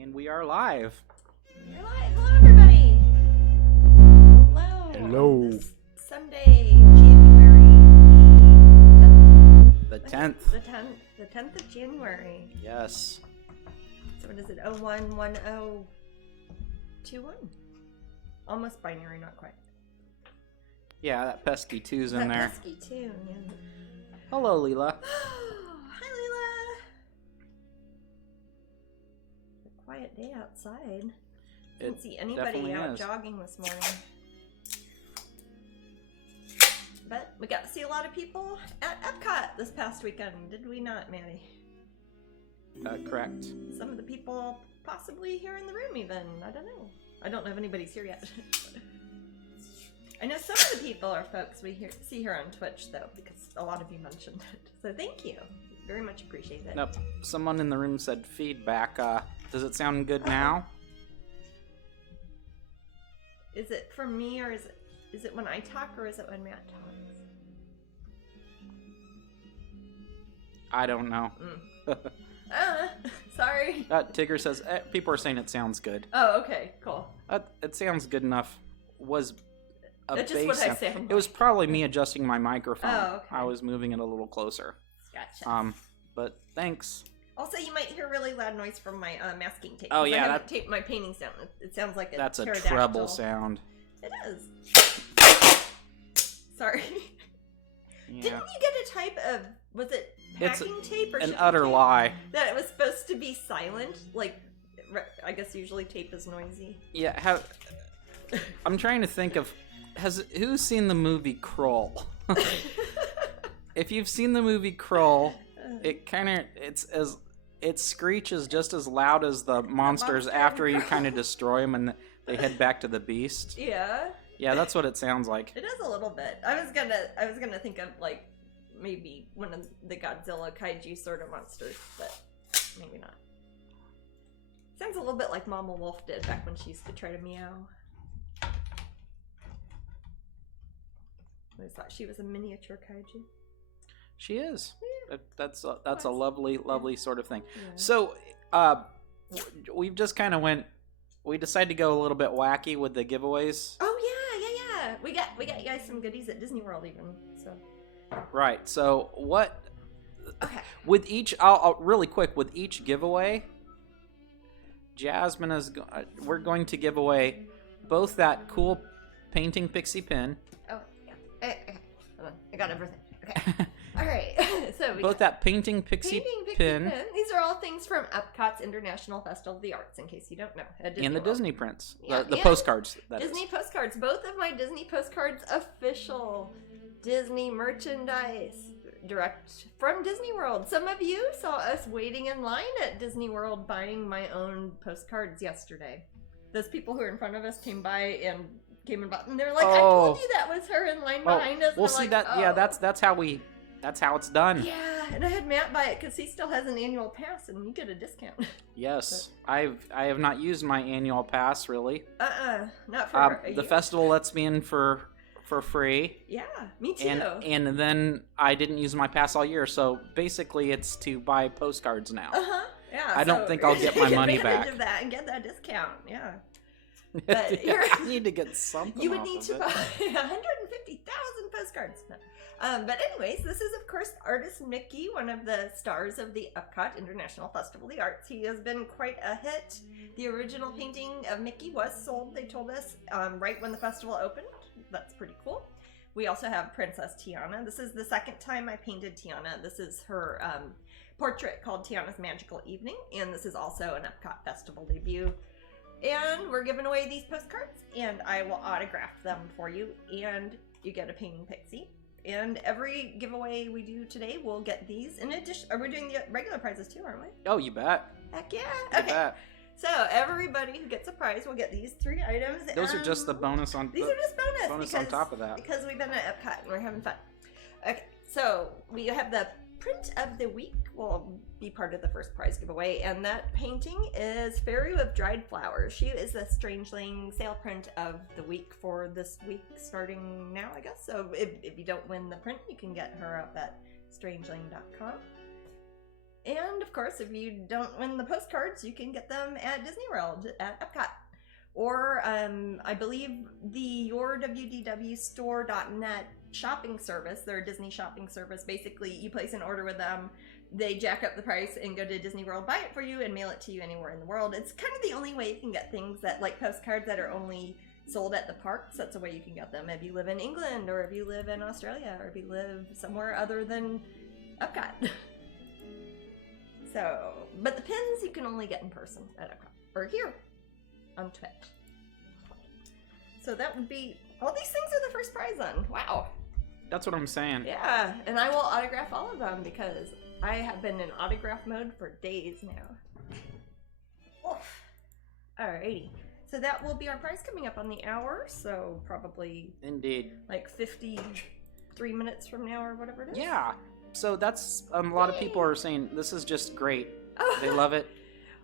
And we are live. You're live. Hello, everybody. Hello. Hello. On this Sunday, January 10th. The 10th. The 10th of January. Yes. So what is it? 011021. Almost binary, not quite. Yeah, that pesky 2's in That there. pesky too. Yeah. Hello, Leela. Hi, Leela. A quiet day outside. Didn't see anybody out jogging this morning. But we got to see a lot of people at Epcot this past weekend, did we not, Maddie? Correct. Some of the people possibly here in the room even. I don't know. I don't know if anybody's here yet. I know some of the people are folks we see here on Twitch, though, because a lot of you mentioned it. So thank you. Very much appreciate it. Nope. Someone in the room said feedback. Does it sound good now? Is it from me, or is it when I talk, or is it when Matt talks? I don't know. Sorry. Tigger says, people are saying it sounds good. Oh, okay, cool. It sounds good enough. Was a That's bass just what I sound. sound It was like. probably me adjusting my microphone. Oh, okay. I was moving it a little closer. Gotcha. But thanks. Also, you might hear really loud noise from my masking tape. Oh, 'cause yeah, I haven't taped my painting sound. It sounds like That's a pterodactyl. treble sound. It is. Sorry. Yeah. Didn't you get a type of, was it packing tape or An shipping utter tape? lie. That it was supposed to be silent? Like, I guess usually tape is noisy. Yeah, I'm trying to think of, who's seen the movie Kroll? If you've seen the movie Kroll, it screeches just as loud as the monsters after you kind of destroy them and they head back to the beast. Yeah. Yeah, that's what it sounds like. It is a little bit. I was gonna think of like maybe one of the Godzilla kaiju sort of monsters, but maybe not. Sounds a little bit like Mama Wolf did back when she used to try to meow. I always thought she was a miniature kaiju. She is. Yeah. That's a lovely sort of thing. Yeah. So, we've just kind of we decided to go a little bit wacky with the giveaways. Oh yeah. We got you guys some goodies at Disney World even. So. Right. So what? Okay. With each, I'll really quick with each giveaway. Jasmine we're going to give away both that cool painting pixie pin. Oh yeah. Okay. Hold on. I got everything. Okay. All right. So we Both that painting pixie pin. These are all things from Epcot's International Festival of the Arts, in case you don't know. And the World. Disney prints. Yeah, the postcards. Disney postcards. Both of my Disney postcards official Disney merchandise. Direct from Disney World. Some of you saw us waiting in line at Disney World buying my own postcards yesterday. Those people who were in front of us came by and came and bought them. They're like, I told you that was her in line behind us. We'll see like, that. Oh. Yeah, that's how it's done. Yeah, and I had Matt buy it because he still has an annual pass, and you get a discount. Yes, I have not used my annual pass really. Not for the festival lets me in for free. Yeah, me too. And then I didn't use my pass all year, so basically it's to buy postcards now. Yeah. I don't think I'll get my money back. Of that and get that discount. Yeah. But I need to get something. You would need to buy 150,000 postcards. No. But anyways, this is of course artist Mickey, one of the stars of the Epcot International Festival of the Arts. He has been quite a hit. The original painting of Mickey was sold, they told us, right when the festival opened. That's pretty cool. We also have Princess Tiana. This is the second time I painted Tiana. This is her portrait called Tiana's Magical Evening, and this is also an Epcot Festival debut. And we're giving away these postcards, and I will autograph them for you, and you get a painting pixie. And every giveaway we do today, we'll get these. In addition, are we doing the regular prizes too, aren't we? Oh, you bet. Heck yeah. You Okay. bet. So everybody who gets a prize will get these 3 items. Those are just the bonus on. These are just bonus bonus because, on top of that. because we've been at Epcot and we're having fun. Okay, so we have the print of the week will be part of the first prize giveaway, and that painting is Fairy with Dried Flowers. She is the Strangeling sale print of the week for this week, starting now, I guess. So if you don't win the print, you can get her up at strangeling.com. And of course, if you don't win the postcards, you can get them at Disney World at Epcot. Or I believe the yourwdwstore.net shopping service, their Disney shopping service, basically you place an order with them, they jack up the price and go to Disney World, buy it for you, and mail it to you anywhere in the world. It's kind of the only way you can get things that, like postcards that are only sold at the parks. That's the way you can get them if you live in England, or if you live in Australia, or if you live somewhere other than Epcot. So, but the pins you can only get in person at Epcot, or here on Twitch. So that would be, all these things are the first prize on. Wow. That's what I'm saying. Yeah, and I will autograph all of them because I have been in autograph mode for days now. Oof. Alrighty. So that will be our prize coming up on the hour, so probably Indeed. like 53 minutes from now or whatever it is. Yeah. So that's a lot of people are saying this is just great. Oh. They love it.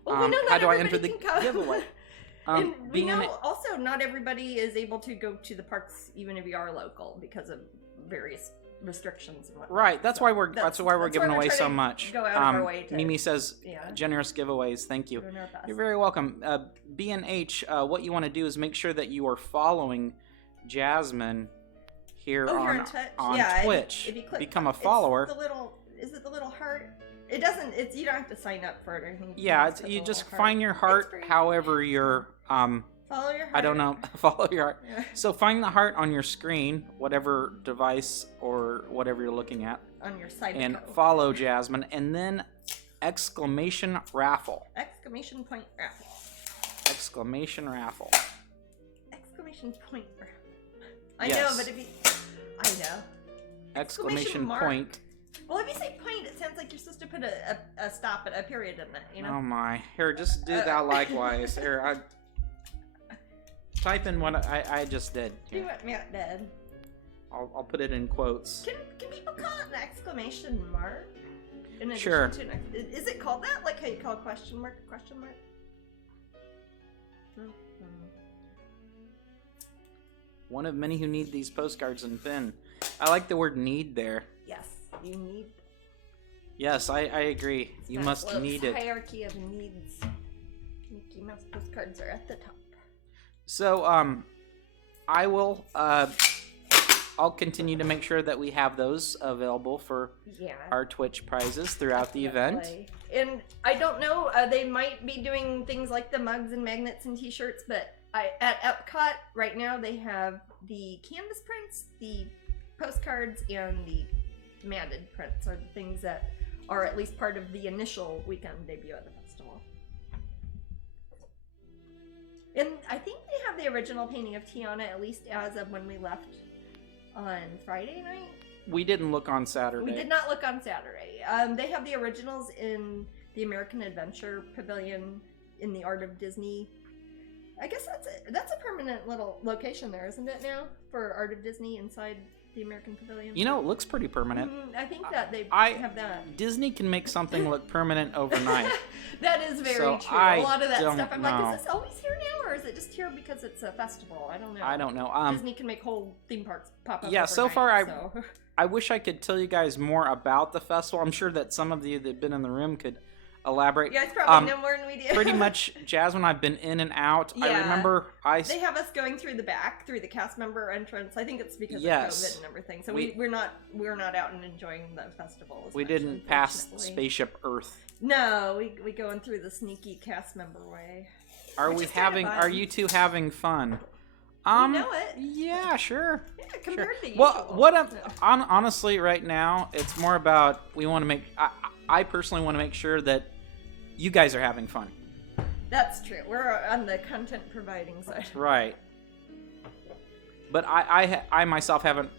Well, we know not how do I enter everybody the can come. giveaway? And we know also not everybody is able to go to the parks even if you are local because of various restrictions and whatnot. Right, that's why we're giving away so trying to much. go out of our way to- Mimi says generous giveaways. Thank you. Doing our best. You're very welcome. B&H, what you want to do is make sure that you are following Jasmine here on Twitch. If you click, become a follower. Is it the little heart? It doesn't. You don't have to sign up for it or anything. You just find your heart however you're follow your heart. I don't know. Follow your heart. Yeah. So find the heart on your screen, whatever device or whatever you're looking at. On your side. And follow Jasmine, and then exclamation raffle. Exclamation point raffle. Exclamation raffle. Exclamation point raffle. I know, but if you... I know. Exclamation point. Well, if you say point, it sounds like you're supposed to put a stop at a period in it, you know? Oh my. Here, just do that likewise. Here, type in what I just did. Here. Do what Matt did. I'll put it in quotes. Can people call it an exclamation mark? In addition Sure. To is it called that? Like how you call a question mark a question mark? One of many who need these postcards and pin. I like the word need there. Yes, you need. Yes, I agree. You must need it. Hierarchy of needs. Mickey Mouse postcards are at the top. So, I will, I'll continue to make sure that we have those available for our Twitch prizes throughout the event. And I don't know, they might be doing things like the mugs and magnets and t-shirts, but at Epcot right now they have the canvas prints, the postcards, and the matted prints are the things that are at least part of the initial weekend debut at the festival. And I think they have the original painting of Tiana, at least as of when we left on Friday night. We didn't look on Saturday. We did not look on Saturday. They have the originals in the American Adventure Pavilion in the Art of Disney. I guess that's a permanent little location there, isn't it now? For Art of Disney inside the American Pavilion. You know, it looks pretty permanent. I think that they have that. Disney can make something look permanent overnight. That is very true. A lot of that stuff. I'm like, is this always here now, or is it just here because it's a festival? I don't know. I don't know. Disney can make whole theme parks pop up. Yeah, overnight, so far I wish I could tell you guys more about the festival. I'm sure that some of you that have been in the room could elaborate. You guys probably know more than we do. Pretty much, Jasmine, I've been in and out. Yeah. I remember they have us going through the back, through the cast member entrance. I think it's because of COVID and everything. So we're not out and enjoying the festival. We didn't pass Spaceship Earth. No, we going through the sneaky cast member way. Are you two having fun? You know it. Yeah, sure. Yeah, compared to you. Well, honestly, right now, it's more about I personally want to make sure that you guys are having fun. That's true. We're on the content providing side. Right. But I myself haven't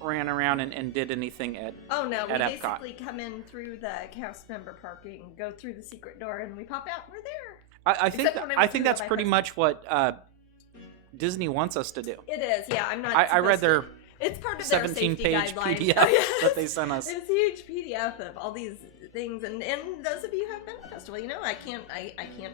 ran around and did anything at Oh no, we Epcot. basically come in through the cast member parking, go through the secret door, and we pop out and we're there. I think that's pretty much what Disney wants us to do. It is, yeah. I'm not. I read their it's part of their 17-page guidelines. PDF that they sent us. It's a huge PDF of all these things, and those of you who have been to the festival, you know, I can't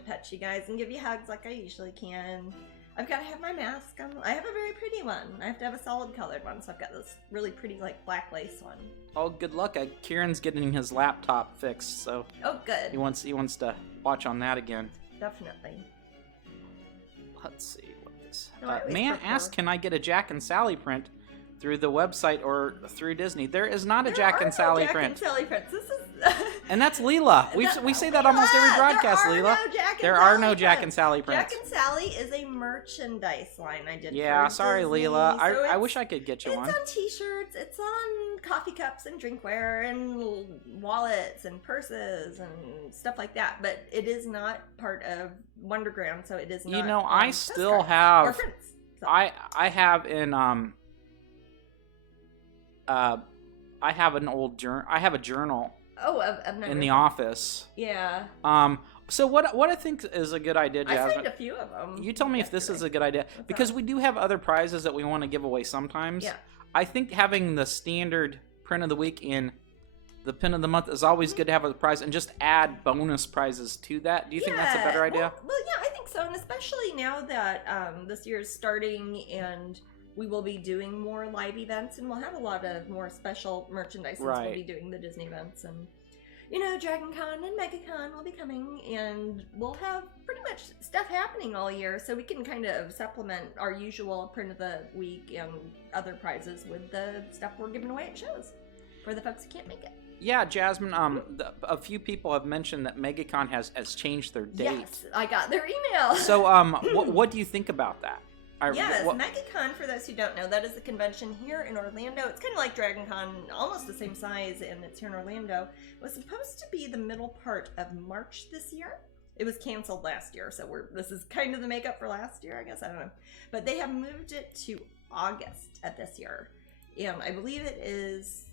pet you guys and give you hugs like I usually can. I've got to have my mask on. I have a very pretty one. I have to have a solid colored one, so I've got this really pretty, like, black lace one. Oh, good luck. Kieran's getting his laptop fixed, so... Oh, good. He wants to watch on that again. Definitely. Let's see what this... No, man asked, can I get a Jack and Sally print through the website or through Disney? There is not a Jack and Sally print. Jack and Sally prints. This is... And that's Leela. We say that almost every broadcast, Leela. There are no Jack and Sally prints. Jack and Sally is a merchandise line I did. Yeah, for sorry, Disney, Leela. so I wish I could get you one. It's on T-shirts. It's on coffee cups and drinkware and wallets and purses and stuff like that. But it is not part of Wonderground, so it is not. You know, I still have. Or prints, so. I have in I have an old journal. I have a journal. Oh, of in the office. Yeah. So what I think is a good idea, Jasmine. I signed a few of them. You tell me if this is a good idea, because we do have other prizes that we want to give away sometimes. Yeah. I think having the standard print of the week in the pin of the month is always good to have a prize, and just add bonus prizes to that. Do you think that's a better idea? Well, yeah, I think so, and especially now that this year is starting and we will be doing more live events, and we'll have a lot of more special merchandise since we'll be doing the Disney events. And, you know, Dragon Con and MegaCon will be coming, and we'll have pretty much stuff happening all year, so we can kind of supplement our usual print of the week and other prizes with the stuff we're giving away at shows for the folks who can't make it. Yeah, Jasmine, a few people have mentioned that MegaCon has changed their date. Yes, I got their email. So, what do you think about that? Yes, MegaCon, for those who don't know, that is the convention here in Orlando. It's kind of like Dragon Con, almost the same size, and it's here in Orlando. It was supposed to be the middle part of March this year. It was canceled last year, so this is kind of the makeup for last year, I guess. I don't know. But they have moved it to August of this year. And I believe it is,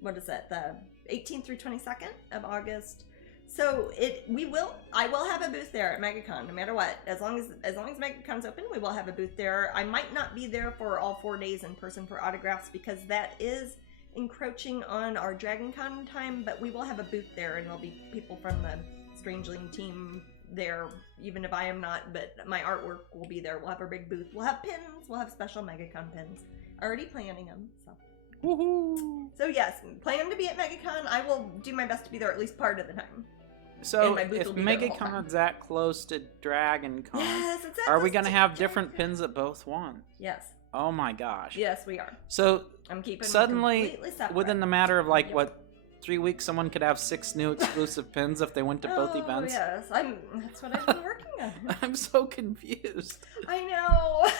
what is that, the 18th through 22nd of August. So I will have a booth there at MegaCon, no matter what. As long as MegaCon's open, we will have a booth there. I might not be there for all 4 days in person for autographs, because that is encroaching on our Dragon Con time, but we will have a booth there, and there'll be people from the Strangeling team there, even if I am not, but my artwork will be there. We'll have a big booth. We'll have pins. We'll have special MegaCon pins. Already planning them, so. Woohoo! So yes, plan to be at MegaCon. I will do my best to be there at least part of the time. So if MegaCon's that close to Dragon Con, yes, it's that are we close going to to have Dragon different Con. pins at both one? Yes. Oh my gosh. Yes, we are. So I'm keeping suddenly, them completely separate. within the matter of 3 weeks, someone could have 6 new exclusive pins if they went to both events? Yes, that's what I've been working on. I'm so confused. I know.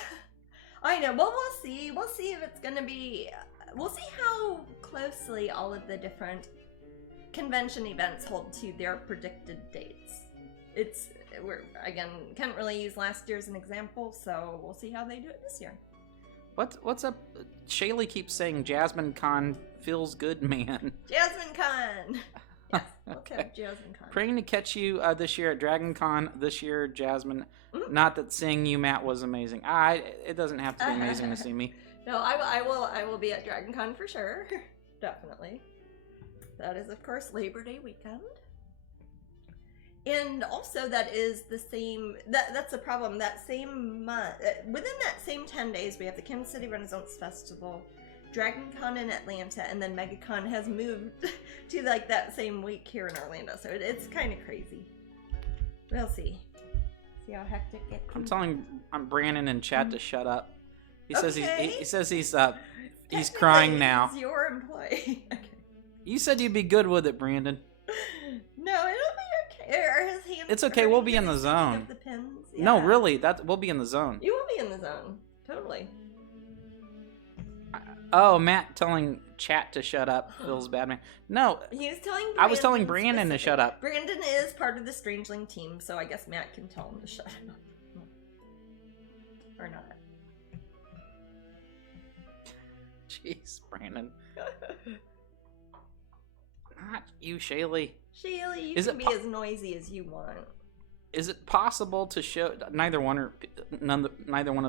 Well, we'll see. We'll see if it's going to be... We'll see how closely all of the different convention events hold to their predicted dates. Can't really use last year as an example, so we'll see how they do it this year. What's up? Shaylee keeps saying Jasmine Con feels good, man. Jasmine Con! Yes, okay. Jasmine Con. Praying to catch you this year at Dragon Con this year, Jasmine. Mm-hmm. Not that seeing you, Matt, was amazing. It doesn't have to be amazing to see me. No, I will be at Dragon Con for sure. Definitely. That is, of course, Labor Day weekend. And also that is the same, that's the problem, that same month, within that same 10 days, we have the Kansas City Renaissance Festival, Dragon Con in Atlanta, and then MegaCon has moved to that same week here in Orlando. So it's kind of crazy. We'll see. See how hectic it can I'm telling Brandon in chat to shut up. He says he's crying now. He's your employee. Okay. You said you'd be good with it, Brandon. No, it'll be okay. Are his hands, it's okay. We'll be in the zone. The pins? Yeah. No, really, we'll be in the zone. You will be in the zone. Totally. Oh, Matt telling chat to shut up feels bad, man. No, he was telling. I was telling Brandon to shut up. Brandon is part of the Strangeling team, so I guess Matt can tell him to shut up. Or not. Jeez, Brandon. Not you, Shaylee. Shaylee, you can be as noisy as you want. Is it possible to show neither one of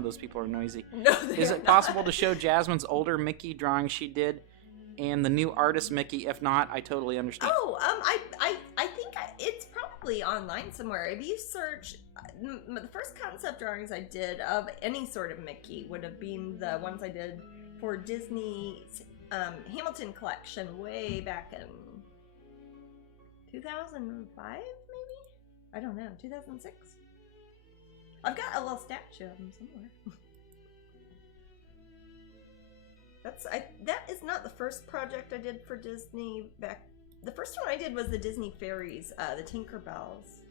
those people are noisy? No, is it possible to show Jasmine's older Mickey drawing she did, and the new artist Mickey? If not, I totally understand. Oh, I think it's probably on online somewhere. If you search, the first concept drawings I did of any sort of Mickey would have been the ones I did for Disney's Hamilton collection way back in 2005, maybe? I don't know, 2006? I've got a little statue of him somewhere. That is not the first project I did for Disney back. The first one I did was the Disney Fairies, the Tinkerbells,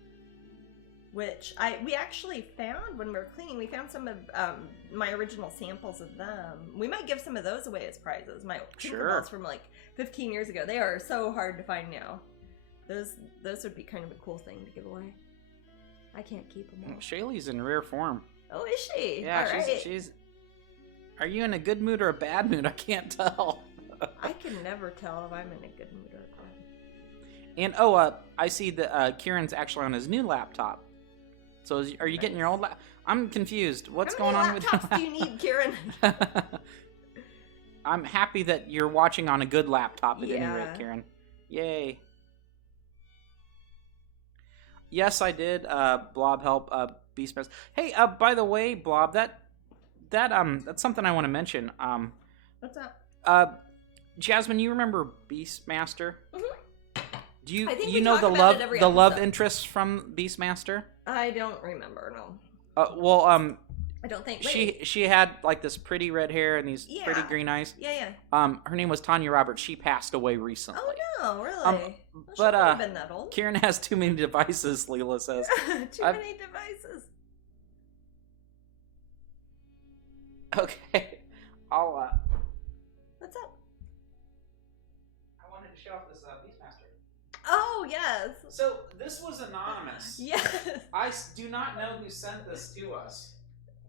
which we actually found when we were cleaning. We found some of my original samples of them. We might give some of those away as prizes. My Tinkerbells from like 15 years ago. They are so hard to find now. Those would be kind of a cool thing to give away. I can't keep them all. Shaylee's in rare form. Oh, is she? Yeah, all right. she's. Are you in a good mood or a bad mood? I can't tell. I can never tell if I'm in a good mood or a bad mood. And I see that Kieran's actually on his new laptop. So are you getting your old laptop? I'm confused. What's going on with your laptops do you need, Kieran? I'm happy that you're watching on a good laptop at any rate, Kieran. Yay. Yes, I did. Blob help Beastmaster. Hey, by the way, Blob, that's something I want to mention. What's up? Jasmine, you remember Beastmaster? Mm-hmm. Do you I think you know the love interest from Beastmaster? I don't remember. No. I don't think she had like this pretty red hair and these pretty green eyes. Yeah. Her name was Tanya Roberts. She passed away recently. Oh no, really? But been that old. Kieran has too many devices. Leela says. Too many devices. Okay, I'll. What's up? I wanted to show off this Beastmaster. Oh yes. So this was anonymous. Yes. I do not know who sent this to us,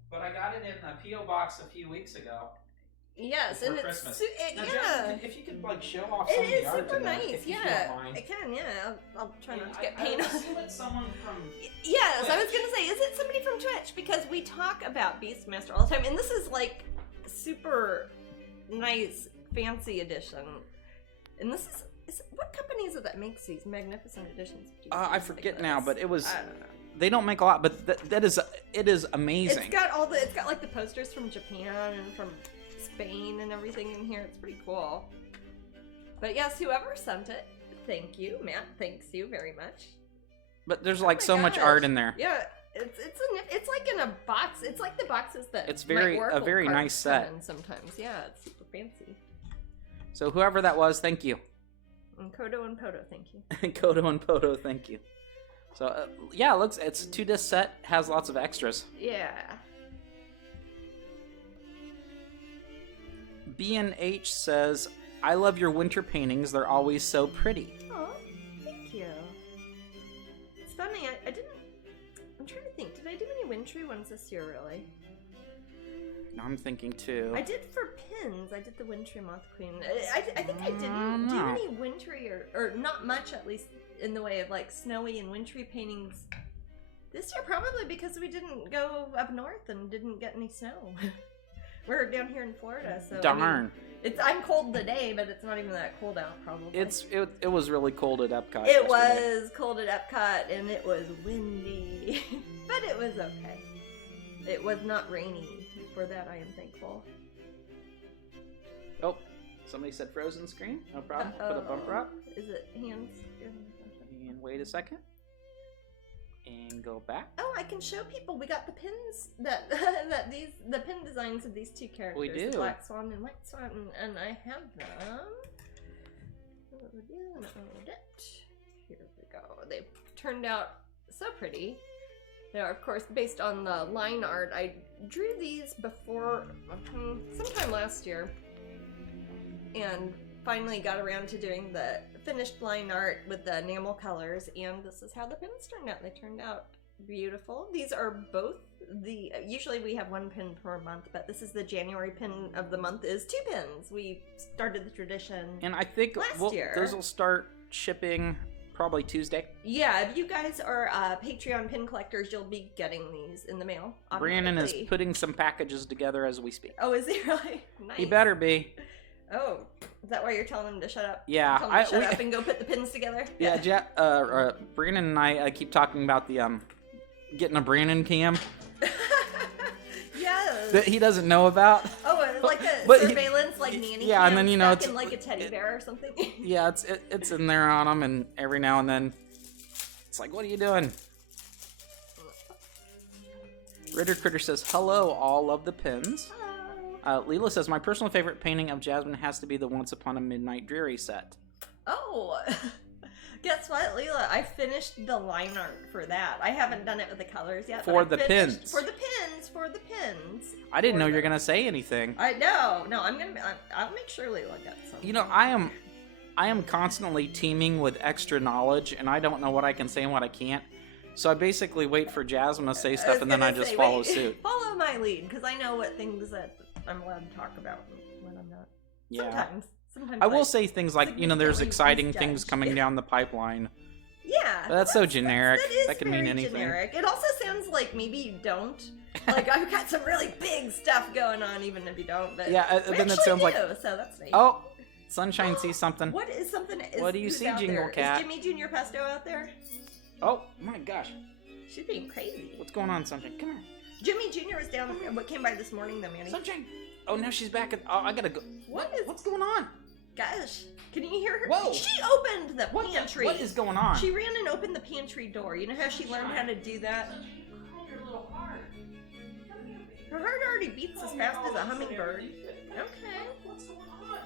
but I got it in a PO box a few weeks ago. Yes, and Christmas. It's Jen, if you could like show off some of the art. It is super nice. If yeah, you don't mind. I can. Yeah, I'll try not to get I paint. assume it's someone from. Yes, Twitch. I was gonna say, is it somebody from Twitch? Because we talk about Beastmaster all the time, and this is like super nice, fancy edition. And this is what company is it that makes these magnificent editions? I forget now, but it was. I don't know. They don't make a lot, but it is amazing. It's got like the posters from Japan and from Spain and everything in here. It's pretty cool. But yes, whoever sent it, thank you, Matt. Thanks you very much. But there's like so much art in there. Yeah, it's like in a box. It's like the boxes that it's a very nice set. Sometimes, yeah, it's super fancy. So whoever that was, thank you. And Kodo and Poto, thank you. Kodo and Poto, thank you. So yeah, it's a 2-disc set, has lots of extras. Yeah. B&H says, I love your winter paintings. They're always so pretty. Oh, thank you. It's funny, I'm trying to think. Did I do any wintry ones this year, really? No, I'm thinking too. I did for pins. I did the wintry Moth Queen. I think I didn't do any wintry or not much, at least, in the way of like snowy and wintry paintings this year, probably because we didn't go up north and didn't get any snow. We're down here in Florida, so darn. I'm cold today, but it's not even that cold out. Probably it was really cold at Epcot. It was cold at Epcot, and it was windy, but it was okay. It was not rainy. For that, I am thankful. Oh, somebody said frozen screen. No problem. Put a bumper up. Is it hands? And wait a second. And go back. Oh, I can show people. We got the pins that the pin designs of these two characters. We do. The Black Swan and White Swan, and I have them. Here we go. They turned out so pretty. They are, of course, based on the line art. I drew these before, sometime last year, and finally got around to doing the finished line art with the enamel colors, and this is how the pins turned out. They turned out beautiful. These are both usually we have one pin per month, but this is the January pin of the month is 2 pins. We started the tradition and I think last year. Those will start shipping probably Tuesday. Yeah, if you guys are Patreon pin collectors, you'll be getting these in the mail. Brandon is putting some packages together as we speak. Oh, is he really? Nice. He better be. Oh, Is that why you're telling him to shut up? Yeah. Tell him to shut up and go put the pins together? Yeah, Brandon and I keep talking about the getting a Brandon cam. Yes. That he doesn't know about. Oh, like a surveillance, like nanny yeah, cam and then, you know, stuck it's in like a teddy bear or something. Yeah, it's in there on him, and every now and then, it's like, what are you doing? Ritter Critter says, hello, all of the pins. Hello. Leela says, my personal favorite painting of Jasmine has to be the Once Upon a Midnight Dreary set. Oh, guess what, Leela? I finished the line art for that. I haven't done it with the colors yet. For the pins. For the pins. I didn't know you were going to say anything. I know. No, I'll make sure Leela gets some. You know, I am constantly teeming with extra knowledge, and I don't know what I can say and what I can't. So I basically wait for Jasmine to say stuff, and then I just follow suit. Follow my lead, because I know what things that I'm allowed to talk about and when I'm not. Yeah. Sometimes I will say things like, you know, there's exciting things coming down the pipeline. Yeah. But that's so generic. That could mean anything. Generic. It also sounds like maybe you don't. Like, I've got some really big stuff going on, even if you don't. But yeah, then it sounds like. So that's nice. Oh, Sunshine sees something. What is something? What do you see, Jingle Cat? Is Jimmy Jr. Pesto out there? Oh my gosh. She's being crazy. What's going on, Sunshine? Come here. Jimmy Jr. was down. What came by this morning, though, Manny? Sunshine. Oh, now she's back. Oh, I gotta go. What's going on? Gosh, can you hear her? Whoa! She opened the pantry. What is going on? She ran and opened the pantry door. You know how she learned how to do that? Her heart already beats as fast as a hummingbird. Okay. What's going on?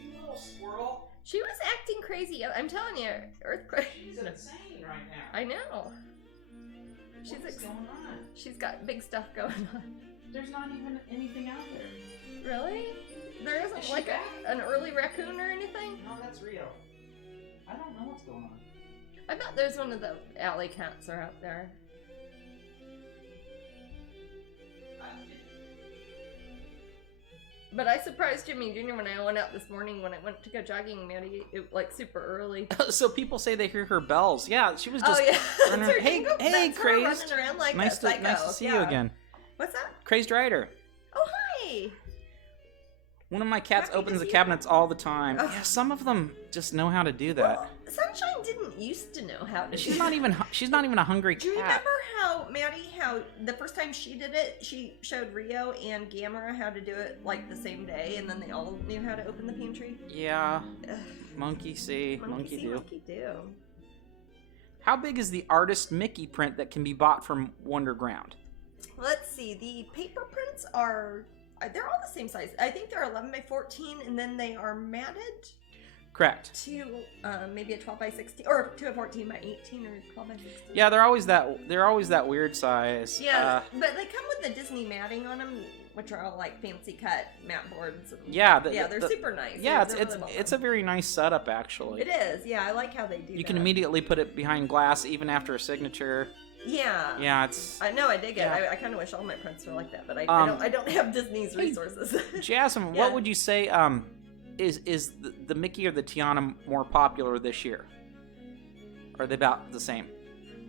You little squirrel. She was acting crazy. I'm telling you, earthquake. She's insane right now. I know. What's going on? She's got big stuff going on. There's not even anything out there. Really? There isn't like an early raccoon or anything? No, that's real. I don't know what's going on. I bet there's one of the alley cats are out there. But I surprised Jimmy Jr. when I went out this morning when I went to go jogging, Maddie, like super early. So people say they hear her bells. Yeah, she was just. Oh yeah. Hey, Crazed. Running around like nice to see you again. What's that? Crazed Rider. Oh hi. One of my cats opens the cabinets all the time. Oh. Yeah, some of them just know how to do that. Well, Sunshine didn't used to know how to. She's not even a hungry cat. Do you remember how Maddie? How the first time she did it, she showed Rio and Gamera how to do it like the same day, and then they all knew how to open the pantry. Yeah. Monkey see, monkey do. Monkey do. How big is the artist Mickey print that can be bought from Wonderground? Let's see. The paper prints are. They're all the same size. I think they're 11 by 14, and then they are matted. Correct. To maybe a 12 by 16, or to a 14 by 18, or 12 by 16. Yeah, they're always that weird size. Yeah, but they come with the Disney matting on them, which are all like fancy cut mat boards. Yeah, they're super nice. Yeah, it's a very nice setup actually. It is. Yeah, I like how they do. You can immediately put it behind glass even after a signature. Yeah. Yeah, it's. I know, I dig it. I kind of wish all my prints were like that, but I don't have Disney's resources. Jasmine, what would you say? Is the Mickey or the Tiana more popular this year? Or are they about the same?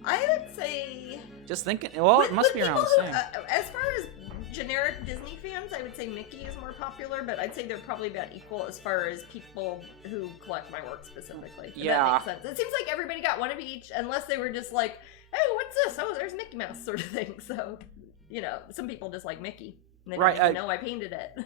I would say. Just thinking. Well, it must be around the same. As far as generic Disney fans, I would say Mickey is more popular, but I'd say they're probably about equal as far as people who collect my work specifically. Yeah. That makes sense. It seems like everybody got one of each, unless they were just like, oh, what's this? Oh, there's Mickey Mouse sort of thing. So, you know, some people just like Mickey. And they don't even know I painted it.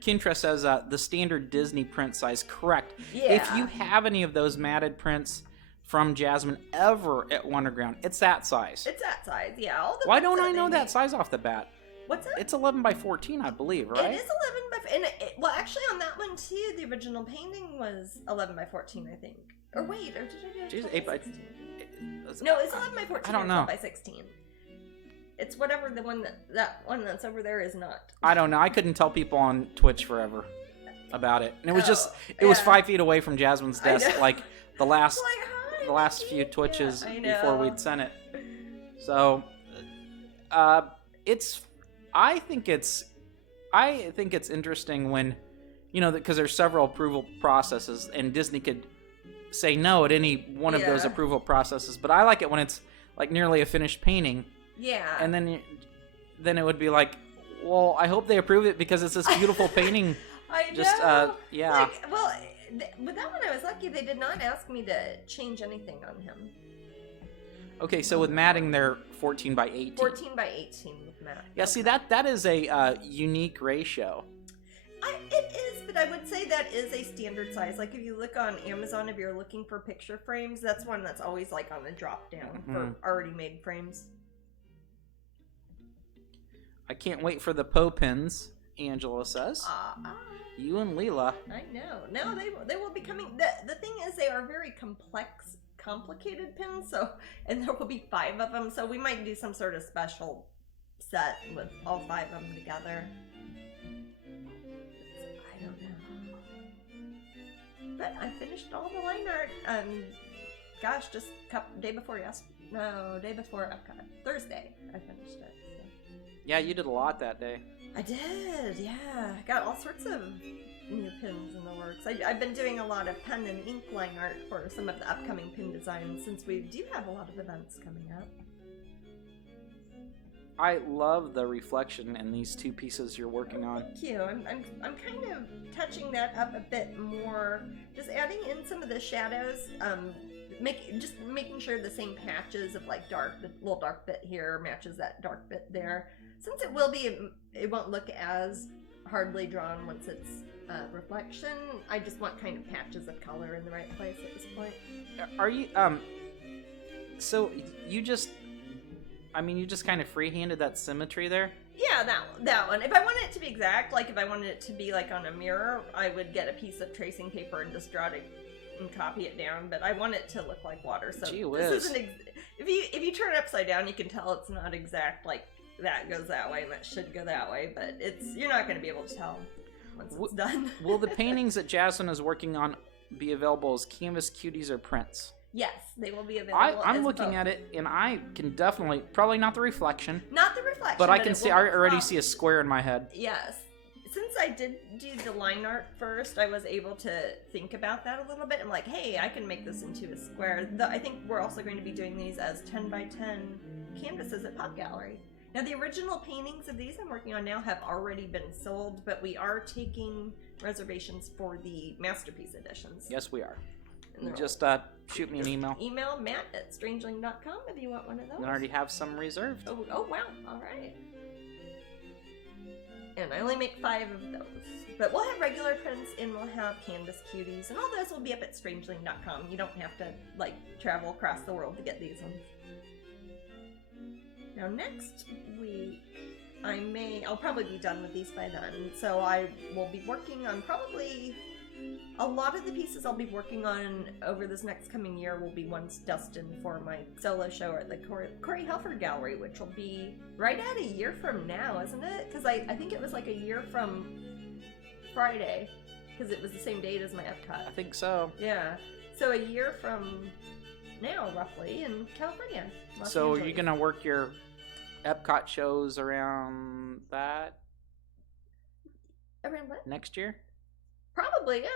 Kintra says the standard Disney print size, correct. Yeah. If you have any of those matted prints from Jasmine ever at Wonderground, it's that size. It's that size, yeah. All the Why don't I know that size off the bat? What's that? It's 11 by 14, I believe, right? It is 11 by... And well, actually, on that one, too, the original painting was 11 by 14, I think. Or wait, or did I do 8 by... No, it's 11 by 14 I don't know. 12 by 16. It's whatever the one that one that's over there is not. I don't know. I couldn't tell people on Twitch forever about it. And it was it was 5 feet away from Jasmine's desk, like the last few Twitches before we'd sent it. So, I think it's interesting when, you know, because there's several approval processes, and Disney could say no at any one of those approval processes. But I like it when it's like nearly a finished painting. Yeah. And then it would be like, well, I hope they approve it because it's this beautiful painting. I know. Just yeah. Like, well, with that one, I was lucky. They did not ask me to change anything on him. Okay, so with matting, they're 14 by 18. 14 by 18 with mat. Yeah, see, that is a unique ratio. It is, but I would say that is a standard size. Like, if you look on Amazon, if you're looking for picture frames, that's one that's always, like, on a drop-down for already made frames. I can't wait for the Poe pins, Angela says. You and Leela. I know. No, they will be coming. The thing is, they are very complicated pins, and there will be 5 of them, so we might do some sort of special set with all 5 of them together. I don't know. But I finished all the line art, gosh, just day before Epcot. Thursday, I finished it. So. Yeah, you did a lot that day. I did, yeah. I got all sorts of new pins in the works. I've been doing a lot of pen and ink line art for some of the upcoming pin designs since we do have a lot of events coming up. I love the reflection in these 2 pieces you're working on. Thank you. I'm kind of touching that up a bit more, just adding in some of the shadows, just making sure the same patches of like the little dark bit here matches that dark bit there. Since it won't look as hardly drawn once it's reflection. I just want kind of patches of color in the right place at this point. Are you so you just kind of free-handed that symmetry there? Yeah, that one. If I wanted it to be exact, like if I wanted it to be like on a mirror, I would get a piece of tracing paper and just draw it and copy it down, but I want it to look like water. So gee whiz. This isn't if you turn it upside down, you can tell it's not exact, like that goes that way and that should go that way, but you're not going to be able to tell once it's done. Will the paintings that Jasmine is working on be available as canvas cuties or prints? Yes, they will be available. I'm looking at it, and I can definitely, probably not the reflection. Not the reflection, but I can see, I already see a square in my head. Yes. Since I did do the line art first, I was able to think about that a little bit. I'm like, hey, I can make this into a square. I think we're also going to be doing these as 10 by 10 canvases at Pop Gallery. Now, the original paintings of these I'm working on now have already been sold, but we are taking reservations for the masterpiece editions. Yes, we are. Just shoot me an email. Email matt@strangeling.com if you want one of those. I already have some reserved. Oh wow. All right. And I only make 5 of those. But we'll have regular prints and we'll have canvas cuties. And all those will be up at strangeling.com. You don't have to, like, travel across the world to get these ones. Now next week, I'll probably be done with these by then. So I will be working on probably... A lot of the pieces I'll be working on over this next coming year will be ones destined for my solo show at the Corey Helford Gallery, which will be right at a year from now, isn't it? Because I think it was like a year from Friday, because it was the same date as my Epcot. I think so. Yeah. So a year from now, roughly, in California. So are you going to work your Epcot shows around that? Around what? Next year? Probably, yeah.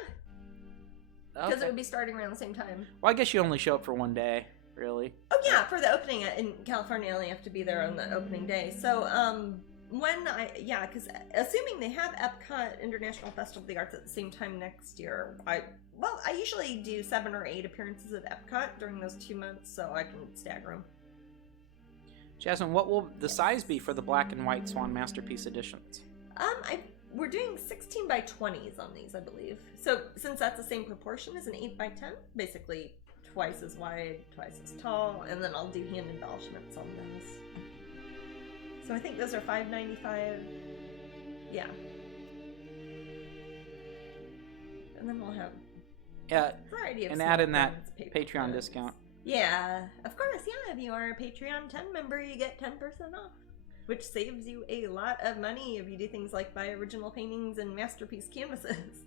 Because it would be starting around the same time. Well, I guess you only show up for one day, really. Oh, yeah, for the opening. In California, I only have to be there on the opening day. So, because assuming they have Epcot International Festival of the Arts at the same time next year, I usually do 7 or 8 appearances at Epcot during those 2 months, so I can stagger them. Jasmine, what will the size be for the black and white Swan Masterpiece editions? We're doing 16 by 20s on these, I believe. So since that's the same proportion as an 8 by 10, basically twice as wide, twice as tall, and then I'll do hand embellishments on those. So I think those are $5.95. Yeah. And then we'll have a variety of and add in that prints, Patreon discount. Yeah, of course. Yeah, if you are a Patreon 10 member, you get 10% off. Which saves you a lot of money if you do things like buy original paintings and masterpiece canvases.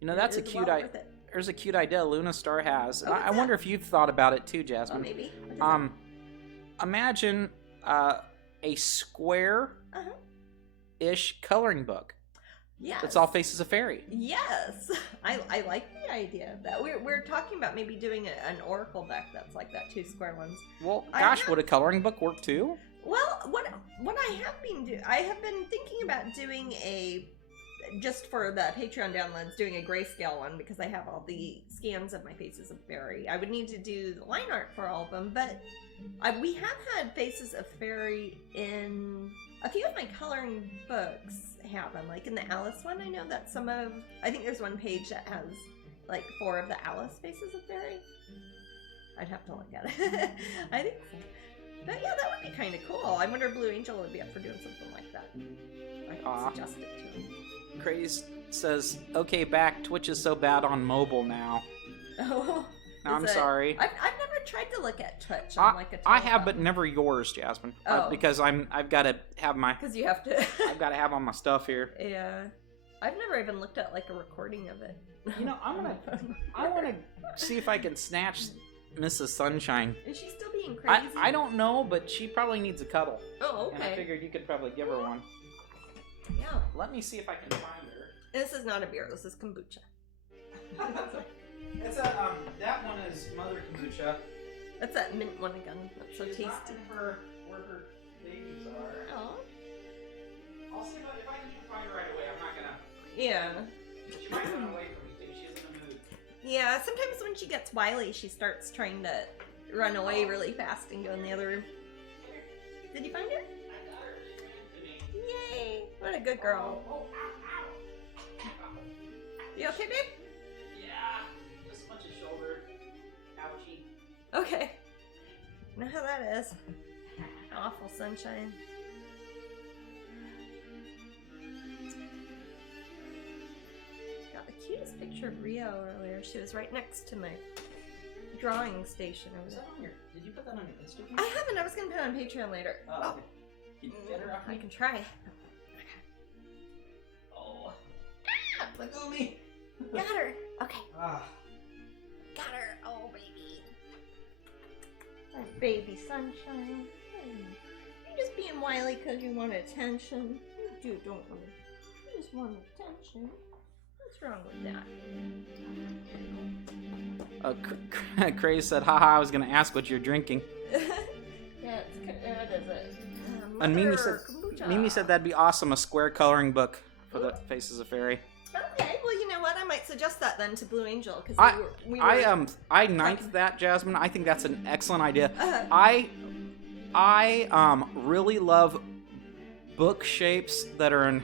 You know, that's a cute idea. There's a cute idea Luna Star has. I wonder if you've thought about it too, Jasmine. Oh, maybe. Imagine a square-ish coloring book. Yes. It's all faces a fairy. Yes. I like the idea of that. We're talking about maybe doing an oracle deck that's like that, 2 square ones. Well, gosh, would a coloring book work too? Well, what I have been doing, I have been thinking about doing just for the Patreon downloads, doing a grayscale one because I have all the scans of my Faces of Fairy. I would need to do the line art for all of them, but we have had Faces of Fairy in a few of my coloring books. Have them, like in the Alice one. I know that I think there's one page that has like 4 of the Alice Faces of Fairy. I'd have to look at it. I think so. But yeah, that would be kind of cool. I wonder if Blue Angel would be up for doing something like that. I can suggest it to him. Craze says, okay, back. Twitch is so bad on mobile now. Oh. I'm sorry. I've never tried to look at Twitch on like a telephone. I have, but never yours, Jasmine. Oh. Because I've got to have my... Because you have to... I've got to have all my stuff here. Yeah. I've never even looked at like a recording of it. You know, I want to see if I can snatch Mrs. Sunshine. Is she still being crazy? I don't know, but she probably needs a cuddle. Oh, okay. And I figured you could probably give her one. Yeah. Let me see if I can find her. This is not a beer. This is kombucha. It's that one is Mother Kombucha. That's that mint one again. That's so tasty. Not in where her babies are. Oh. I'll see if I can find her right away. I'm not gonna. Yeah. She might run away from me too. She's in a mood. Yeah. Sometimes when she gets wily, she starts trying to run away really fast and go in the other room. Did you find her? I got her. She ran to me. Yay! What a good girl. Oh, ow. You okay, babe? Yeah. Just a bunch of shoulder. Ouchie. Okay. Know how that is. Awful sunshine. Got the cutest picture of Rio earlier. She was right next to my drawing station over Is there. that on your, did you put that on your Instagram? I haven't. I was going to put it on Patreon later. Oh, okay. Can you get her off I me? can try. Oh. Ah, let go of me. Got her. Okay. Ah. Got her. Oh, baby. Oh, baby sunshine. You're just being wily because you want attention. You don't want it. You just want attention. What's wrong with that? Craze said, haha, I was going to ask what you're drinking. Yeah, that is it. And Mimi said that'd be awesome, a square coloring book for the Faces of Fairy. Okay, well, you know what? I might suggest that then to Blue Angel because I ninth that, Jasmine. I think that's an excellent idea. I really love book shapes that are in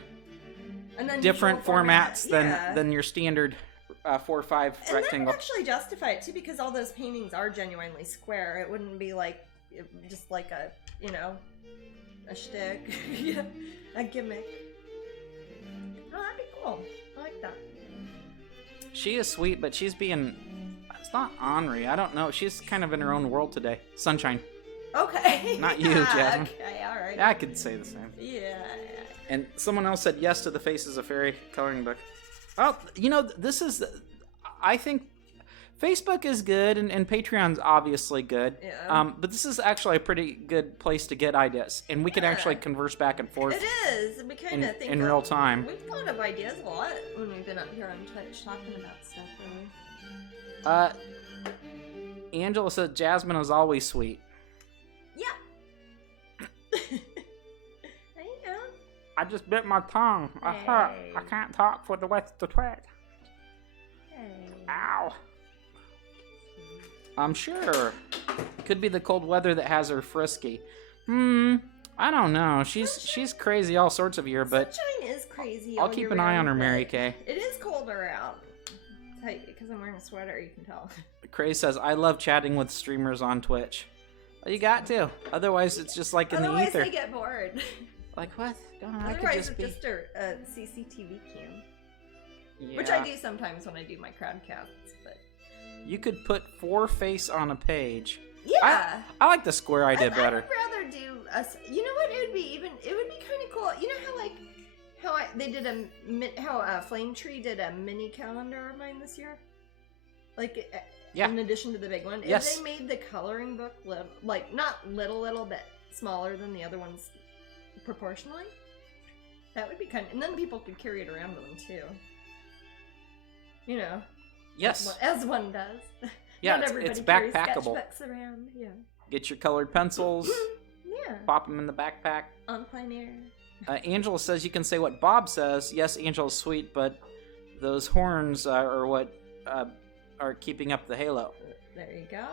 different formats than your standard 4 or 5 and rectangle. that would actually justify it too because all those paintings are genuinely square. It wouldn't be like just like a a shtick, yeah, a gimmick. Oh, that'd be cool. I like that. She is sweet, but she's being... It's not ornery. I don't know. She's kind of in her own world today. Sunshine. Okay. Not you, Jasmine. Okay, alright. Yeah, I could say the same. Yeah. And someone else said yes to the Faces of Fairy coloring book. Well, you know, this is... I think Facebook is good, and Patreon's obviously good. Yeah. But this is actually a pretty good place to get ideas. And we can actually converse back and forth. It is. We kind of think in real time. We've thought of ideas a lot when we've been up here on Twitch talking about stuff, really. Angela said Jasmine is always sweet. Yeah. There you go. I just bit my tongue. I can't talk for the rest of the track. Hey. Ow. I'm sure. Could be the cold weather that has her frisky. I don't know. She's crazy all sorts of year, but Sunshine is crazy. I'll keep an eye on her, Mary Kay. It is colder out. Because I'm wearing a sweater, you can tell. Craze says, I love chatting with streamers on Twitch. Well, you got to. Otherwise, it's just like in the ether. Otherwise, they get bored. Like, what? I could Otherwise, just it's be... just a CCTV cam. Yeah. Which I do sometimes when I do my crowdcasts, but... You could put 4 face on a page. Yeah. I like the square idea better. I would rather do a... You know what? It would be kind of cool. You know how Flame Tree did a mini calendar of mine this year? Like, yeah. In addition to the big one. Yes. If they made the coloring book, not little, but smaller than the other ones proportionally, that would be kind of... And then people could carry it around with them, too. You know. Yes. As one does. Yeah, Not everybody it's carries backpackable. sketchbooks around, yeah. Get your colored pencils. Yeah. Pop them in the backpack. On plein air. Angela says you can say what Bob says. Yes, Angela's sweet, but those horns are what are keeping up the halo. There you go.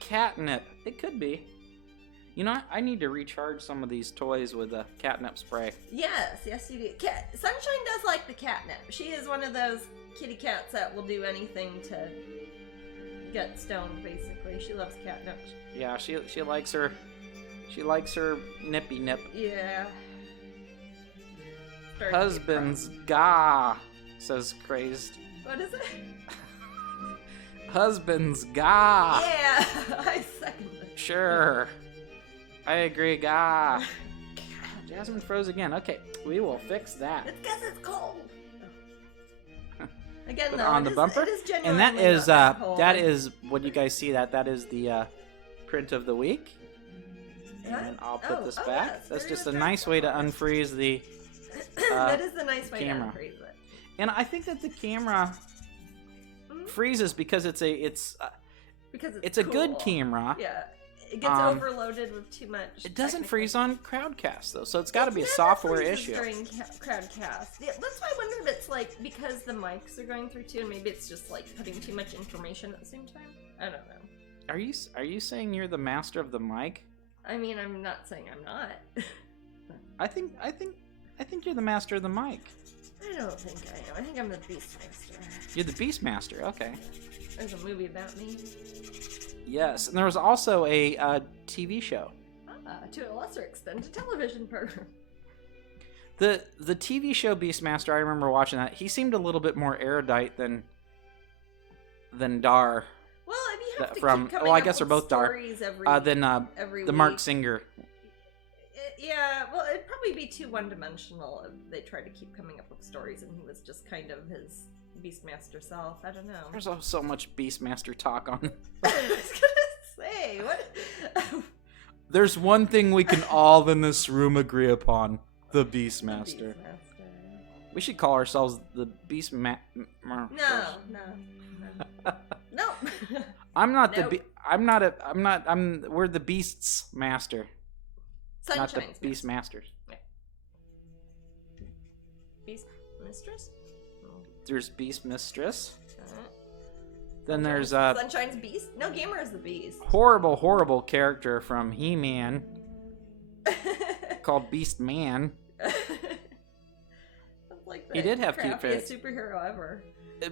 Catnip. It could be. You know, I need to recharge some of these toys with a catnip spray. Yes, you do. Sunshine does like the catnip. She is one of those kitty cats that will do anything to get stoned, basically. She loves catnip. Yeah, she likes her nippy nip. Yeah. Husband's gah, says Crazed. What is it? Husband's gah. Yeah, I second it. Sure. I agree, gah. Jasmine froze again. Okay, we will fix that. It's because it's cold. Again, though, on the bumper, it is and that is that is what you guys see. That is the print of the week. And I'll put this back. Yes, that's just a nice way to unfreeze the that is the nice way camera. to unfreeze it. And I think that the camera freezes because it's a cool. good camera. Yeah, it gets overloaded with too much. It doesn't freeze on Crowdcast though, so it's got to be a software issue. During Crowdcast, yeah, that's why I wonder if it's like because the mics are going through too, and maybe it's just like putting too much information at the same time. I don't know. Are you saying you're the master of the mic? I mean, I'm not saying I'm not. I think you're the master of the mic. I don't think I am. I think I'm the Beastmaster. You're the Beastmaster, okay. There's a movie about me. Yes, and there was also a TV show. To a lesser extent, a television program. The TV show Beastmaster, I remember watching that. He seemed a little bit more erudite than Dar. Well, if you have to from keep coming I up guess they're with both Dar. Than every the week. Mark Singer. Yeah, well, it'd probably be too one-dimensional if they tried to keep coming up with stories and he was just kind of his Beastmaster self. I don't know. There's so much Beastmaster talk on. I was gonna say, what? There's one thing we can all in this room agree upon: the Beastmaster. We should call ourselves the Beastmaster. No. No. I'm not we're the Beasts Master. Not the Beast Masters. Yeah. Beast Mistress? There's Beast Mistress. Then there's Sunshine's Beast? No, Gamer is the Beast. Horrible character from He-Man called Beast Man. Like he did have cute face. Superhero ever.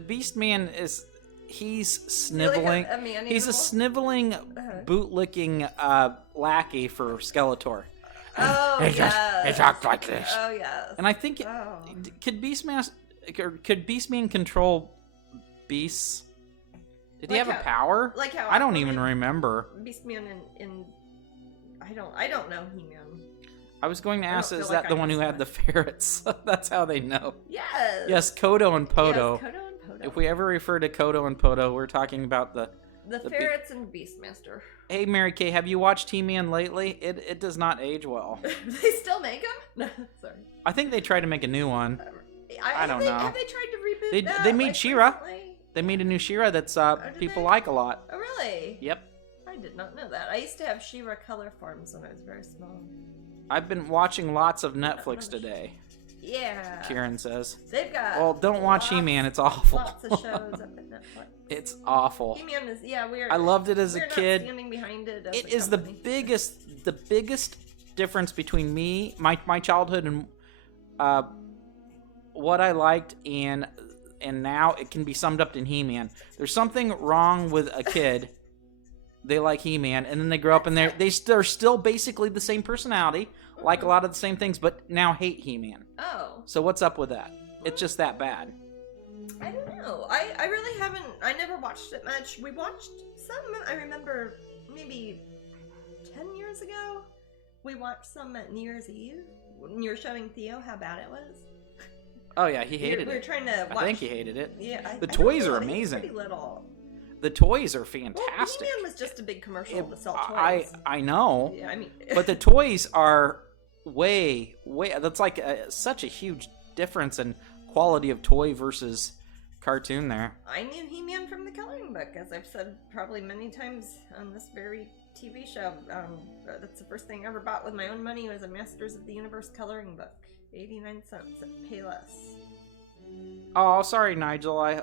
Beast Man he's sniveling. Like he's a sniveling, bootlicking lackey for Skeletor. Oh, he talks like this. Oh, yes. And I think could Beastman control beasts? Did he have a power? Like how I don't even remember. Beastman in I don't know He-Man. I was going to ask, is that the one who had the ferrets? That's how they know. Yes. Yes, Kodo and Podo. Yes, Kodo and Podo. If we ever refer to Kodo and Podo, we're talking about the ferrets and Beastmaster. Hey, Mary Kay, have you watched He-Man lately? It does not age well. They still make them? No, sorry. I think they tried to make a new one. I don't know. Have they tried to reboot that? They made She-Ra. Recently? They made a new She-Ra that's people like a lot. Oh, really? Yep. I did not know that. I used to have She-Ra color forms when I was very small. I've been watching lots of Netflix today. Yeah. Kieran says. They've got. Well, don't watch He-Man. It's awful. Lots of shows up at Netflix. It's awful. He-Man is weird. I loved it as a kid. Not standing behind it. It is the biggest difference between my childhood and what I liked and now it can be summed up in He-Man. There's something wrong with a kid. They like He-Man, and then they grow up and they're still basically the same personality, like a lot of the same things, but now hate He-Man. Oh. So what's up with that? It's just that bad. I don't know. I really haven't. I never watched it much. We watched some. I remember maybe 10 years ago. We watched some at New Year's Eve when you were showing Theo how bad it was. Oh yeah, he hated it. We were trying to watch. I think he hated it. Yeah. The toys are amazing. Pretty little. The toys are fantastic. Well, He-Man was just a big commercial to sell toys. I know. Yeah, I mean. But the toys are way. That's like such a huge difference in quality of toy versus cartoon there. I knew He-Man from the coloring book, as I've said probably many times on this very TV show. That's the first thing I ever bought with my own money was a Masters of the Universe coloring book. 89 cents at Payless. Oh, sorry, Nigel.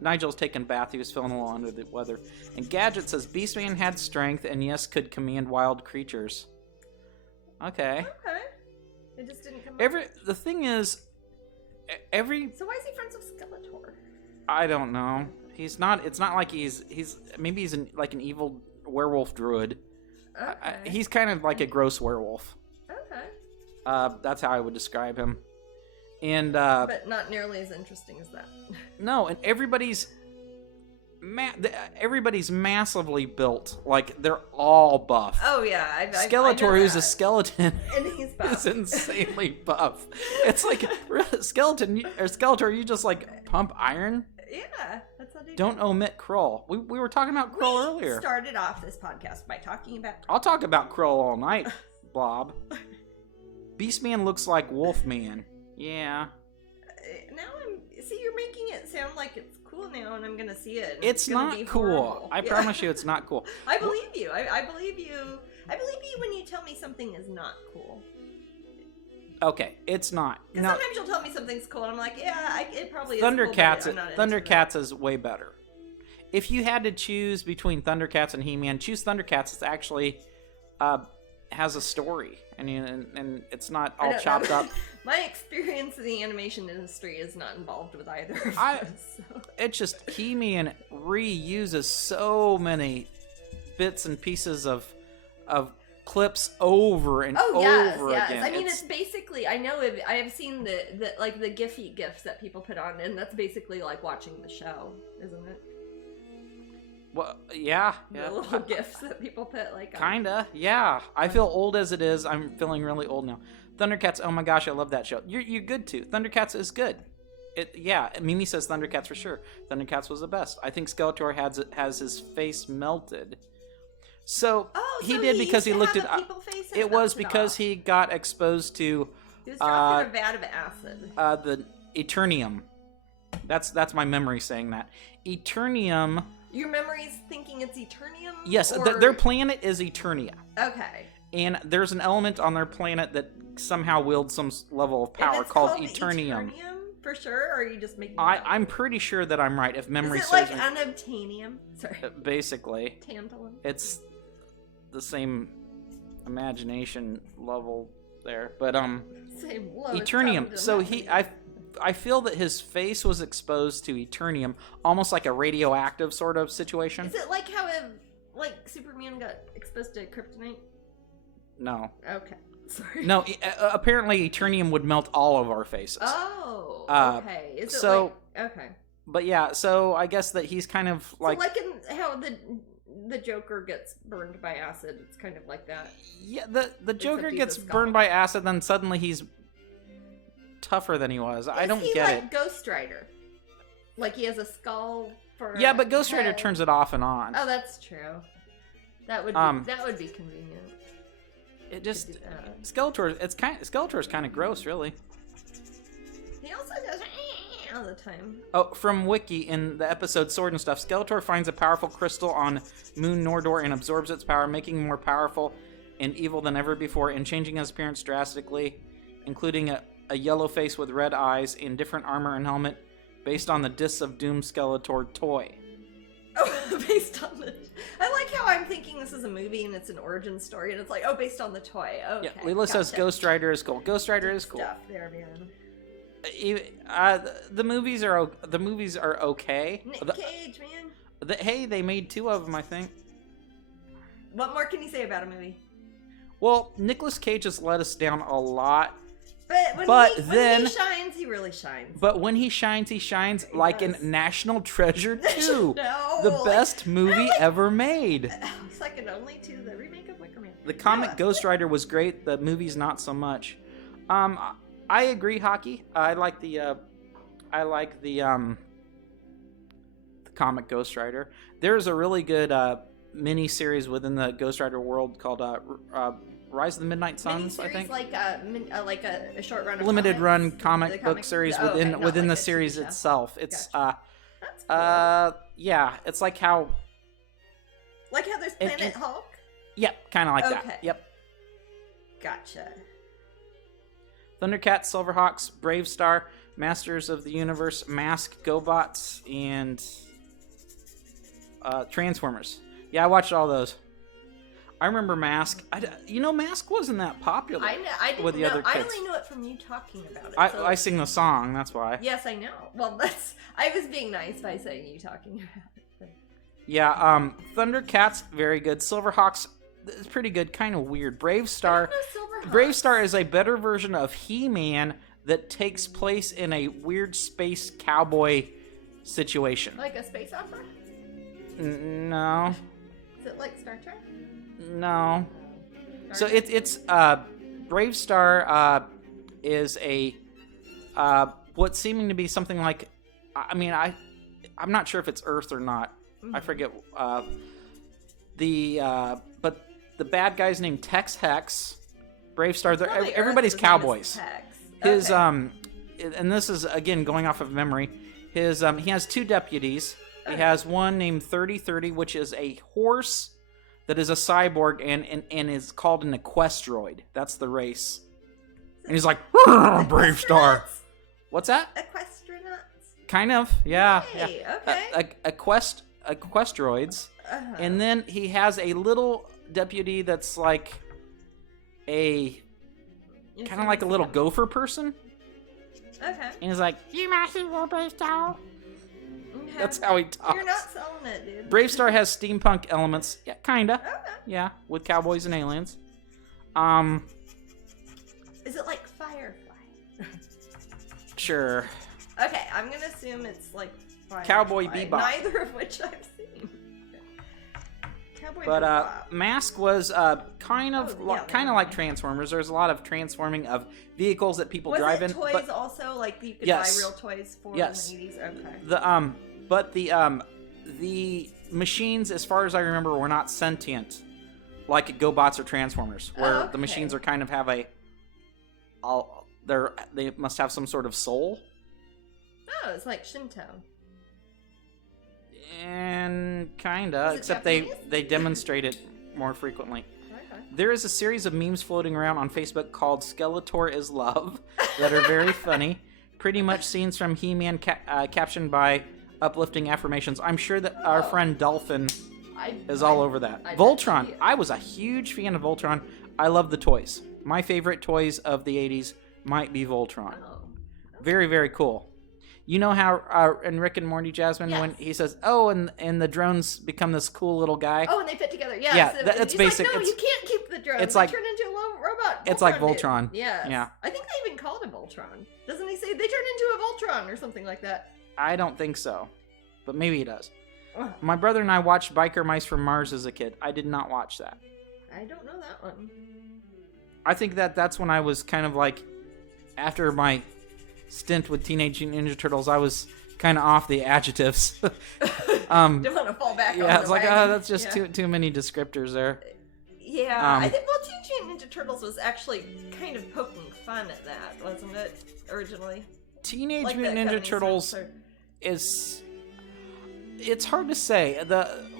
Nigel's taking a bath. He was feeling a little under the weather. And Gadget says Beastman had strength and yes, could command wild creatures. Okay. Okay. It just didn't come The thing is, So why is he friends with Skeletor? I don't know. He's not. It's not like he's maybe he's like an evil werewolf druid. Okay. He's kind of like a gross werewolf. Okay. That's how I would describe him. And but not nearly as interesting as that. No, and everybody's massively built. Like they're all buff. Oh yeah, Skeletor, who's a skeleton, and he's buff. is insanely buff. It's like Skeletor, you just like pump iron. Yeah, that's how they Don't omit Krull. We were talking about Krull earlier. We started off this podcast by talking about. I'll talk about Krull all night, Blob. Beastman looks like Wolfman. Yeah. Now see, you're making it sound like it's cool now, and I'm gonna see it. It's not cool. Horrible. I promise you, it's not cool. I believe you. I believe you. I believe you when you tell me something is not cool. Okay, it's not. Because sometimes you'll tell me something's cool, and I'm like, yeah, it probably is Thundercats. Cool, but Thundercats is way better. If you had to choose between Thundercats and He-Man, choose Thundercats. It's actually has a story, and it's not all chopped up. My experience in the animation industry is not involved with either of those. So. It's just He-Man reuses so many bits and pieces of clips over and over again. I mean, it's basically, I know I have seen the like the Giphy gifs that people put on, and that's basically like watching the show, isn't it? Well, yeah. The little gifs that people put like on. Kinda, yeah. I feel old as it is. I'm feeling really old now. Thundercats, oh my gosh, I love that show. You're good too. Thundercats is good. Mimi says Thundercats for sure. Thundercats was the best. I think Skeletor has his face melted. So he did because he looked at it was because he got exposed to he was dropped in a vat of acid. The Eternium. That's my memory saying that. Eternium. Your memory's thinking it's Eternium? Yes, their planet is Eternia. Okay. And there's an element on their planet that somehow wields some level of power called Eternium. Eternium for sure, or are you just making? I'm pretty sure that I'm right. If memory serves serves me. Is it like unobtainium? Sorry. Basically. Tantalum. It's the same imagination level there, but same Eternium. So I feel that his face was exposed to Eternium, almost like a radioactive sort of situation. Is it like how Superman got exposed to kryptonite? No. Okay. Sorry. No, apparently Eternium would melt all of our faces. Oh, okay. Is it okay. But yeah, so I guess that he's kind of like... So like in how the Joker gets burned by acid, it's kind of like that. Yeah, the Joker gets burned by acid, then suddenly he's tougher than he was. I don't get it. Ghost Rider? Like he has a skull for Yeah, but Ghost Rider turns it off and on. Oh, that's true. That would be convenient. It just Skeletor's kind of gross, really. He also does all the time. Oh, from Wiki in the episode Sword and Stuff, Skeletor finds a powerful crystal on Moon Nordor and absorbs its power, making him more powerful and evil than ever before, and changing his appearance drastically, including a yellow face with red eyes and different armor and helmet, based on the Discs of Doom Skeletor toy. Oh, based on the... I like how I'm thinking this is a movie and it's an origin story, and it's like, based on the toy. Okay. Yeah, Leela says Ghost Rider is cool. Ghost Rider is cool. Stuff there, man. The movies are okay. Nick Cage, man. Hey, they made 2 of them, I think. What more can you say about a movie? Well, Nicolas Cage has let us down a lot. When he shines, he really shines. But when he shines like a national treasure too. No, the best movie ever made. Second only to the remake of Wicker Man. The comic Ghost Rider was great. The movie's not so much. I agree, Hockey. I like the comic Ghost Rider. There's a really good mini series within the Ghost Rider world called Rise of the Midnight Suns, I think. Like a short run of limited comics? run comic book series within not within like the a series TV show. itself. It's Gotcha. That's cool. yeah, it's like how Like how there's Planet Hulk? Yep, kind of like Okay. that. Yep. Gotcha. Thundercats, Silverhawks, Brave Star, Masters of the Universe, Mask, GoBots, and Transformers. Yeah, I watched all those. I remember Mask. Mask wasn't that popular. I didn't with the know. other I kids. only know it from you talking about it. I sing the song, that's why. Yes, I know. Well, I was being nice by saying you talking about it. Yeah, Thundercats, very good. Silverhawks, it's pretty good, kind of weird. Brave Star. Brave Star is a better version of He-Man that takes place in a weird space cowboy situation. Like a space opera? No. Is it like Star Trek? No. So it's Brave Star is a what's seeming to be something like, I'm not sure if it's Earth or not. I forget. But the bad guy's named Tex Hex. Brave Star. Everybody's cowboys. His and this is again going off of memory. His he has two deputies. He has one named 3030, which is a horse that is a cyborg and is called an equestroid. That's the race. And he's like, Brave Star. What's that? Equestronauts? Kind of, yeah. Hey, yeah. okay. Equestroids. And then he has a little deputy that's like a kind of like a little gopher person. Okay. And he's like, you must go Brave Star. Okay. That's how he talks. You're not selling it, dude. Brave Star has steampunk elements. Yeah, kinda. Okay. Yeah, with cowboys and aliens. Is it like Firefly? Sure. Okay, I'm gonna assume it's like Firefly. Cowboy Bebop. Neither of which I've seen. Cowboy But Bebop. Mask was kind of like Transformers. There's a lot of transforming of vehicles that people drive in. Was it toys also? Like you could buy real toys for in the 80s? Okay. The machines, as far as I remember, were not sentient like GoBots or Transformers, where the machines are kind of have they must have some sort of soul. Oh, it's like Shinto. And kinda, except they demonstrate it more frequently. Okay. There is a series of memes floating around on Facebook called Skeletor is Love that are very funny. Pretty much scenes from He-Man captioned by uplifting affirmations. I'm sure that our friend Dolphin is all over that. Voltron. I was a huge fan of Voltron. I love the toys. My favorite toys of the 80s might be Voltron. Oh. Very, very cool. You know how in Rick and Morty, Jasmine, when he says, "Oh, and the drones become this cool little guy." Oh, and they fit together. Yes. Yeah, that's basic. Like, no, you can't keep the drones. It's they like turn into a little robot. It's like Voltron. Yes. Yeah. I think they even called it Voltron. Doesn't he say they turn into a Voltron or something like that? I don't think so, but maybe he does. Ugh. My brother and I watched Biker Mice from Mars as a kid. I did not watch that. I don't know that one. I think that's when I was kind of like, after my stint with Teenage Mutant Ninja Turtles, I was kind of off the adjectives. Don't want to fall back on Yeah, it's the like, wagon. that's just too many descriptors there. Yeah, I think, Teenage Mutant Ninja Turtles was actually kind of poking fun at that, wasn't it, originally? Teenage Mutant Ninja Turtles is... It's hard to say.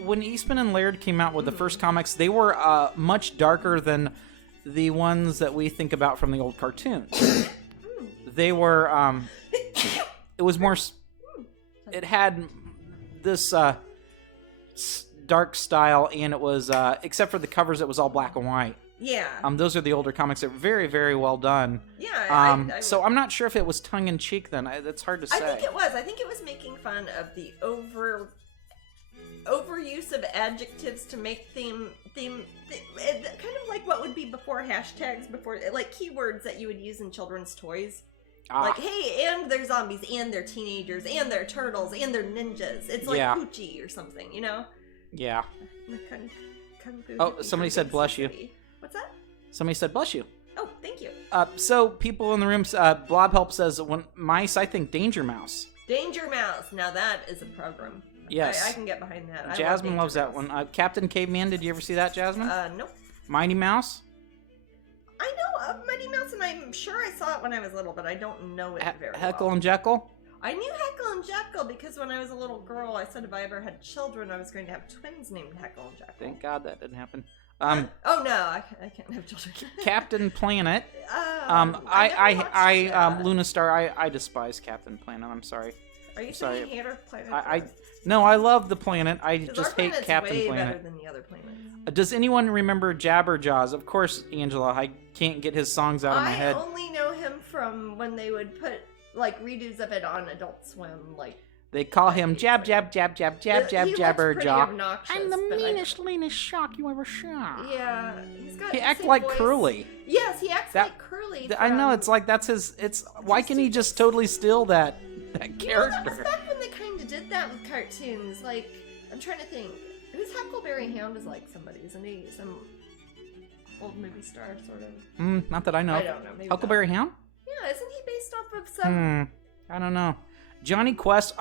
When Eastman and Laird came out with the first comics, they were much darker than the ones that we think about from the old cartoons. They were... it was more... It had this dark style, and it was... except for the covers, it was all black and white. Yeah. Those are the older comics. They're very, very well done. Yeah. So I'm not sure if it was tongue-in-cheek then. It's hard to say. I think it was. I think it was making fun of the overuse of adjectives to make theme kind of like what would be before hashtags, before like keywords that you would use in children's toys. Like, hey, and they're zombies, and they're teenagers, and they're turtles, and they're ninjas. It's like Poochie or something, you know? Yeah. Kung Fu Oh, somebody said bless you. What's that? Somebody said bless you. Oh, thank you. So people in the room, Blob Help says, when mice, I think Danger Mouse. Danger Mouse. Now that is a program. Yes. I can get behind that. Jasmine loves that one. Captain Caveman, did you ever see that, Jasmine? Nope. Mighty Mouse? of Mighty Mouse, and I'm sure I saw it when I was little, but I don't know it very well. Heckle and Jekyll? I knew Heckle and Jekyll because when I was a little girl, I said if I ever had children, I was going to have twins named Heckle and Jekyll. Thank God that didn't happen. Oh no, I can't have children. Captain Planet. Luna Star. I despise Captain Planet. I'm sorry. Are you saying you hate our planet? No, I love the planet. I just our hate Captain way Planet. Better than the other planets. Does anyone remember Jabberjaws? Of course, Angela. I can't get his songs out of my head. I only know him from when they would put like redos of it on Adult Swim, like. They call him Jab Jab Jab Jab Jab Jab Jabberjaw. I'm the leanest shock you ever saw. Yeah, he acts like voice. Curly. Yes, he acts like Curly. I know, it's like that's his. It's why can he just totally steal that character? You know, that was back when they kind of did that with cartoons. Like, I'm trying to think. Who's Huckleberry Hound is like somebody, isn't he? Some old movie star, sort of. Not that I know. I don't know. Maybe Huckleberry Hound? Yeah, isn't he based off of some? I don't know. Johnny Quest.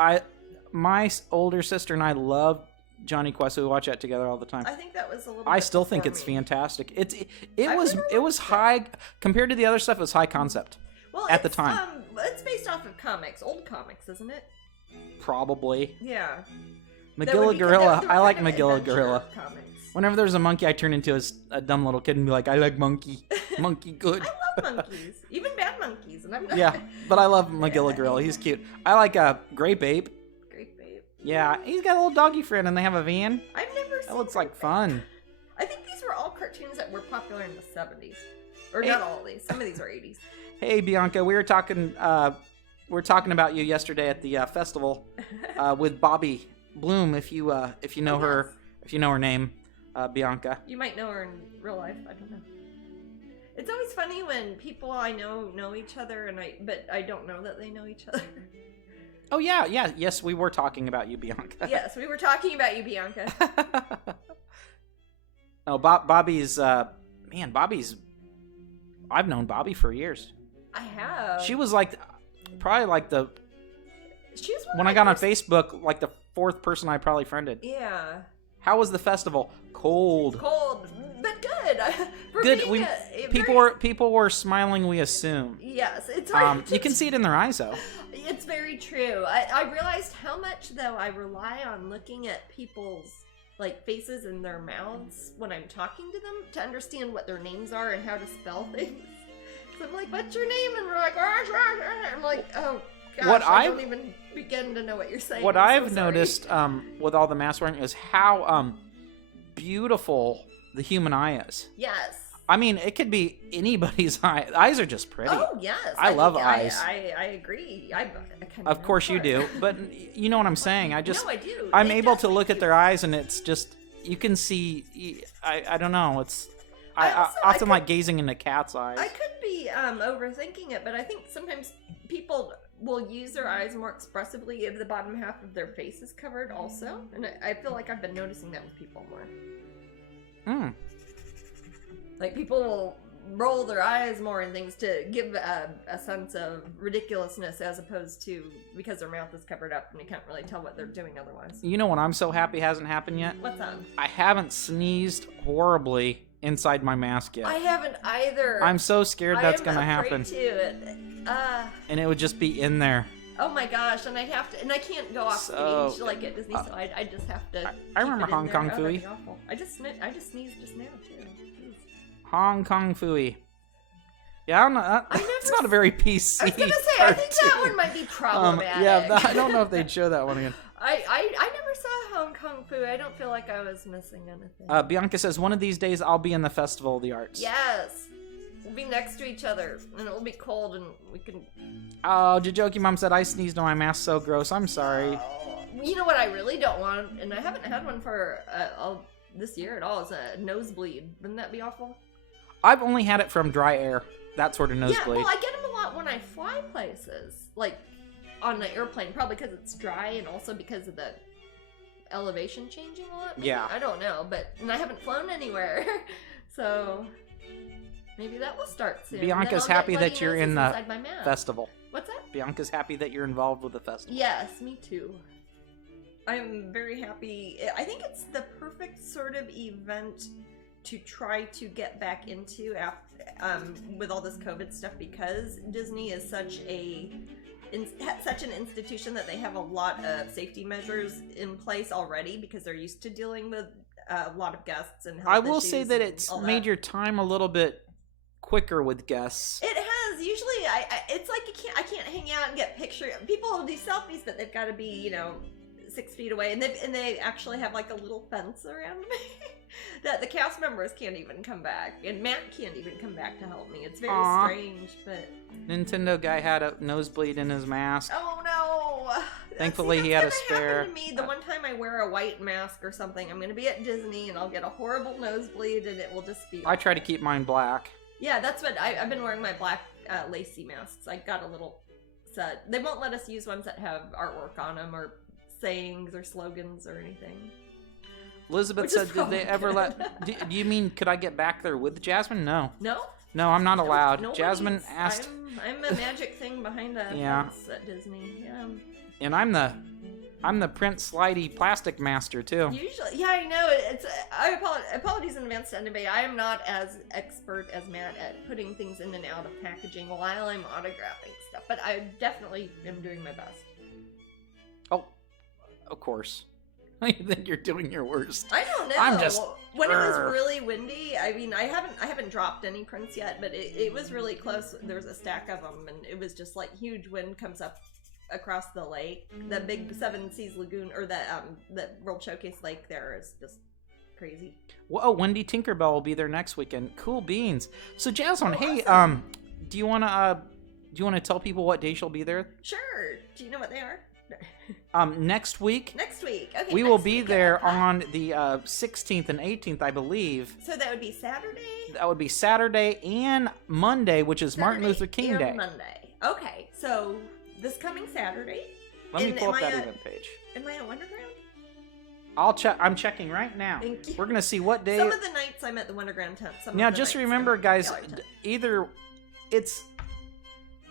My older sister and I love Johnny Quest. We watch that together all the time. I think that was a little. I still think it's fantastic. It was high compared to the other stuff. It was high concept. Well, at the time. It's based off of comics, old comics, isn't it? Probably. Yeah. Magilla Gorilla. I like Magilla Gorilla. Comics. Whenever there's a monkey, I turn into a dumb little kid and be like, I like monkey. Monkey good. I love monkeys. Even bad monkeys. And I'm not... Yeah, but I love Magilla Gorilla. He's cute. I like Grape Ape. Grape Ape. Yeah, he's got a little doggy friend and they have a van. I've never seen that. Looks like fun. I think these were all cartoons that were popular in the 70s. Or not all of these. Some of these are 80s. Hey, Bianca, we were talking about you yesterday at the festival with Bobby Bloom. If you know her, if you know her name, Bianca. You might know her in real life. I don't know. It's always funny when people I know each other, but I don't know that they know each other. Oh yeah, yes, we were talking about you, Bianca. Yes, we were talking about you, Bianca. Oh, Bobby's Bobby's. I've known Bobby for years. I have. She was probably like the. She was when I got on Facebook, like the fourth person I probably friended. Yeah. How was the festival? Cold, but good. Good. People were smiling. We assume. Yes, it's hard. You can see it in their eyes, though. It's very true. I realized how much though I rely on looking at people's faces and their mouths when I'm talking to them to understand what their names are and how to spell things. So I'm like, "What's your name?" And we're like, I'm like, "Oh gosh, I don't even begin to know what you're saying." What I've noticed with all the mask wearing is how beautiful the human eye is. Yes. I mean, it could be anybody's eye. Eyes are just pretty. Oh, yes. I love eyes. I agree. I of course you do, but you know what I'm saying. No, I do. I'm able to look at their eyes, and it's just you can see. I don't know. I often like gazing into cats' eyes. I could be overthinking it, but I think sometimes people will use their eyes more expressively if the bottom half of their face is covered also. And I feel like I've been noticing that with people more. Like people will roll their eyes more and things to give a sense of ridiculousness as opposed to because their mouth is covered up and you can't really tell what they're doing otherwise. You know what I'm so happy hasn't happened yet? What's that? I haven't sneezed horribly inside my mask yet. I haven't either. I'm so scared that's going to happen. And it would just be in there. Oh my gosh, and I can't go off stage like at Disney, so I just have to. I remember Hong Kong Phooey. I just sneezed just now too. Jeez. Hong Kong Phooey. Yeah, I don't know. It's not a very PC. I was gonna say, I think that one might be problematic. I don't know if they'd show that one again. I never saw Hong Kong Phooey. I don't feel like I was missing anything. Bianca says, one of these days I'll be in the Festival of the Arts. Yes. We'll be next to each other, and it'll be cold, and we can... Oh, Jajoki Mom said, I sneezed on my mask, so gross. I'm sorry. You know what I really don't want, and I haven't had one for this year at all, is a nosebleed. Wouldn't that be awful? I've only had it from dry air. That sort of nosebleed. Yeah, well, I get them a lot when I fly places. Like, on the airplane, probably because it's dry, and also because of the elevation changing a lot. Maybe. Yeah. I don't know, and I haven't flown anywhere, so... Maybe that will start soon. Bianca's happy that you're in the festival. What's that? Bianca's happy that you're involved with the festival. Yes, me too. I'm very happy. I think it's the perfect sort of event to try to get back into with all this COVID stuff, because Disney is such an institution that they have a lot of safety measures in place already, because they're used to dealing with a lot of guests and health I will issues say that it's made your time a little bit quicker with guests. It has. Usually, it's like I can't hang out and get pictures. People will do selfies, but they've got to be 6 feet away, and they actually have like a little fence around me that the cast members can't even come back, and Matt can't even come back to help me. It's very strange, but Nintendo guy had a nosebleed in his mask. Oh no! Thankfully, he had a spare. To me, the one time I wear a white mask or something, I'm going to be at Disney and I'll get a horrible nosebleed, and it will just be. I try to keep mine black. Yeah, that's what I've been wearing, my black lacy masks. I got a little set. They won't let us use ones that have artwork on them or sayings or slogans or anything. Elizabeth said, did they ever let... Do you mean, could I get back there with Jasmine? No. No? No, I'm not allowed. Nobody's, Jasmine asked... I'm a magic thing behind a fence at Disney. Yeah. And I'm the Prince Slidey plastic master, too. Usually, yeah, I know. Apologies in advance to anybody. I am not as expert as Matt at putting things in and out of packaging while I'm autographing stuff, but I definitely am doing my best. Oh, of course. I think you're doing your worst. I don't know. I'm just... When it was really windy, I mean, I haven't dropped any prints yet, but it was really close. There was a stack of them, and it was just like huge wind comes up across the lake. The big Seven Seas Lagoon, or the World Showcase Lake there is just crazy. Whoa, Wendy Tinkerbell will be there next weekend. Cool beans. So Jasmine, hey, awesome. do you wanna tell people what day she'll be there? Sure. Do you know what they are? Next week. Next week. Okay. We will be there on the 16th and 18th, I believe. So that would be Saturday? That would be Saturday and Monday, which is Martin Luther King Day. Monday. Okay. So this coming Saturday. Let me pull up that event page. Am I at Wonderground? I'll check. I'm checking right now. Thank you. We're gonna see what day. Some of the nights I'm at the Wonderground tent. Now, just remember, guys, either it's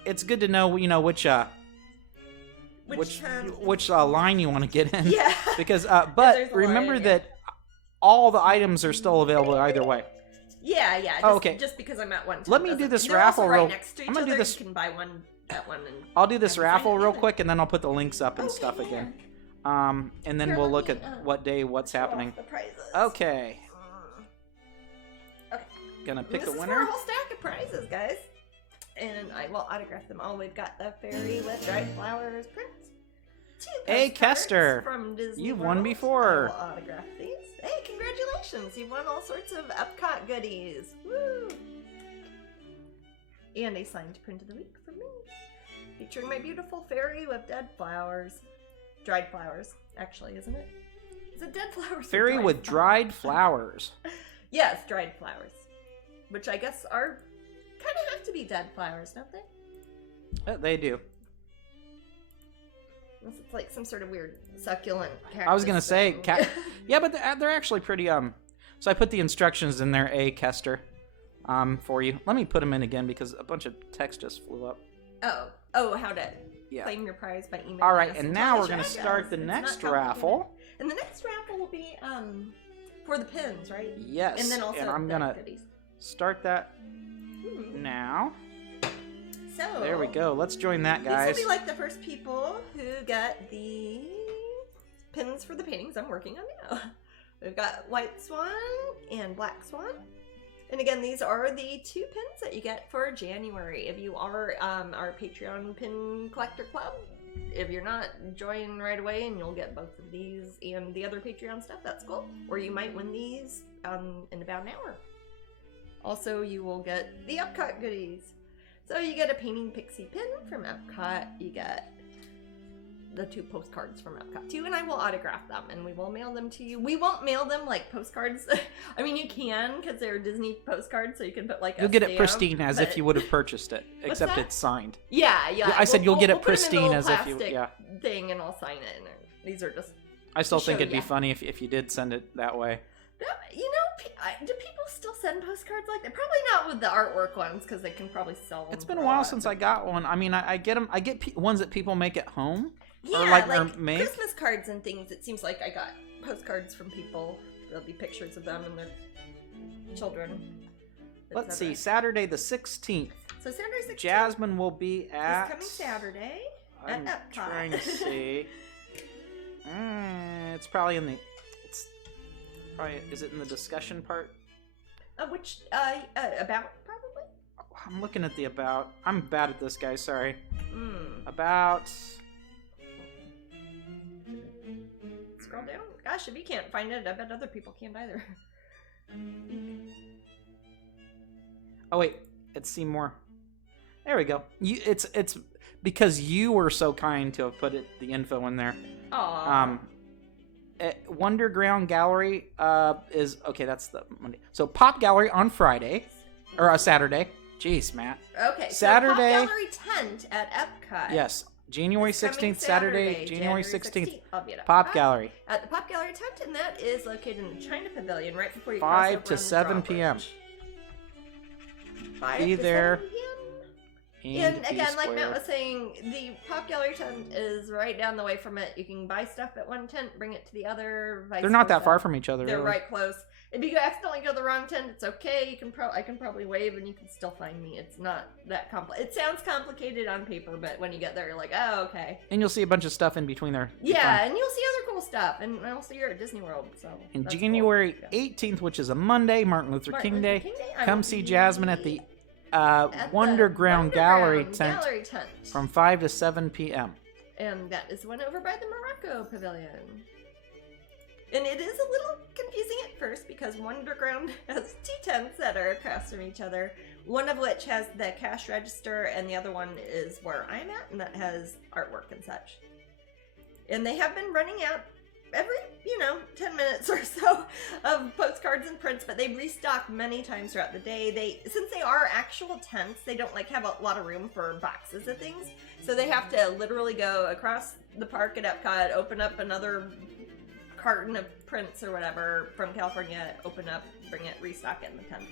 good to know, which line you want to get in. Yeah. Because, but remember that all the items are still available either way. Yeah. Just, okay. Just because I'm at one. Let me do this raffle real. I'm gonna do this. You can buy one at one. And I'll do this raffle real quick, and then I'll put the links up and stuff again. And then we'll look at what day, what's happening. The prizes. Okay. Okay. Gonna pick a winner. This is for a whole stack of prizes, guys. And I will autograph them all. We've got the fairy with dried flowers prints. Hey, Kester. From Disney You've World. won before. I will autograph these. Hey, congratulations. You've won all sorts of Epcot goodies. Woo! And a signed print of the week from me. Featuring my beautiful fairy with dead flowers. Dried flowers, actually, isn't it? Is it dead flowers? Fairy with dried flowers. Yes, dried flowers. Which I guess are... kind of have to be dead flowers, don't they? They do. Unless it's like some sort of weird succulent cactus. I was gonna say, yeah, but they're actually pretty. So I put the instructions in there, Kester, for you. Let me put them in again because a bunch of text just flew up. Oh, how to claim your prize by email. All right, and now we're gonna start the next raffle. And the next raffle will be for the pins, right? Yes. And then also and I'm gonna start that. Now. So there we go. Let's join that, guys. These will be like the first people who get the pins for the paintings I'm working on now. We've got White Swan and Black Swan. And again, these are the 2 pins that you get for January. If you are our Patreon pin collector club, if you're not, join right away and you'll get both of these and the other Patreon stuff. That's cool. Or you might win these in about an hour. Also, you will get the Epcot goodies. So you get a Painting Pixie pin from Epcot. You get the 2 postcards from Epcot too, and I will autograph them and we will mail them to you. We won't mail them like postcards. I mean, you can because they're Disney postcards, so you can put like you'll get it pristine as if you would have purchased it, except it's signed. Yeah. I said you'll get it pristine as if you thing, and I'll sign it. And these are just. I still think it'd be funny if you did send it that way. Do people still send postcards like that? Probably not with the artwork ones because they can probably sell them. It's been a while since I got one. I mean, I get them. I get ones that people make at home. Yeah, or make Christmas cards and things. It seems like I got postcards from people. There'll be pictures of them and children. Let's see, Saturday the 16th. So Saturday 16th. Jasmine will be at... This coming Saturday I'm at Epcot. trying to see. It's probably in the... Is it in the discussion part? Which, about, probably? I'm looking at the about. I'm bad at this, guys, sorry. About... Scroll down. Gosh, if you can't find it, I bet other people can't either. Oh, wait. Let's see more. There we go. It's because you were so kind to have put the info in there. Aww. Wonderground Gallery is... Okay, that's the Monday. So, Pop Gallery on Friday. Or Saturday. Jeez, Matt. Okay, Saturday. So Pop Gallery tent at Epcot. Yes. January 16th, Saturday, January 16th. I'll be at Pop Gallery. At the Pop Gallery tent, and that is located in the China Pavilion right before you 5 to 7 p.m. 5 Be to there. 7 p.m.? And again, like Matt was saying, the Pop Gallery tent is right down the way from it. You can buy stuff at one tent, bring it to the other. They're not that far from each other. They're really. right close. If you accidentally go to the wrong tent, it's okay. You can I can probably wave, and you can still find me. It's not that complicated. It sounds complicated on paper, but when you get there, you're like, oh, okay. And you'll see a bunch of stuff in between there. Yeah, and you'll see other cool stuff. And also, you're at Disney World, so. And January 18th, which is a Monday, Martin Luther King Day. Come see Jasmine at the Wonderground Gallery tent from 5 to 7 p.m. And that is one over by the Morocco Pavilion. And it is a little confusing at first because Wonderground has two tents that are across from each other, one of which has the cash register and the other one is where I'm at, and that has artwork and such. And they have been running out every, 10 minutes or so of postcards and prints, but they restock many times throughout the day. Since they are actual tents, they don't have a lot of room for boxes of things, so they have to literally go across the park at Epcot, open up another carton of prints or whatever from California, open up, bring it, restock it in the tent.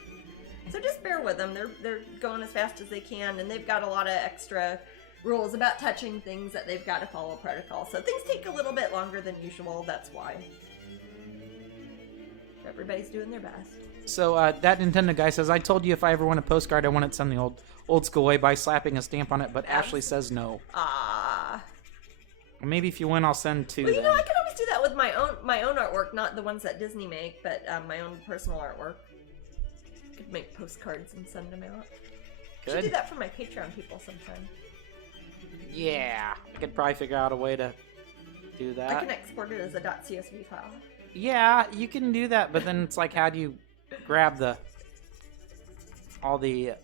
So just bear with them. They're going as fast as they can, and they've got a lot of extra rules about touching things that they've got to follow protocol. So things take a little bit longer than usual. That's why. Everybody's doing their best. So that Nintendo guy says, I told you if I ever want a postcard, I want it sent the old school way by slapping a stamp on it, but Ashley says no. Maybe if you win, I'll send two. Well, I can always do that with my own artwork, not the ones that Disney make, but my own personal artwork. I could make postcards and send them out. Good. Should do that for my Patreon people sometime. Yeah, I could probably figure out a way to do that. I can export it as a .csv file. Yeah, you can do that, but then it's like, how do you grab all the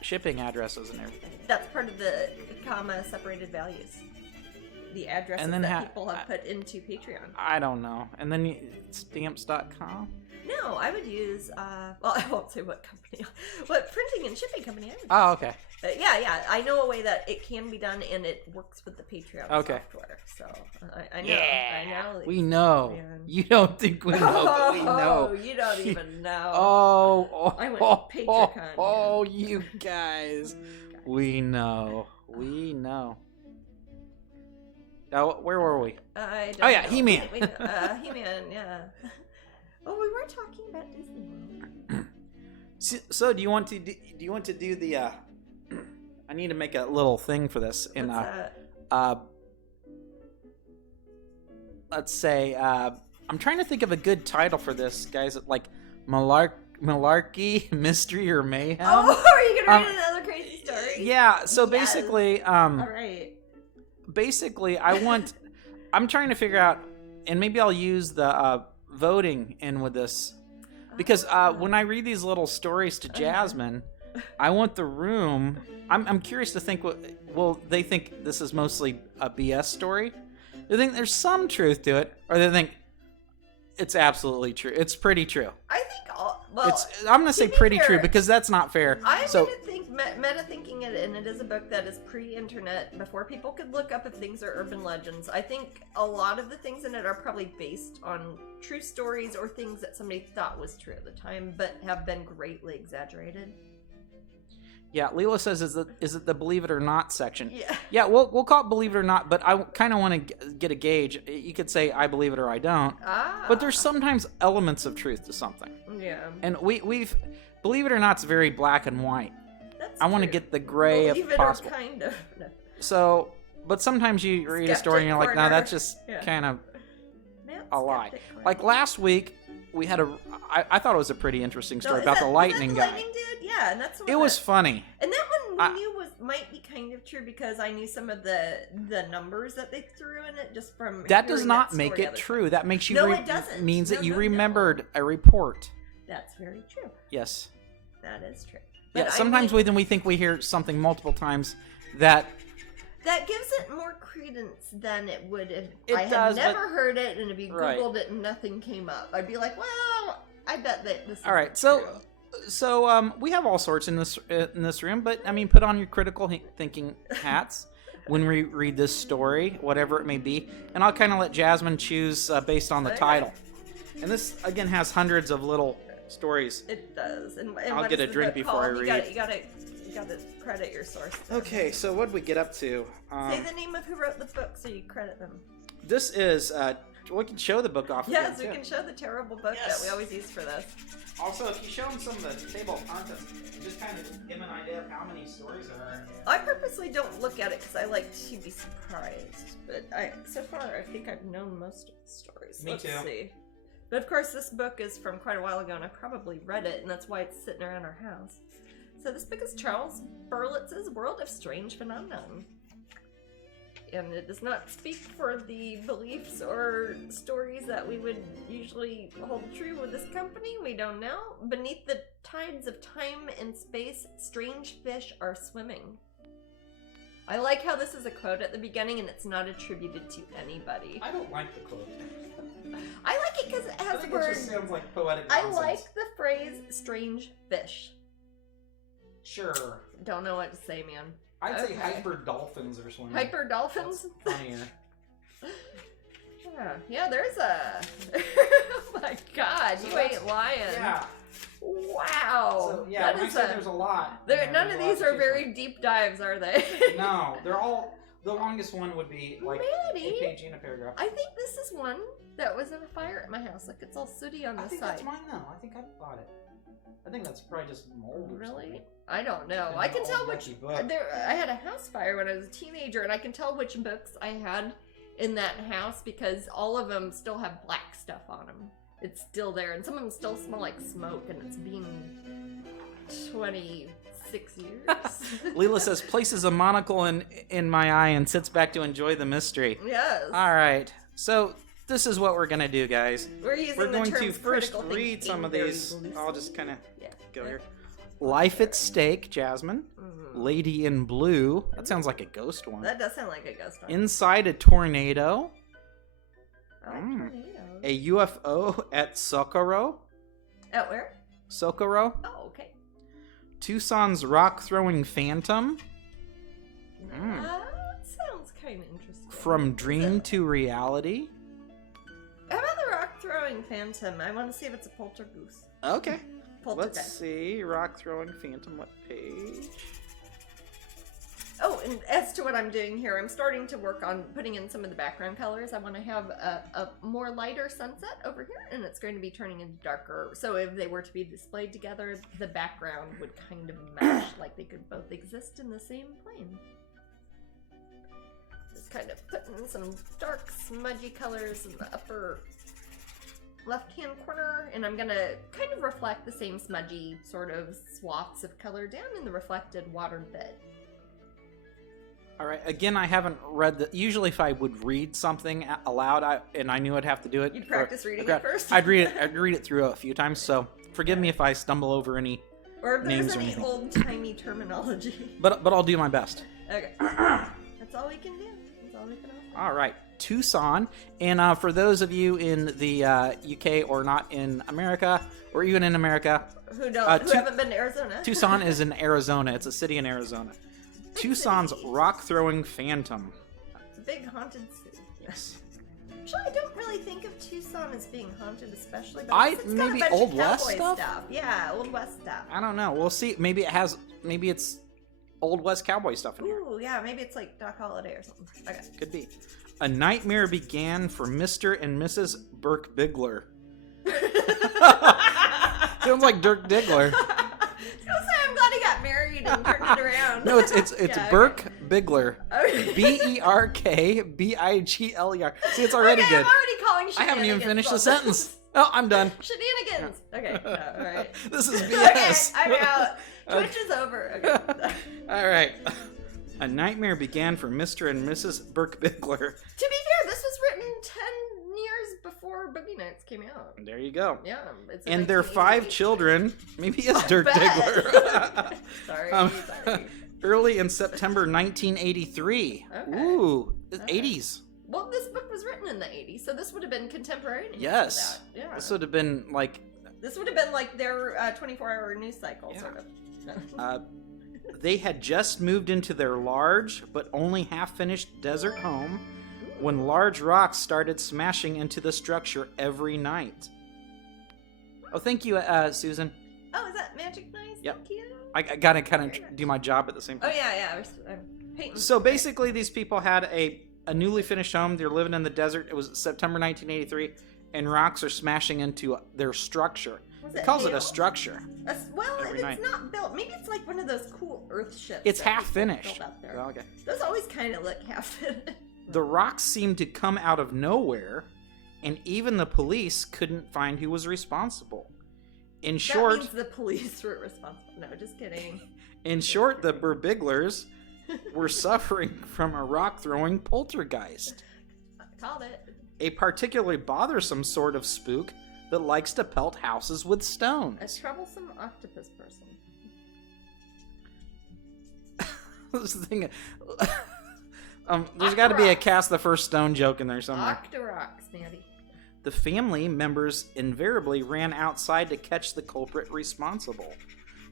shipping addresses and everything? That's part of the comma-separated values. The addresses and then that people have put into Patreon. I don't know. And then stamps.com? No, I would use, well, I won't say what company, what printing and shipping company I would use. Oh, okay. But yeah, I know a way that it can be done, and it works with the Patreon software. So I know. Yeah, I know. We know. Man. You don't think we know, but we know. Oh, you don't even know. I went Patreon. Oh, you guys. We know. We know. Oh, where were we? I don't know. He-Man. He-Man, yeah. Oh, we were talking about Disney World. So, do you want to do the? I need to make a little thing for this. In let's say I'm trying to think of a good title for this, guys. Like malarkey, mystery, or mayhem. Oh, are you gonna read another crazy story? Yeah. So basically, all right. Basically, I'm trying to figure out, and maybe I'll use the voting in with this, because when I read these little stories to Jasmine, I want the room. I'm curious to think will they think this is mostly a BS story? Do they think there's some truth to it, or do they think it's absolutely true? It's pretty true. I think I'm gonna say pretty true because that's not fair. I'm gonna think meta thinking it, and it is a book that is pre-internet, before people could look up if things are urban legends. I think a lot of the things in it are probably based on true stories or things that somebody thought was true at the time, but have been greatly exaggerated. Yeah, Leela says, is it the Believe It or Not section? Yeah. Yeah, we'll call it Believe It or Not, but I kind of want to get a gauge. You could say I believe it or I don't. But there's sometimes elements of truth to something. Yeah. And we've Believe It or Not's very black and white. That's I want to true. get the gray Believe if it possible. Or kind of. No. So, but sometimes you read a story and you're like, no, that's just kind of a lie. Like last week, we had I thought it was a pretty interesting story about the lightning guy. Lightning dude? Yeah, and that's It was funny. And that one we knew might be kind of true because I knew some of the numbers that they threw in it just from. That does not make it true. That makes you. No, it doesn't. Means that you remembered a report. That's very true. Yes. That is true. But yeah. Sometimes when we think we hear something multiple times, that gives it more credence than it would if I had never heard it, and if you Googled it and nothing came up, I'd be like, well, I bet that this is all right. True. So we have all sorts in this room, but I mean, put on your critical thinking hats when we read this story, whatever it may be, and I'll kind of let Jasmine choose based on the title. And this again has hundreds of little stories. It does. And I'll get a drink before I read. You gotta credit your source. Okay, so what did we get up to? Say the name of who wrote the book so you credit them. This is we can show the book off. Yes, we can show the terrible book that we always use for this. Also, if you show them some of the table of contents, just kind of give them an idea of how many stories there are in here. I purposely don't look at it because I like to be surprised. But so far, I think I've known most of the stories. Me too. Let's see. But of course, this book is from quite a while ago, and I probably read it, and that's why it's sitting around our house. So this book is Charles Berlitz's World of Strange Phenomenon. And it does not speak for the beliefs or stories that we would usually hold true with this company. We don't know. Beneath the tides of time and space, strange fish are swimming. I like how this is a quote at the beginning and it's not attributed to anybody. I don't like the quote. I like it because it has the word. It just sounds like poetic nonsense. I like the phrase strange fish. Sure. Don't know what to say, man. I'd say hyper dolphins or something. Hyper dolphins? That's funnier. Yeah, there's a... Oh my god, so you ain't lying. Yeah. Wow. So, yeah, when I say there's a lot. None of these are very deep dives, are they? No, they're all... The longest one would be like a page and a paragraph. I think this is one that was in a fire at my house. Look, it's all sooty on the side. I think that's mine though. I think I bought it. I think that's probably just mold or something. I don't know. I can tell which... I had a house fire when I was a teenager, and I can tell which books I had in that house because all of them still have black stuff on them. It's still there, and some of them still smell like smoke, and it's been 26 years. Leela says, places a monocle in my eye and sits back to enjoy the mystery. Yes. All right. So this is what we're going to do, guys. We're going to first read some of these. I'll just kind of go here. Life at Stake, Jasmine. Lady in Blue. That sounds like a ghost one. That does sound like a ghost one. Inside a Tornado. I like tornadoes. A UFO at Socorro. At where? Socorro. Oh, okay. Tucson's rock-throwing phantom. That sounds kind of interesting. From Dream to Reality. How about the rock-throwing phantom? I want to see if it's a poltergeist. Okay. Let's see. Rock-throwing phantom. What page? Oh, and as to what I'm doing here, I'm starting to work on putting in some of the background colors. I want to have a more lighter sunset over here, and it's going to be turning into darker. So if they were to be displayed together, the background would kind of match, like they could both exist in the same plane. Just kind of putting some dark, smudgy colors in the upper left-hand corner, and I'm going to kind of reflect the same smudgy sort of swaths of color down in the reflected water bed. All right. Again, I haven't read the. Usually, if I would read something aloud, and I knew I'd have to do it. You'd practice reading it first. I'd read it through a few times. So forgive me if I stumble over any or if names there's any old-timey terminology. But I'll do my best. Okay. That's all we can do. That's all we can offer. All right. Tucson, and for those of you in the UK or not in America, or even in America, who haven't been to Arizona, Tucson is in Arizona. It's a city in Arizona. Tucson's rock-throwing phantom. It's a big haunted city. Yes. Actually, I don't really think of Tucson as being haunted, especially. But it's got maybe a bunch Old of West cowboy stuff? Yeah, Old West stuff. I don't know. We'll see. Maybe it's Old West cowboy stuff in here. Ooh, yeah, maybe it's like Doc Holliday or something. Okay. Could be. A nightmare began for Mr. and Mrs. Burke Bigler. Sounds like Dirk Diggler. I'm glad he got married and turned it around. No, it's Yeah, Burke Bigler. Okay. Berkbigler. See, it's already good. I'm already calling shenanigans. I haven't even finished the on sentence. this. Oh, I'm done. Shenanigans. Okay, all right. This is Okay, BS. I'm out. Twitch is over. Okay. All right. A nightmare began for Mr. and Mrs. Burke Bigler. To be fair, this was written 10 years before Boogie Nights came out. There you go. Yeah. It's And their 5 children, maybe it's Dirk bet. Diggler. Sorry. Early in September 1983. Okay. Ooh, Okay. 80s. Well, this book was written in the 80s, so this would have been contemporaneous. Yes. With that. Yeah. This would have been like... This would have been like their 24-hour news cycle, Yeah. sort of. They had just moved into their large, but only half-finished desert home when large rocks started smashing into the structure every night. Oh, thank you, Susan. Oh, is that Magic Nice? Yep. Thank you. I gotta kind of do my job at the same Oh, time. yeah. I'm painting. So basically, these people had a newly finished home. They're living in the desert. It was September 1983, and rocks are smashing into their structure. Was It calls it hail? a structure. Well, Every it's night. not built. Maybe it's like one of those cool Earth ships. It's that half people finished. built out there. Oh, okay. Those always kind of look half finished. The rocks seemed to come out of nowhere, and even the police couldn't find who was responsible. In short, That means the police were responsible. No, just kidding. the Burbiglers were suffering from a rock-throwing poltergeist, I called it. a particularly bothersome sort of spook that likes to pelt houses with A stones. troublesome octopus person. This is the thing. There's got to be a cast the first stone joke in there somewhere. Octorox, Maddie. The family members invariably ran outside to catch the culprit responsible,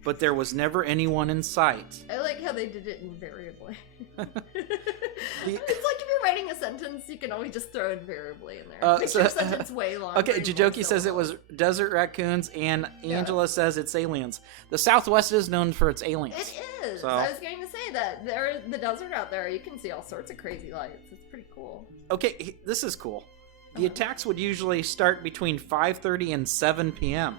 but there was never anyone in sight. I like how they did it invariably. It's like if you're writing a sentence, you can always just throw invariably in there. Makes your sentence way longer. Okay, Jijoki says it was desert raccoons, and Angela says it's aliens. The Southwest is known for its aliens. It is. So- I was going to say that there, the desert out there, you can see all sorts of crazy lights. It's pretty cool. Okay, this is cool. The attacks would usually start between 5:30 and 7 p.m.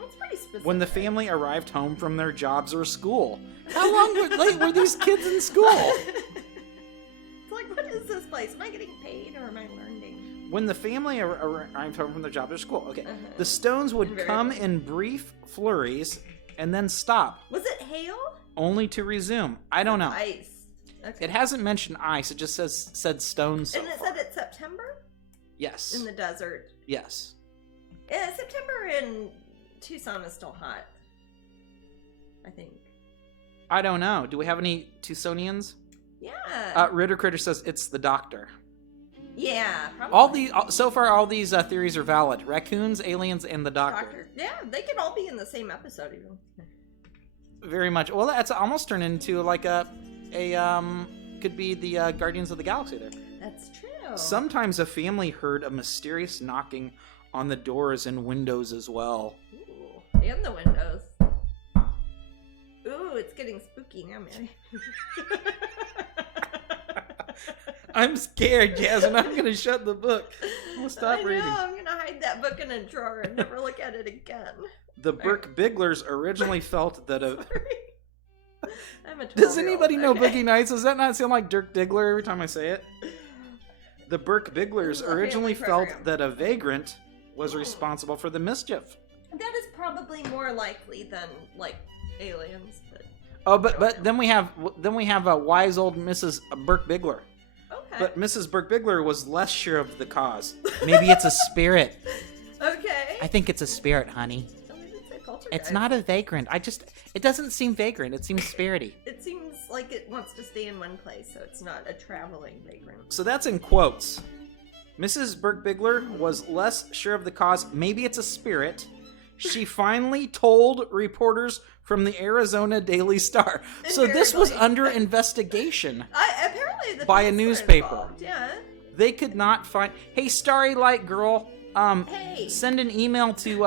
That's pretty specific. when the family arrived home from their jobs or school. How long were these kids in school? It's like, what is this place? Am I getting paid or am I learning? When the family arrived home from their job or school, okay, the stones would come in brief flurries and then stop, Was it hail? only to resume. I don't know. Ice. Okay. It hasn't mentioned ice. It just said stones. So And it far. said it's September Yes. in the desert. Yes. Yeah, September in Tucson is still hot. I think. I don't know. Do we have any Tucsonians? Yeah. Ritter Critter says it's the doctor. Yeah. Probably. So far, all these theories are valid. Raccoons, aliens, and the doctor. Yeah, they could all be in the same episode even. Very much. Well, that's almost turned into like a could be the Guardians of the Galaxy there. That's true. Sometimes a family heard a mysterious knocking on the doors and windows as well. Ooh, and the windows. Ooh, it's getting spooky now, Mary. I'm scared, Jasmine. I'm gonna shut the book. We'll stop reading. I'm gonna hide that book in a drawer and never look at it again. The Burke Biglers originally felt that a... I'm a 12-year-old. Does anybody know okay. Boogie Nights? Does that not sound like Dirk Diggler every time I say it? The Burke Biglers This is a originally family felt program. that a vagrant was responsible for the mischief. That is probably more likely than like aliens. But Oh, but then we have a wise old Mrs. Burke Bigler. okay. But Mrs. Burke Bigler was less sure of the cause. Maybe it's a spirit. Okay. I think it's a spirit, honey. Oh, we did say poltergeist. It's not a vagrant. It doesn't seem vagrant. It seems spirity. It seems like it wants to stay in one place, so it's not a traveling vagrant. So that's in quotes. Mrs. Burke Bigler was less sure of the cause. Maybe it's a spirit. She finally told reporters from the Arizona Daily Star. So this was under investigation Apparently the by a police were newspaper. involved, Yeah. They could not find... Hey, Starry Light Girl, Hey. send an email to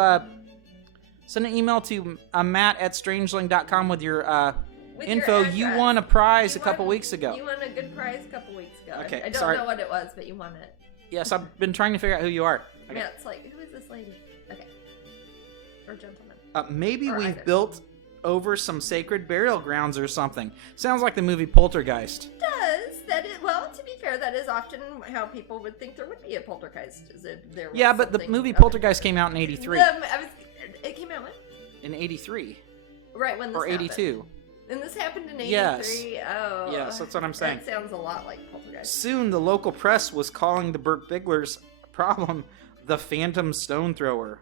Matt at strangeling.com with your info. You won a prize a couple weeks ago. You won a good prize a couple weeks ago. Okay, I don't know what it was, but you won it. Yes, I've been trying to figure out who you are. Okay. Matt's like, who is this lady? Okay. Or gentleman. Maybe Or we've either. built over some sacred burial grounds or something. Sounds like the movie Poltergeist. Well, to be fair, that is often how people would think there would be a poltergeist. Is it there? Was Yeah, but the something movie up Poltergeist there. came out in 83. It came out when? In 83. Right when this Or 82. happened. And this happened in 83? Yes. Oh. Yes, that's what I'm saying. That sounds a lot like poltergeist. Soon, the local press was calling the Burke-Bigler's problem the Phantom Stone Thrower.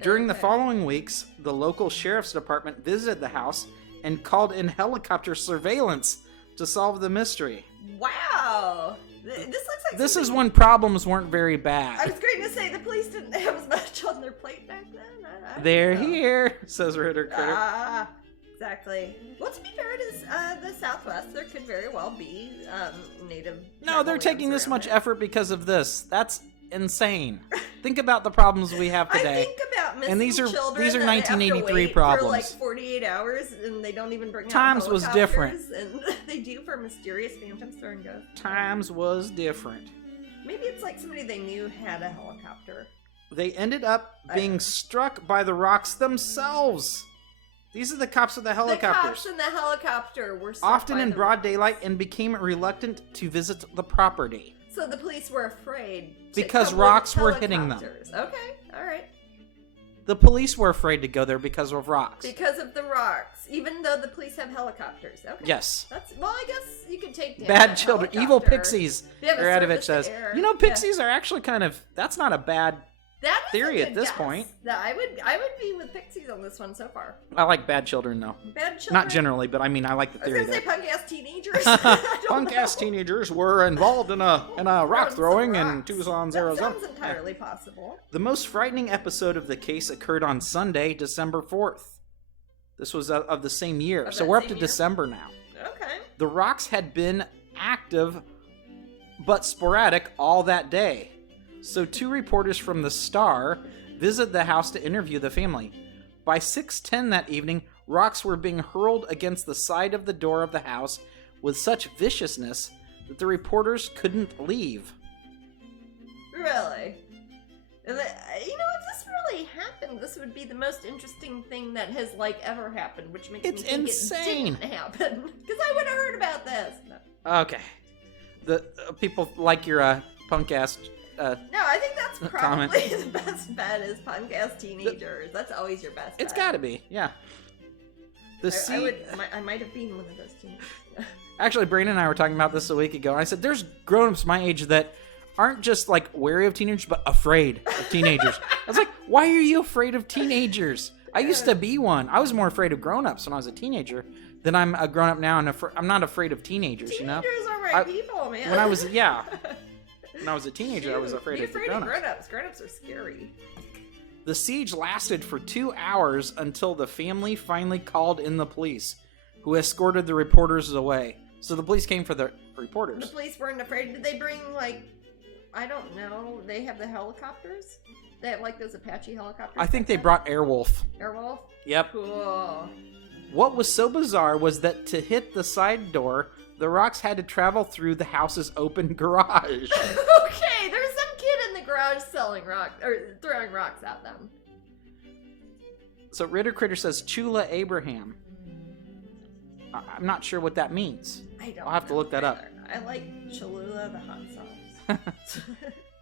During the following weeks, the local sheriff's department visited the house and called in helicopter surveillance to solve the mystery. Wow. This looks like This is something- when problems weren't very bad. I was going to say the police didn't have as much on their plate back then. I don't They're know. here, says Ritter Critter. Exactly. Well, to be fair, it is the Southwest. There could very well be native. No, they're tribal taking lands this around much it. effort because of this. That's insane. Think about the problems we have today. I think about missing And these are children 1983 that have to wait problems. for like 48 hours, and they don't even bring out Times was different. helicopters, and they do for mysterious phantoms throwing ghosts. Times was different. Maybe it's like somebody they knew had a helicopter. They ended up being struck by the rocks themselves. These are the cops with the The helicopters. cops in the helicopter were struck Often by in the broad rocks. daylight and became reluctant to visit the property. So the police were afraid Because come with rocks were hitting them. helicopters. Okay, all right. The police were afraid to go there because of rocks. Because of the rocks, even though the police have helicopters. Okay. Yes. That's well, I guess you could take down Bad a children. Evil helicopter. pixies. Yeah, but Radovich surface says. to air. You know, Yeah. pixies are actually kind of... That's not a bad... That is theory a at good this guess. point. That I would be with pixies on this one so far. I like bad children, though. Bad children. Not generally, but I mean, I like the I was theory gonna say there. punk ass teenagers. I don't Punk-ass know. teenagers were involved in a rock Some throwing in rocks. Tucson, That Arizona. sounds entirely possible. The most frightening episode of the case occurred on Sunday, December 4th. This was of the same year, Of so that we're up same to year? December now. Okay. The rocks had been active but sporadic all that day. So 2 reporters from the Star visited the house to interview the family. By 6:10 that evening, rocks were being hurled against the side of the door of the house with such viciousness that the reporters couldn't leave. Really? You know, if this really happened, this would be the most interesting thing that has ever happened, which makes It's me think insane. it didn't happen. Because I would have heard about this. Okay. The people like your punk-ass... No, I think that's Comment. probably the best bet is punk ass teenagers. That's always your best It's bet. gotta be, yeah. I might have been one of those teenagers. Actually, Brandon and I were talking about this a week ago, and I said there's grown-ups my age that aren't just like wary of teenagers, but afraid of teenagers. I was like, why are you afraid of teenagers? I used to be one. I was more afraid of grown-ups when I was a teenager than I'm a grown-up now, and I'm not afraid of teenagers, you know? Teenagers are right people, man. When I was a teenager, I was afraid Be of the afraid of grown-ups. grown-ups. Grown-ups are scary. The siege lasted for 2 hours until the family finally called in the police, who escorted the reporters away. So the police came for the The reporters. police weren't afraid. Did they bring, I don't know, they have the helicopters? They have, those Apache helicopters? I think they back brought Airwolf. then? Airwolf? Yep. Cool. What was so bizarre was that to hit the side door, the rocks had to travel through the house's open garage. Okay, there's some kid in the garage selling rocks, or throwing rocks at them. So Ritter Critter says Chula Abraham. I'm not sure what that means. I don't I'll have to know look that up. either. I like Cholula, the hot sauce.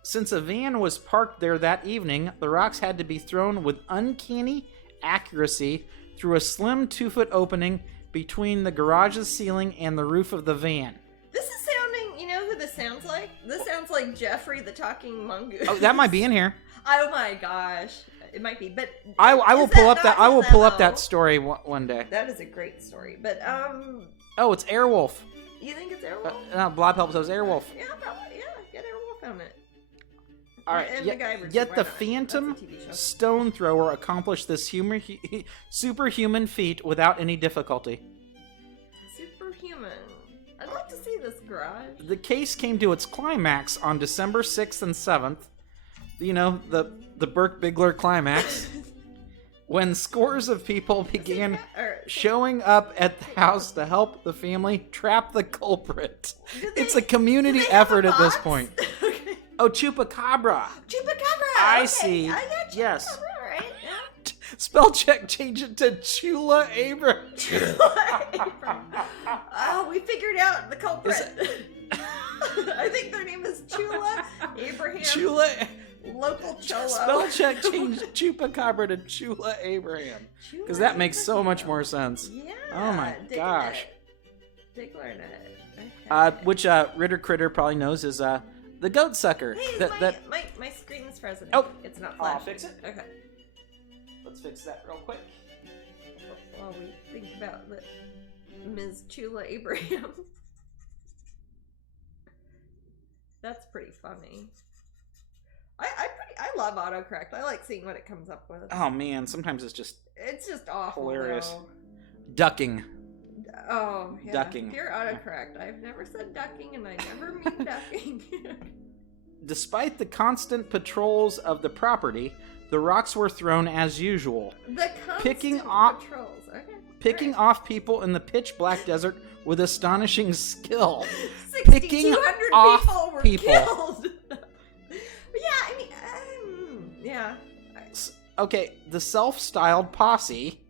Since a van was parked there that evening, the rocks had to be thrown with uncanny accuracy through a slim 2-foot opening between the garage's ceiling and the roof of the van. This is sounding, you know who this sounds like? This sounds like Jeffrey the Talking Mongoose. Oh, that might be in here. Oh my gosh. It might be, but I will is pull that up that. not I will his pull up MO? that story one day. That is a great story, but Oh, it's Airwolf. you think it's Airwolf? Blob helps us. Airwolf. Yeah, probably. Yeah, get Airwolf on it. All right. And Yet, MacGyver too, yet why the not? Phantom That's a TV show. Stone Thrower accomplished this superhuman feat without any difficulty. Superhuman. I'd like to see this this garage. The case came to its climax on December 6th and 7th. You know, the Burke Bigler climax. When scores of people began showing up at the house to help the family trap the culprit. It's a community effort at this point. Okay. Oh, Chupacabra. Chupacabra. I okay. see. I got Chupacabra, Yes. right? Yeah. Spell check, change it to Chula Abram. Oh, we figured out the culprit. I think their name is Chula Abraham. Chula. Local Cholo. Spell check, change Chupacabra to Chula Abraham. Because that makes so much more sense. Yeah. Oh my gosh. Diggler in it. Okay. Which Ritter Critter probably knows is the goat sucker. Hey, my screen is frozen. Oh. It's not flashing. I'll fix it. Okay. Let's fix that real quick. While we think about Ms. Chula Abraham. That's pretty funny. I love autocorrect. I like seeing what it comes up with. Oh man, sometimes it's just awful. hilarious. Though. Ducking. Oh, yeah. Ducking. Pure autocorrect. I've never said ducking, and I never mean ducking. Despite the constant patrols of the property, the rocks were thrown as usual. The constant Picking off patrols. Okay. Picking off people in the pitch black desert with astonishing skill. 6,200 off people were people. killed. Yeah, I mean, yeah. Okay, the self-styled posse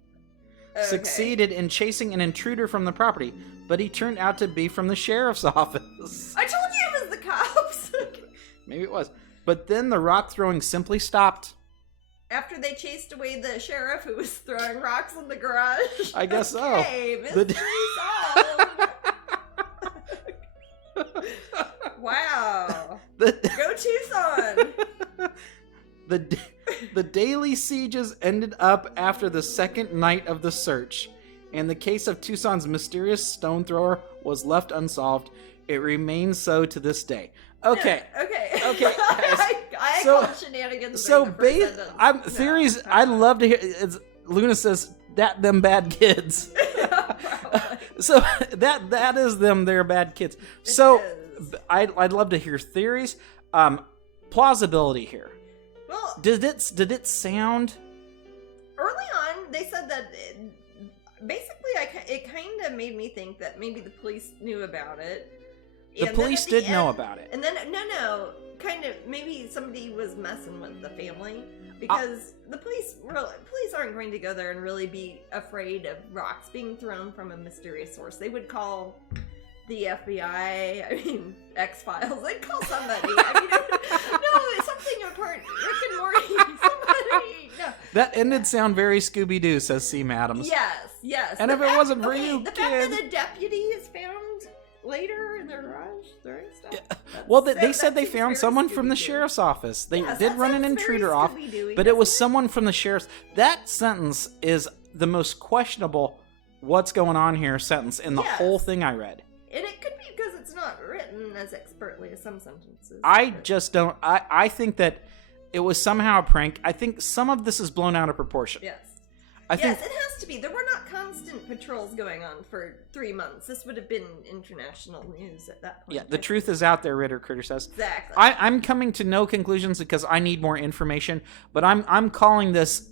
Okay. succeeded in chasing an intruder from the property, but he turned out to be from the sheriff's office. I told you it was the cops. Maybe it was. But then the rock throwing simply stopped. After they chased away the sheriff who was throwing rocks in the garage. I guess okay, so. Mystery solved. Wow. Go Tucson. The daily sieges ended up after the second night of the search, and the case of Tucson's mysterious stone thrower was left unsolved. It remains so to this day. Okay. Okay. I So- called shenanigans. So, during the first sentence. theories. I'd love to hear. Luna says that them bad kids. So that is them. They're bad kids. So I'd love to hear theories. Plausibility here. Well, Did it sound? early on, they said that basically, it kind of made me think that maybe the police knew about it. The And police then at did the know end- about it. And then no, kind of maybe somebody was messing with the family because the police aren't going to go there and really be afraid of rocks being thrown from a mysterious source. They would call the FBI, I mean, X-Files. They'd call somebody. I mean, no, something apart. Rick and Morty. Somebody. No. That ended sound very Scooby-Doo, says C. Adams. Yes. And if it wasn't for you, the kids. fact that a deputy is found later in their garage throwing stuff. Yeah. Well, they that said they seems found very someone from the Scooby-Doo. sheriff's office. They Yes, did that run an sounds very intruder off, Scooby-Doo-y, but it was doesn't someone from the sheriff's. That sentence is the most questionable what's going on here sentence in the Yes. whole thing I read. And it could be because it's not written as expertly as some sentences. I but- just don't. I think that it was somehow a prank. I think some of this is blown out of proportion. Yes. I think Yes, it has to be. There were not constant patrols going on for 3 months. This would have been international news at that point. yeah, the truth is out there, Ritter Critter says. Exactly. I'm coming to no conclusions because I need more information, but I'm calling this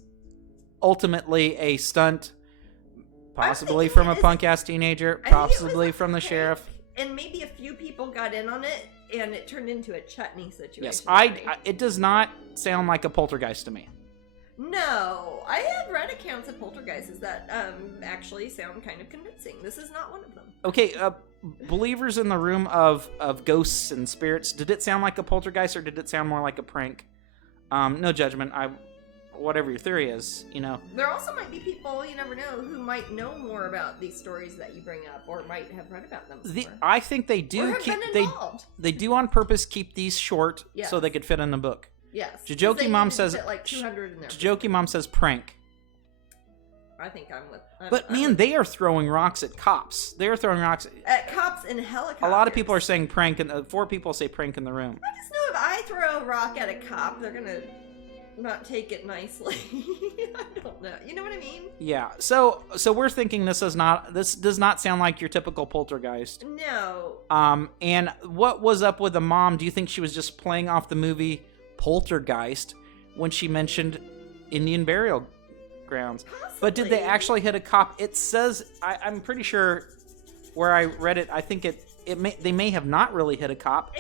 ultimately a stunt, possibly thinking from a it is- punk ass teenager, I think it was possibly a from the prank, sheriff. And maybe a few people got in on it, and it turned into a chutney situation. Yes, right? it does not sound like a poltergeist to me. No, I have read accounts of poltergeists that actually sound kind of convincing. This is not one of them. Okay, believers in the room of ghosts and spirits, did it sound like a poltergeist or did it sound more like a prank? No judgment. Whatever your theory is, you know. There also might be people, you never know, who might know more about these stories that you bring up, or might have read about them before. I think they or do have keep been involved. they do on purpose keep these short Yes. so they could fit in the book. Yes. Jajoki 'cause they Mom needed to says- fit like 200 in there. Jajoki Mom says prank. I think I'm with. But man, they are throwing rocks at cops. They are throwing rocks at cops in helicopters. A lot of people are saying prank, and 4 people say prank in the room. I just know if I throw a rock at a cop, they're gonna not take it nicely. I don't know. You know what I mean? Yeah. So we're thinking this does not sound like your typical poltergeist. No. And what was up with the mom? Do you think she was just playing off the movie Poltergeist when she mentioned Indian burial grounds? Possibly. But did they actually hit a cop? It says I'm pretty sure where I read it. I think they may have not really hit a cop.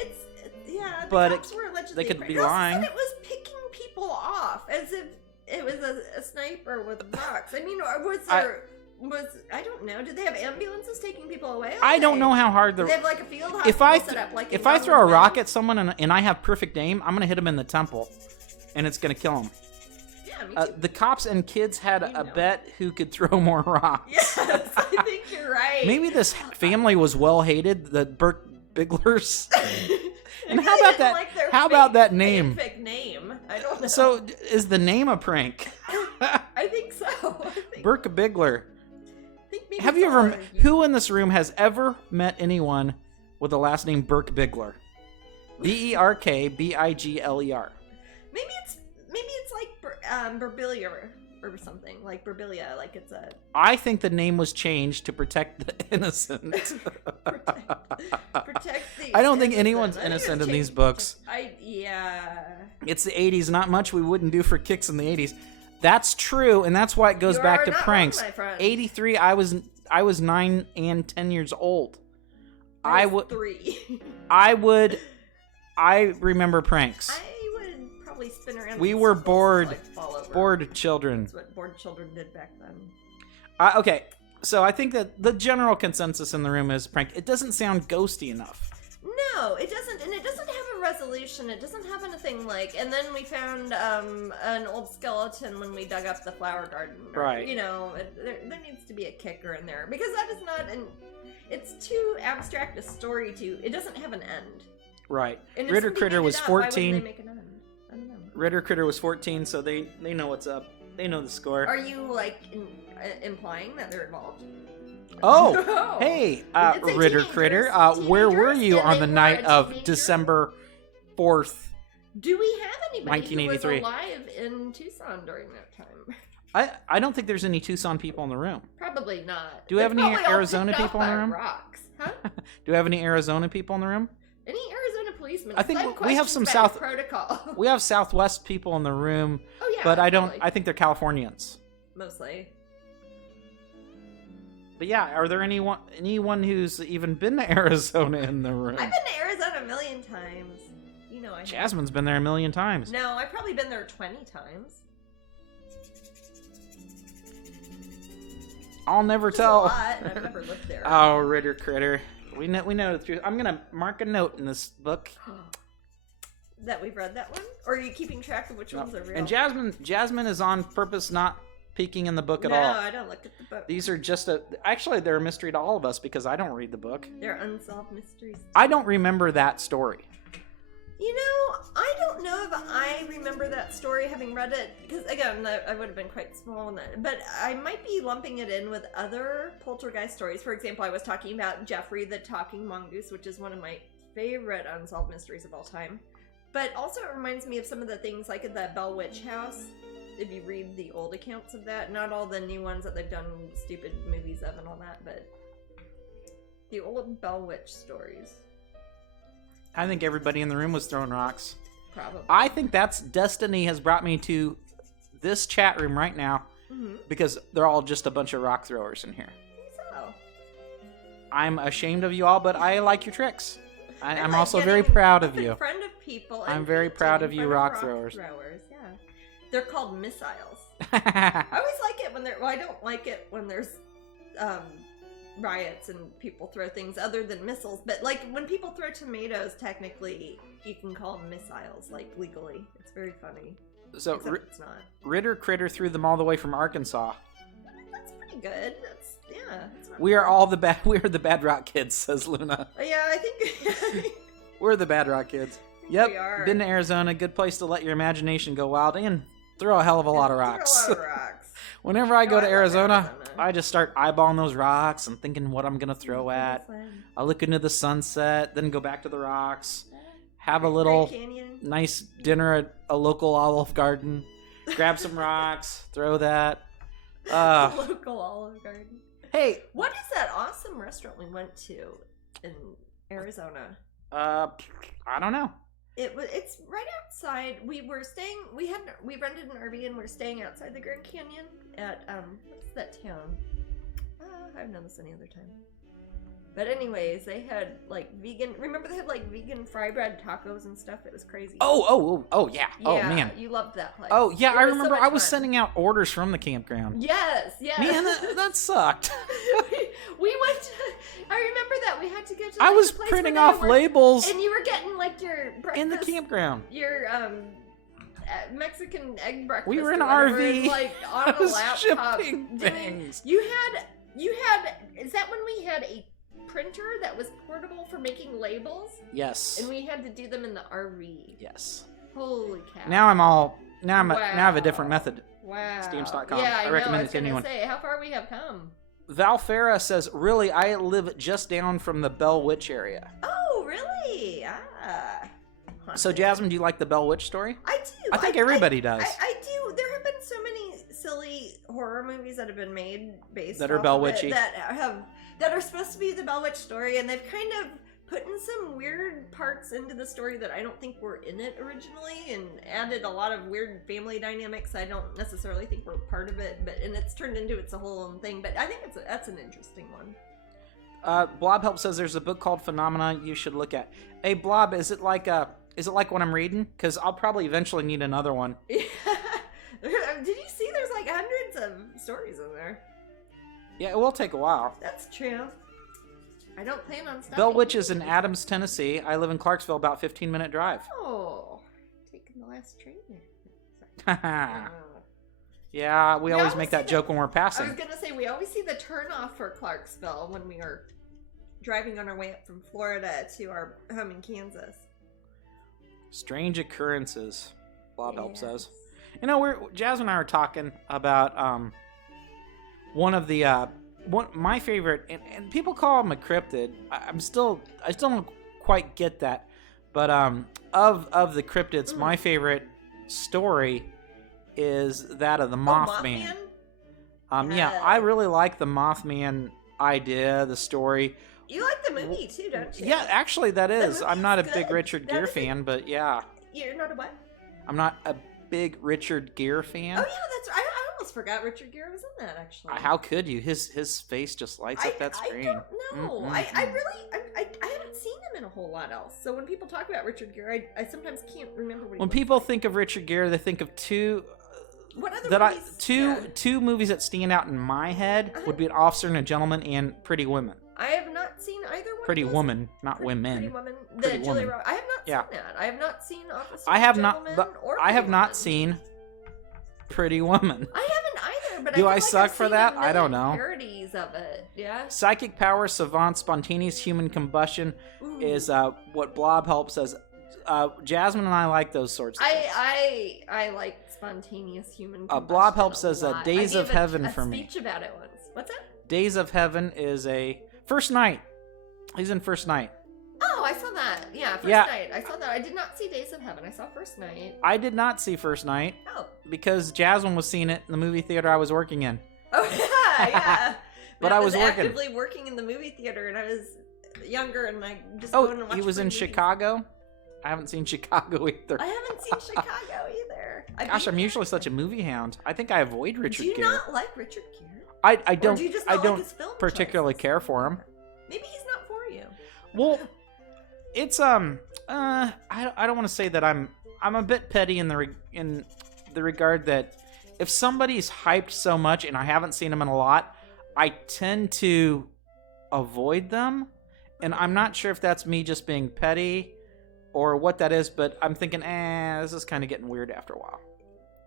The but cops were allegedly they could be lying. It was picking people off as if it was a sniper with rocks. I mean, I don't know. Did they have ambulances taking people away? I don't know how hard Did they have like a field hospital set up? Like if I throw a rock at someone and I have perfect aim, I'm gonna hit them in the temple, and it's gonna kill them. Yeah, me too. The cops and kids had a bet who could throw more rocks. Yes, I think you're right. Maybe this family was well hated, the Becket-Bigglers. And how about that name? Fanfic name. I don't know. So is the name a prank? I think so. Becket-Bigler. Have you ever? Who in this room has ever met anyone with the last name Becket-Bigler? Berkbigler. Maybe it's like Burbilia or something, like Burbilia, like it's a... I think the name was changed to protect the innocent. protect the I don't think anyone's innocent in these books. It's the 80s, not much we wouldn't do for kicks in the 80s. That's true, and that's why it goes back to pranks. 83, I was 9 and 10 years old. I was 3. I remember pranks. I would probably spin around. We were bored. Like fall over. Bored children. That's what bored children did back then. Okay, so I think that the general consensus in the room is prank. It doesn't sound ghosty enough. No, it doesn't, and it doesn't have a resolution. It doesn't have anything like. And then we found an old skeleton when we dug up the flower garden. Right. You know, there needs to be a kicker in there because that is not an. It's too abstract a story to. It doesn't have an end. Right. And Ritter Critter was 14. Why wouldn't they make an end? I don't know. Ritter Critter was 14, so they know what's up. They know the score. Are you like implying that they're involved? Oh, hey, Ritter Critter, where were you on the night of December 4th? Do we have anybody who was 1983? alive in Tucson during that time? I don't think there's any Tucson people in the room. Probably not. Do we have any Arizona people in the room? Rocks, huh? Do we have any Arizona people in the room? Any Arizona policemen? I think we have some South protocol. We have Southwest people in the room. Oh yeah, but I don't. Really. I think they're Californians. Mostly. But yeah, are there anyone who's even been to Arizona in the room? I've been to Arizona a million times. You know I have. Jasmine's been there a million times. No, I've probably been there 20 times. I'll never tell. A lot. I've never lived there. Oh, Ritter Critter. We know the truth. I'm gonna mark a note in this book. That we've read that one? Or are you keeping track of which ones are real? And Jasmine is on purpose not peeking in the book at all. No, I don't look at the book. These are just actually they're a mystery to all of us because I don't read the book. They're unsolved mysteries. I don't remember that story. You know, I don't know if I remember that story having read it, because again, I would have been quite small when that, but I might be lumping it in with other poltergeist stories. For example, I was talking about Jeffrey the Talking Mongoose, which is one of my favorite unsolved mysteries of all time. But also it reminds me of some of the things like at the Bell Witch House. If you read the old accounts of that, not all the new ones that they've done stupid movies of and all that, but the old Bell Witch stories. I think everybody in the room was throwing rocks. Probably. I think that's destiny has brought me to this chat room right now because they're all just a bunch of rock throwers in here. I think so. I'm ashamed of you all, but I like your tricks. I'm also very proud of you. In front of people. I'm very proud of you, rock throwers. Yeah, they're called missiles. I always like it when they're. Well, I don't like it when there's riots and people throw things other than missiles. But like when people throw tomatoes, technically you can call them missiles, like legally. It's very funny. So it's not. Ritter Critter threw them all the way from Arkansas. That's pretty good. We are all the bad. We are the bad rock kids, says Luna. Yeah, I think we're the bad rock kids. Yep, we are. Been to Arizona. Good place to let your imagination go wild and throw a hell of a lot of rocks. Throw a lot of rocks. Whenever I go to Arizona, I just start eyeballing those rocks and thinking what I'm gonna throw at. I look into the sunset, then go back to the rocks, have a little Grand Canyon. nice dinner at a local Olive Garden, grab some rocks, throw that. Local Olive Garden. Hey, what is that awesome restaurant we went to in Arizona? I don't know. It's right outside. We rented an RV and we're staying outside the Grand Canyon at what's that town? I've known this any other time. But anyways, they had like vegan. Remember they had like vegan fry bread tacos and stuff. It was crazy. Oh yeah. Oh man, you loved that place. Oh yeah, I remember. So I was fun. sending out orders from the campground. Yes. Man, that sucked. we went to. I remember that we had to get to. I Like, was the place printing where off they were, labels and you were getting like your breakfast in the campground. Your Mexican egg breakfast. We were in or an whatever, RV. like on I a was laptop. shipping things. You had. Is that when we had a printer that was portable for making labels? Yes. And we had to do them in the RV. Yes. Holy cow! Now I have a different method. Wow. Stamps.com. Yeah, I recommend know. it to anyone. Say how far we have come. Valfera says, "Really, I live just down from the Bell Witch area." Oh, really? So, Jasmine, do you like the Bell Witch story? I do. I think everybody does. I do. There have been so many silly horror movies that have been made based that are off Bell of it Witchy. that are supposed to be the Bell Witch story, and they've kind of put in some weird parts into the story that I don't think were in it originally, and added a lot of weird family dynamics I don't necessarily think were part of it, and it's turned into its a whole own thing. But I think that's an interesting one. Blob Help says there's a book called Phenomena you should look at. Hey, Blob, is it like what I'm reading? Because I'll probably eventually need another one. Did you see? There's like hundreds of stories in there. Yeah, it will take a while. That's true. I don't plan on stopping. Bell Witch is in Adams, Tennessee. I live in Clarksville, about 15-minute drive. Oh, taking the last train there. Yeah, we always make that joke when we're I passing. was gonna say we always see the turnoff for Clarksville when we are driving on our way up from Florida to our home in Kansas. Strange occurrences, Blob Help says. You know, Jasmine and I were talking about one of the my favorite, and people call him a cryptid. I still don't quite get that, but of the cryptids, my favorite story is that of the Mothman. Yeah, I really like the Mothman idea, the story. You like the movie too, don't you? Yeah, actually, that is. I'm not a good. big Richard Gere fan, but yeah. You're not a what? I'm not a big Richard Gere fan. Oh yeah, that's. I almost forgot Richard Gere was in that. Actually, How could you? His face just lights up that screen. I don't know. I haven't seen him in a whole lot else. So when people talk about Richard Gere, I sometimes can't remember what. When people think of Richard Gere, they think of two. What other movies? Two movies that stand out in my head would be An Officer and a Gentleman and Pretty Women. I have not seen either one. Pretty of those. Woman, not women. Pretty Woman. Pretty Julia Woman. Roberts. I have not seen that. I have not seen Officer I have and not. Gentleman But or I have Pretty not Woman. seen Pretty Woman. I haven't either. But Do I I feel suck like I've for seen that? a I don't million know. Parodies of it. Yeah. Psychic power, savant, spontaneous human combustion Ooh. is what Blob Help says. Jasmine and I like those sorts of things. I like spontaneous human. Blob Help combustion a says lot. Days I of gave Heaven a for me. speech about it once. What's that? Days of Heaven is a First Night. He's in First Night. Oh, I saw that. Yeah, First Yeah. Night. I saw that. I did not see Days of Heaven. I saw First Night. I did not see First Night Oh. because Jasmine was seeing it in the movie theater I was working in. Oh yeah, yeah. But I was working. actively working in the movie theater, and I was younger, and I just Oh, going and watch he was free in movies. Chicago? I haven't seen Chicago either. I haven't seen Chicago either. Gosh, I'm usually such a movie hound. I think I avoid Richard Do you Gere. not like Richard Gere? I don't. do you just I not don't like his film particularly choices? care for him. Maybe he's not for you. Well, it's I don't want to say that I'm a bit petty in the regard that if somebody's hyped so much and I haven't seen them in a lot, I tend to avoid them, and I'm not sure if that's me just being petty or what that is, but I'm thinking, this is kind of getting weird after a while.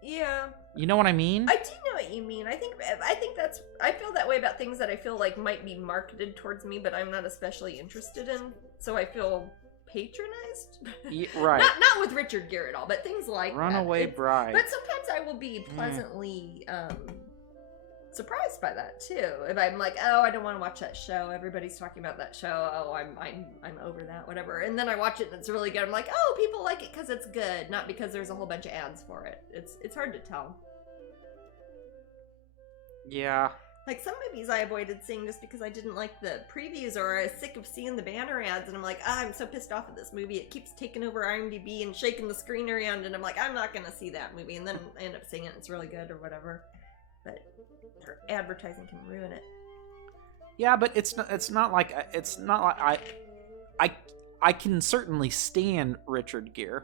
Yeah. You know what I mean? I do know what you mean. I think I feel that way about things that I feel like might be marketed towards me, but I'm not especially interested in. So I feel patronized. Yeah, right. Not with Richard Gere at all, but things like Runaway that. Bride. But sometimes I will be pleasantly surprised by that too. If I'm like, oh, I don't want to watch that show. Everybody's talking about that show. Oh, I'm over that, whatever. And then I watch it and it's really good. I'm like, oh, people like it because it's good, not because there's a whole bunch of ads for it. It's hard to tell. Yeah. Like some movies I avoided seeing just because I didn't like the previews, or I was sick of seeing the banner ads, and I'm like, I'm so pissed off at this movie. It keeps taking over IMDb and shaking the screen around, and I'm like, I'm not gonna see that movie. And then I end up seeing it and it's really good or whatever. But advertising can ruin it. Yeah, but it's not like I can certainly stand Richard Gere.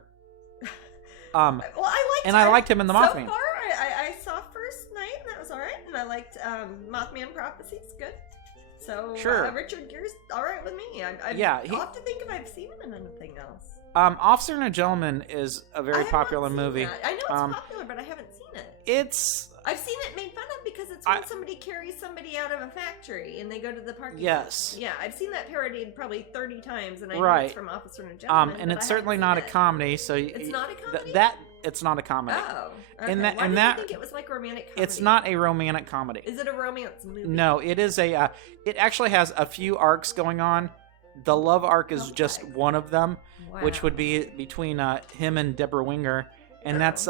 Well, I liked him in the Mothman. So far, I saw First Night, and that was all right. And I liked Mothman Prophecies, good. So sure. Richard Gere's all right with me. I'll have to think if I've seen him in anything else. Officer and a Gentleman is a very popular movie. That. I know it's popular, but I haven't seen it. I've seen it made fun of because it's when somebody carries somebody out of a factory and they go to the parking lot. Yes. Yeah, I've seen that parodied probably 30 times, and I know it's from Officer and a Gentleman. And it's certainly not a comedy, so it's not a comedy. It's not a comedy. Oh, okay. Why did you think it was like romantic comedy? It's not a romantic comedy. Is it a romance movie? No, it is a. It actually has a few arcs going on. The love arc is just one of them, which would be between him and Deborah Winger, and that's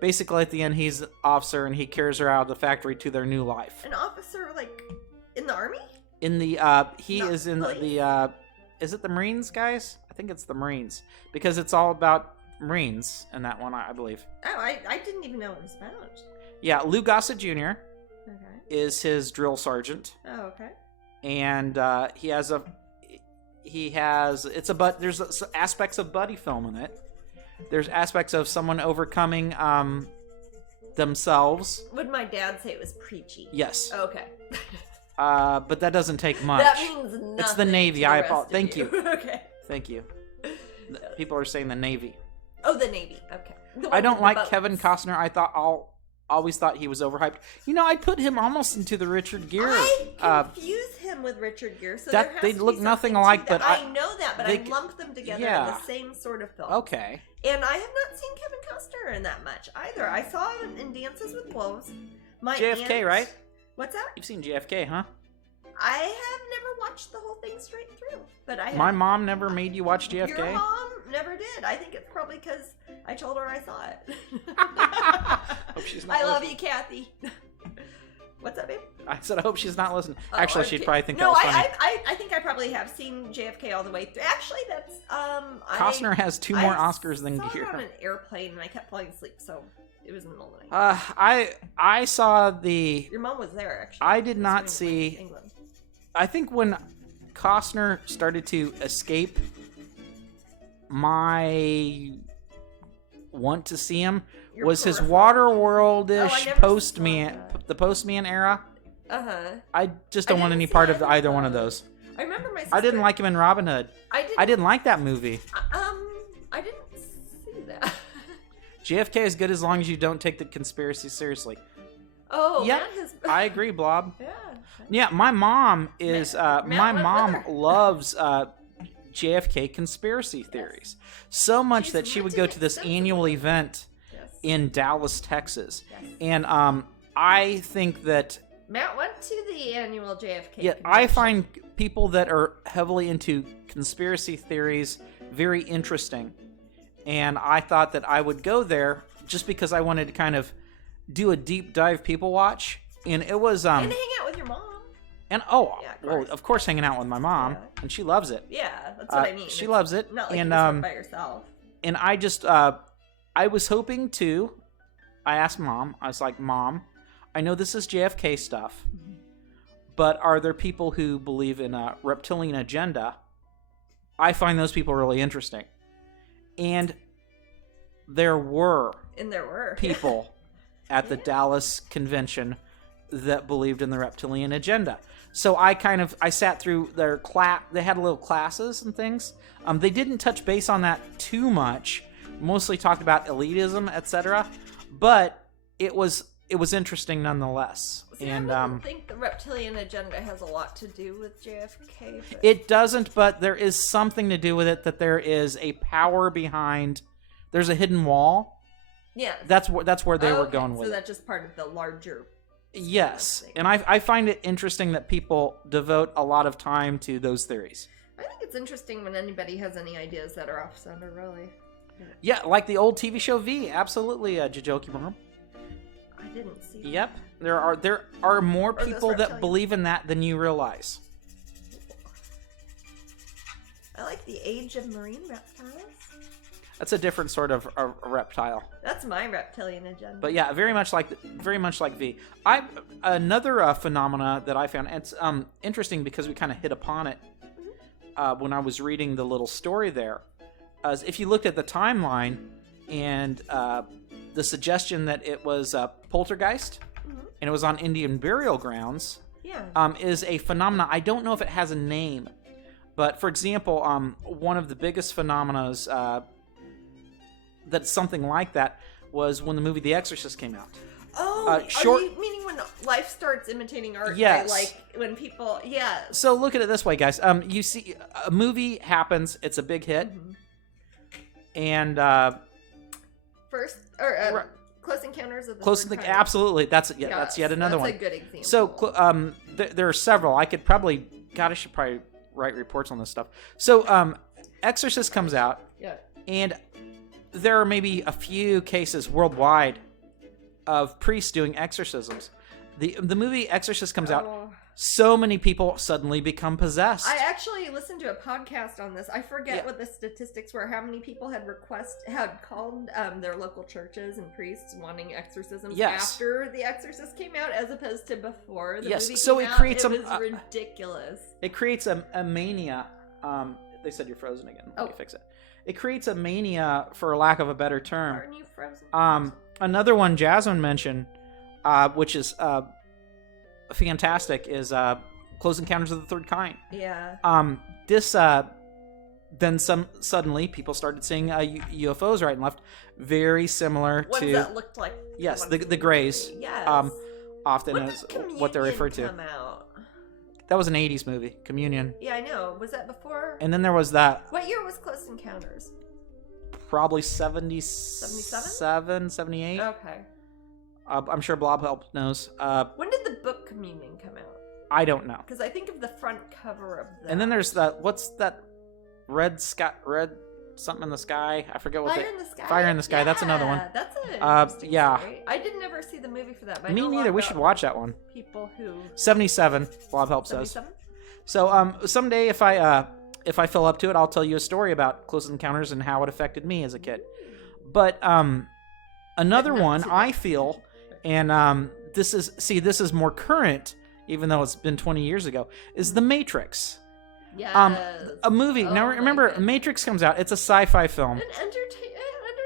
basically at the end he's an officer and he carries her out of the factory to their new life. An officer, like in the army? In the he is in the is it the Marines, guys? I think it's the Marines because it's all about Marines in that one, I believe. Oh, I didn't even know what it was about. Yeah, Lou Gossett Jr. Is his drill sergeant. Oh, okay. And there's aspects of buddy film in it. There's aspects of someone overcoming themselves. Would my dad say it was preachy? Yes. Okay. But that doesn't take much. That means nothing. It's the Navy. I apologize. Thank you. Okay. Thank you. People are saying the Navy. Oh, the Navy. Okay. I don't like Kevin Costner. Always thought he was overhyped. I'd put him almost into the Richard Gere. I confuse him with Richard Gere, so they look nothing alike. But I know that, but I lump them together in the same sort of film. Okay. And I have not seen Kevin Costner in that much either. I saw him in Dances with Wolves. JFK, right? What's that? You've seen JFK, huh? I have never watched the whole thing straight through, but My mom never made you watch JFK. Your mom never did. I think it's probably because I told her I saw it. Hope she's not I love you, Kathy. What's that, babe? I said I hope she's not listening. Actually, she'd probably think that was funny. I think I probably have seen JFK all the way through. Actually, that's Costner has 2 more Oscars than Gere. I saw it on an airplane and I kept falling asleep, so it was in the middle of the night. I saw the. Your mom was there, actually. I did not see. England. I think when Costner started to escape my want to see him was his Waterworld-ish the Postman era. I just don't want any part of either one of those. I remember my sister. I didn't like him in Robin Hood. I didn't like that movie. I didn't see that. JFK is good as long as you don't take the conspiracy seriously. Oh, yeah, I agree, Blob. Yeah. Yeah, my mom is. My mom loves JFK conspiracy theories so much that she would go to this annual event in Dallas, Texas, and I think that Matt went to the annual JFK. Yeah, convention. I find people that are heavily into conspiracy theories very interesting, and I thought that I would go there just because I wanted to kind of do a deep dive people watch, and it was and hang out with your mom. And of course, hanging out with my mom, and she loves it. Yeah, that's what I mean. She loves it, not like and you by yourself. And I just, I was hoping to. I asked Mom. I was like, Mom, I know this is JFK stuff, but are there people who believe in a reptilian agenda? I find those people really interesting, and there were people at the Dallas convention that believed in the reptilian agenda. So I sat through their class. They had little classes and things. They didn't touch base on that too much. Mostly talked about elitism, etc. But it was interesting nonetheless. See, and I don't think the reptilian agenda has a lot to do with JFK. But... It doesn't, but there is something to do with it. That there is a power behind. There's a hidden wall. Yeah. That's where they were going with. So that's just part of the larger Yes, and I find it interesting that people devote a lot of time to those theories. I think it's interesting when anybody has any ideas that are off center, really. Yeah, like the old TV show V. Absolutely, Jajoki Mom. I didn't see that. Yep, there are more people that believe in that than you realize. I like the Age of Marine Reptiles. That's a different sort of a reptile. That's my reptilian agenda. But yeah, very much like V. Another phenomena that I found. It's interesting because we kind of hit upon it when I was reading the little story there. If you looked at the timeline and the suggestion that it was poltergeist and it was on Indian burial grounds, is a phenomena. I don't know if it has a name, but for example, one of the biggest phenomena that's something like that was when the movie The Exorcist came out. Oh, are you meaning when life starts imitating art? Yes. Like when people, yeah. So look at it this way, guys. You see, a movie happens, it's a big hit, and Close Encounters of the Third Kind. Absolutely, that's yet another one. That's a good example. So there are several. I should probably write reports on this stuff. So Exorcist comes out, and there are maybe a few cases worldwide of priests doing exorcisms. The movie Exorcist comes out, so many people suddenly become possessed. I actually listened to a podcast on this. I forget what the statistics were, how many people had called their local churches and priests wanting exorcisms after The Exorcist came out as opposed to before the movie came out. Creates it was ridiculous. It creates a mania. They said you're frozen again. Let me fix it. It creates a mania, for lack of a better term. Aren't you frozen? Another one Jasmine mentioned, which is fantastic, is Close Encounters of the Third Kind. Yeah. Then suddenly people started seeing UFOs right and left, very similar to... Ones that looked like... Yes, the Greys. Yes. Often is what they're referred to. Come out? That was an 80s movie, Communion. Yeah, I know. Was that before? And then there was that... What year was Close Encounters? Probably 77, 78. Okay. I'm sure Blob Help knows. When did the book Communion come out? I don't know. Because I think of the front cover of that. And then there's that... What's that red something in the sky? I forget what Fire in the Sky? Fire in the Sky. That's another one. That's an interesting story. I did never see the movie for that. But Me neither. We should watch that one. People who... 77, Blob Help says. 77? So someday if I fill up to it, I'll tell you a story about Close Encounters and how it affected me as a kid. But another one I feel, and this is more current, even though it's been 20 years ago, is The Matrix. Yes. A movie. Now remember, Matrix comes out. It's a sci-fi film.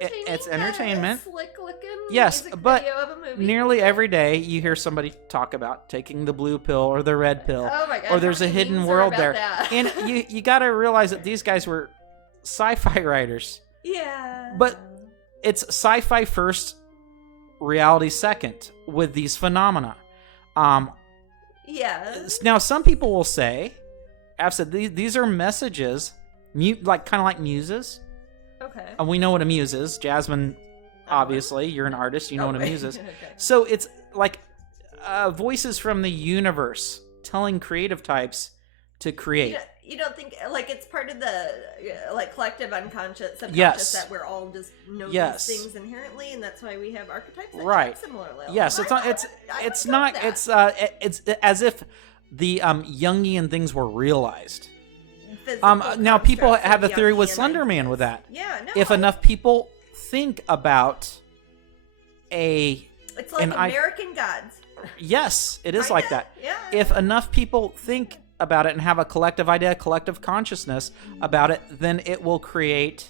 It's entertainment. Slick looking. Yes, but video of a movie. Nearly every day you hear somebody talk about taking the blue pill or the red pill, oh my God, or there's a hidden world there. That? And you got to realize that these guys were sci-fi writers. Yeah. But it's sci-fi first, reality second with these phenomena. Yeah. Now some people will say, I've said these are messages, kind of like muses. Okay. And we know what a muse is. Jasmine, obviously, you're an artist. You know what a muse is. Okay. So it's like voices from the universe telling creative types to create. You don't think it's part of the collective unconscious, subconscious, that we're all just know these things inherently, and that's why we have archetypes that right similarly. Yes, it's as if the Jungian things were realized. Now people have a theory with Slender Man with that. Yeah, no. If enough people think about it's like American Gods. Yes, it is like that. Yeah. If enough people think about it and have a collective idea, collective consciousness about it, then it will create.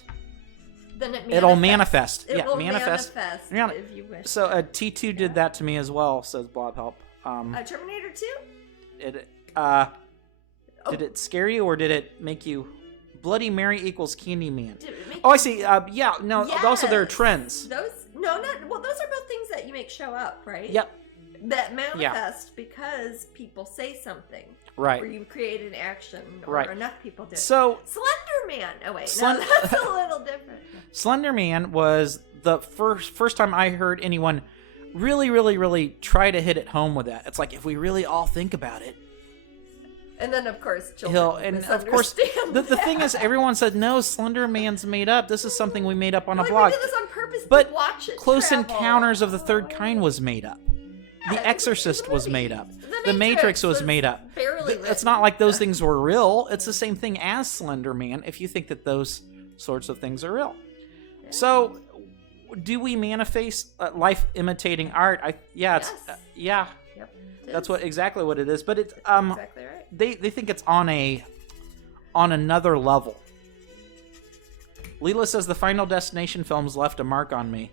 Then it'll manifest. It will manifest if you wish. So T2 did that to me as well. Says Blob Help. Terminator 2. Did it scare you or did it make you? Bloody Mary equals Candyman. I see. Yeah. No. Yes. Also, there are trends. Those are both things that you make show up, right? Yep. That manifest because people say something. Right. Or you create an action, or enough people do it. So Slender Man. Oh wait, no, that's a little different. Slender Man was the first time I heard anyone really, really, really try to hit it home with that. It's like, if we really all think about it. And then, of course, children of course, the thing is, everyone said, no, Slender Man's made up. This is something we made up on a blog. We did this on purpose but to watch it Close travel. Encounters of the Third Kind was made up. Yeah, The Exorcist was made up. The Matrix was made up. Barely It's not like those things were real. It's the same thing as Slender Man, if you think that those sorts of things are real. Yeah. So, do we manifest life imitating art? Yes. Yeah. Yep, that's exactly what it is. But it's exactly right. They think it's on another level. Leela says the Final Destination films left a mark on me.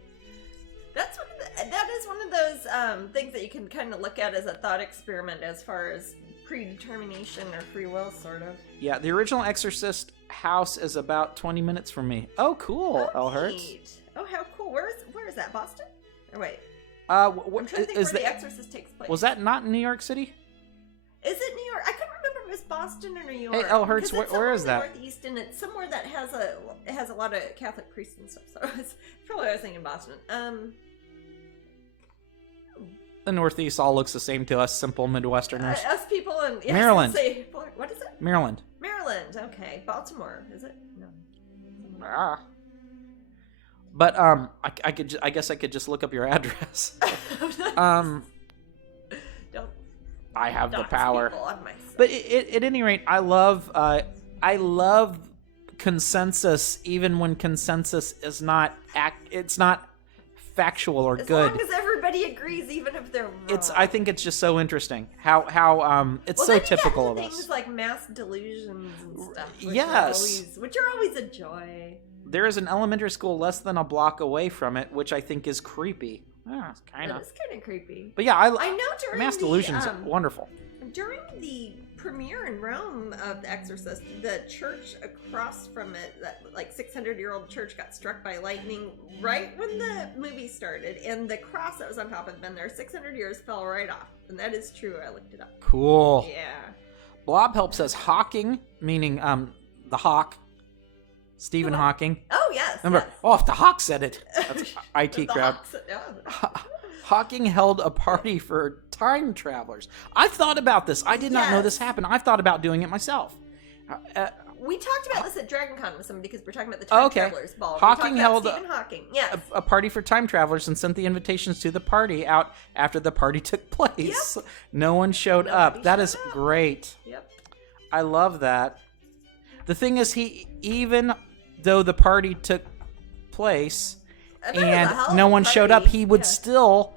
That is one of those things that you can kind of look at as a thought experiment as far as predetermination or free will, sort of. Yeah, the original Exorcist house is about 20 minutes from me. Oh, cool, Elhertz. Neat. Oh, how cool. Where is that, Boston? Or wait. I'm trying to think where The Exorcist takes place. Was that not in New York City? Is it New York? I couldn't remember if it was Boston or New York. Hey, Elhertz, where is that? Northeast, and it's somewhere that has a lot of Catholic priests and stuff. So it's probably I was thinking Boston. The Northeast all looks the same to us simple Midwesterners. Us people in Maryland. What is it? Maryland. Maryland. Okay, Baltimore. Is it? No. But I guess I could just look up your address. Don't. I have the power. On but at any rate, I love consensus, even when consensus is not it's not factual or good. As long as everybody agrees, even if they're wrong. I think it's just so interesting how it's so typical of us. Things like mass delusions and stuff. Yes, which are always a joy. There is an elementary school less than a block away from it, which I think is creepy. Yeah, it's kind of creepy. But yeah, I know during mass delusions wonderful. During the premiere in Rome of The Exorcist, the church across from it, that like 600-year-old church, got struck by lightning right when the movie started, and the cross that was on top had been there 600 years fell right off. And that is true. I looked it up. Cool. Yeah. Blob Help says Hawking, meaning the Hawk. Stephen Hawking. Oh, yes. Remember, if the Hawk said it. That's IT crowd. Hawking held a party for time travelers. I've thought about this. I did not know this happened. I've thought about doing it myself. We talked about this at DragonCon with somebody because we're talking about the time travelers ball. Hawking held Stephen Hawking. Yes. a party for time travelers and sent the invitations to the party out after the party took place. Yep. No one showed up. That is great. Yep. I love that. The thing is, even though the party took place and no one showed up, he would still,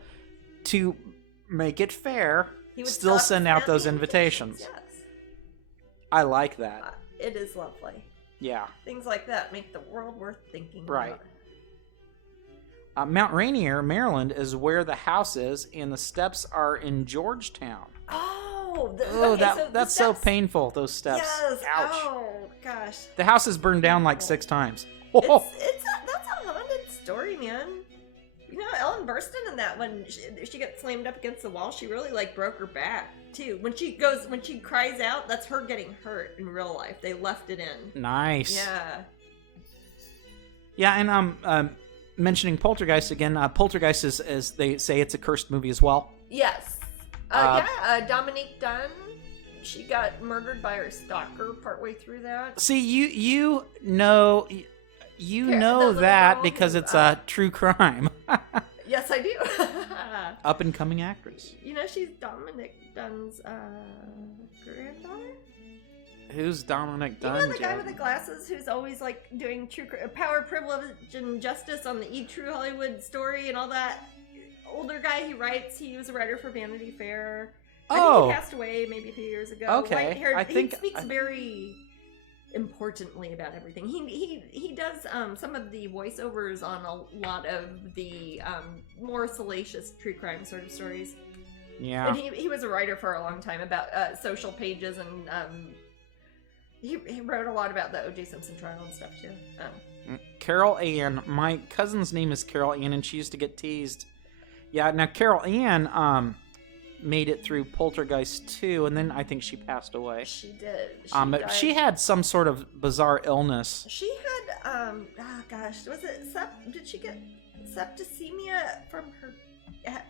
to make it fair, still send out those invitations. Yes. I like that. It is lovely. Yeah. Things like that make the world worth thinking about. Right. Mount Rainier, Maryland, is where the house is, and the steps are in Georgetown. That's so painful, those steps. Yes. Ouch. Oh, gosh. The house is burned down like 6 times. That's a haunted story, man. You know, Ellen Burstyn in that, when she gets slammed up against the wall, she really broke her back too. When she cries out, that's her getting hurt in real life. They left it in. Nice. Yeah. Yeah, and mentioning Poltergeist again. Poltergeist is they say it's a cursed movie as well. Yes. Dominique Dunn. She got murdered by her stalker partway through that. See, you know that because it's a true crime. Yes, I do. Up and coming actress. You know, she's Dominic Dunn's granddaughter. Who's Dominic Dunn? You know the guy with the glasses who's always doing power, privilege, and justice on the E! True Hollywood Story and all that. Older guy, he was a writer for Vanity Fair. I think he passed away maybe a few years ago. Okay. He speaks very importantly about everything. He does some of the voiceovers on a lot of the more salacious true crime sort of stories. Yeah. And he was a writer for a long time about social pages, and he wrote a lot about the O.J. Simpson trial and stuff too. Carol Ann. My cousin's name is Carol Ann, and she used to get teased. Yeah, now Carol Ann made it through Poltergeist 2, and then I think she passed away. She did. But she had some sort of bizarre illness. She had, was it did she get septicemia from her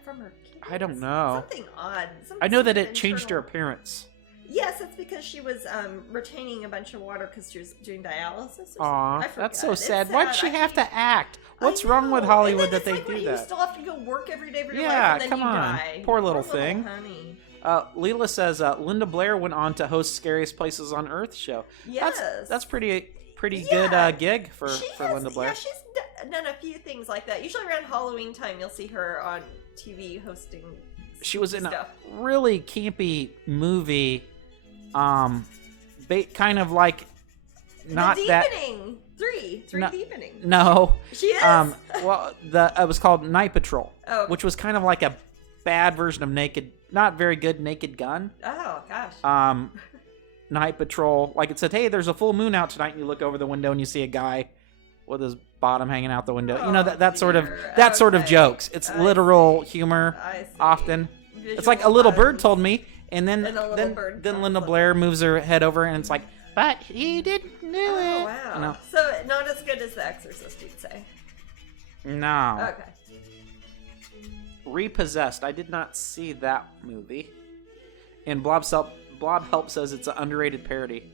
from her kids? I don't know. Something odd. I know that it changed her appearance. Yes, it's because she was retaining a bunch of water because she was doing dialysis. Aw, that's so sad. Why'd she have to act? What's wrong with Hollywood that they do that? You still have to go work every day of your life, Yeah, and then come you on. die. Poor little thing. Honey. Leela says Linda Blair went on to host Scariest Places on Earth show. Yes, that's pretty good gig for Linda Blair. Yeah, she's done a few things like that. Usually around Halloween time, you'll see her on TV hosting. She was in stuff. a really campy movie, kind of like not the that. Deepening. Three Deepening. No, she is. Well, it was called Night Patrol, which was kind of like a bad version of not very good Naked Gun. Oh gosh. Night Patrol, like it said, hey, there's a full moon out tonight, and you look over the window and you see a guy with his bottom hanging out the window. That sort of jokes. It's literal humor often. Visual it's like a little puns. bird told me, and then Linda up. Blair moves her head over, and it's like, but he didn't do it. Wow. No. So not as good as The Exorcist, you'd say. No. Okay. Repossessed. I did not see that movie. And Blob Help says it's an underrated parody.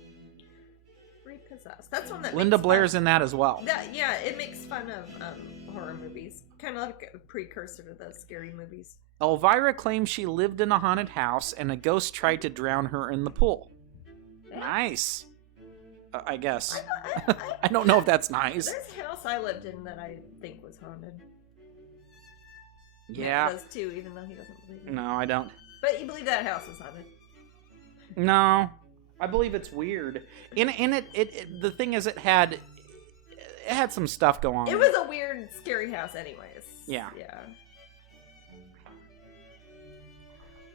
Repossessed. That's one that Linda Blair's in that as well. Yeah, it makes fun of horror movies. Kind of like a precursor to those scary movies. Elvira claims she lived in a haunted house and a ghost tried to drown her in the pool. Yeah. Nice. I guess. I don't know if that's nice. There's a house I lived in that I think was haunted. Yeah. Does too, even though he doesn't believe it. No, I don't. But you believe that house was haunted? No, I believe it's weird. And it the thing is, it had some stuff go on. It was a weird, scary house, anyways. Yeah. Yeah.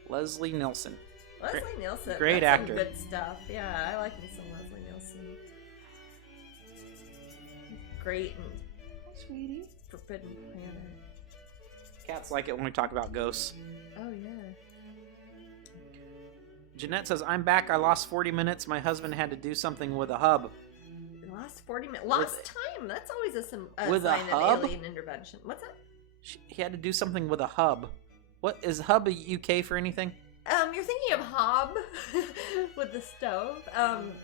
Leslie Nielsen. Great That's actor. Some good stuff. Yeah, I like me some Leslie Nielsen. Great and Sweetie. Forbidden Planet. Cats like it when we talk about ghosts. Oh yeah. Jeanette says, I'm back. I lost 40 minutes. My husband had to do something with a hub. Lost 40 minutes. Lost time. That's always a sign hub? of alien intervention. What's that? He had to do something with a hub. What is hub a UK for anything? You're thinking of hob with the stove.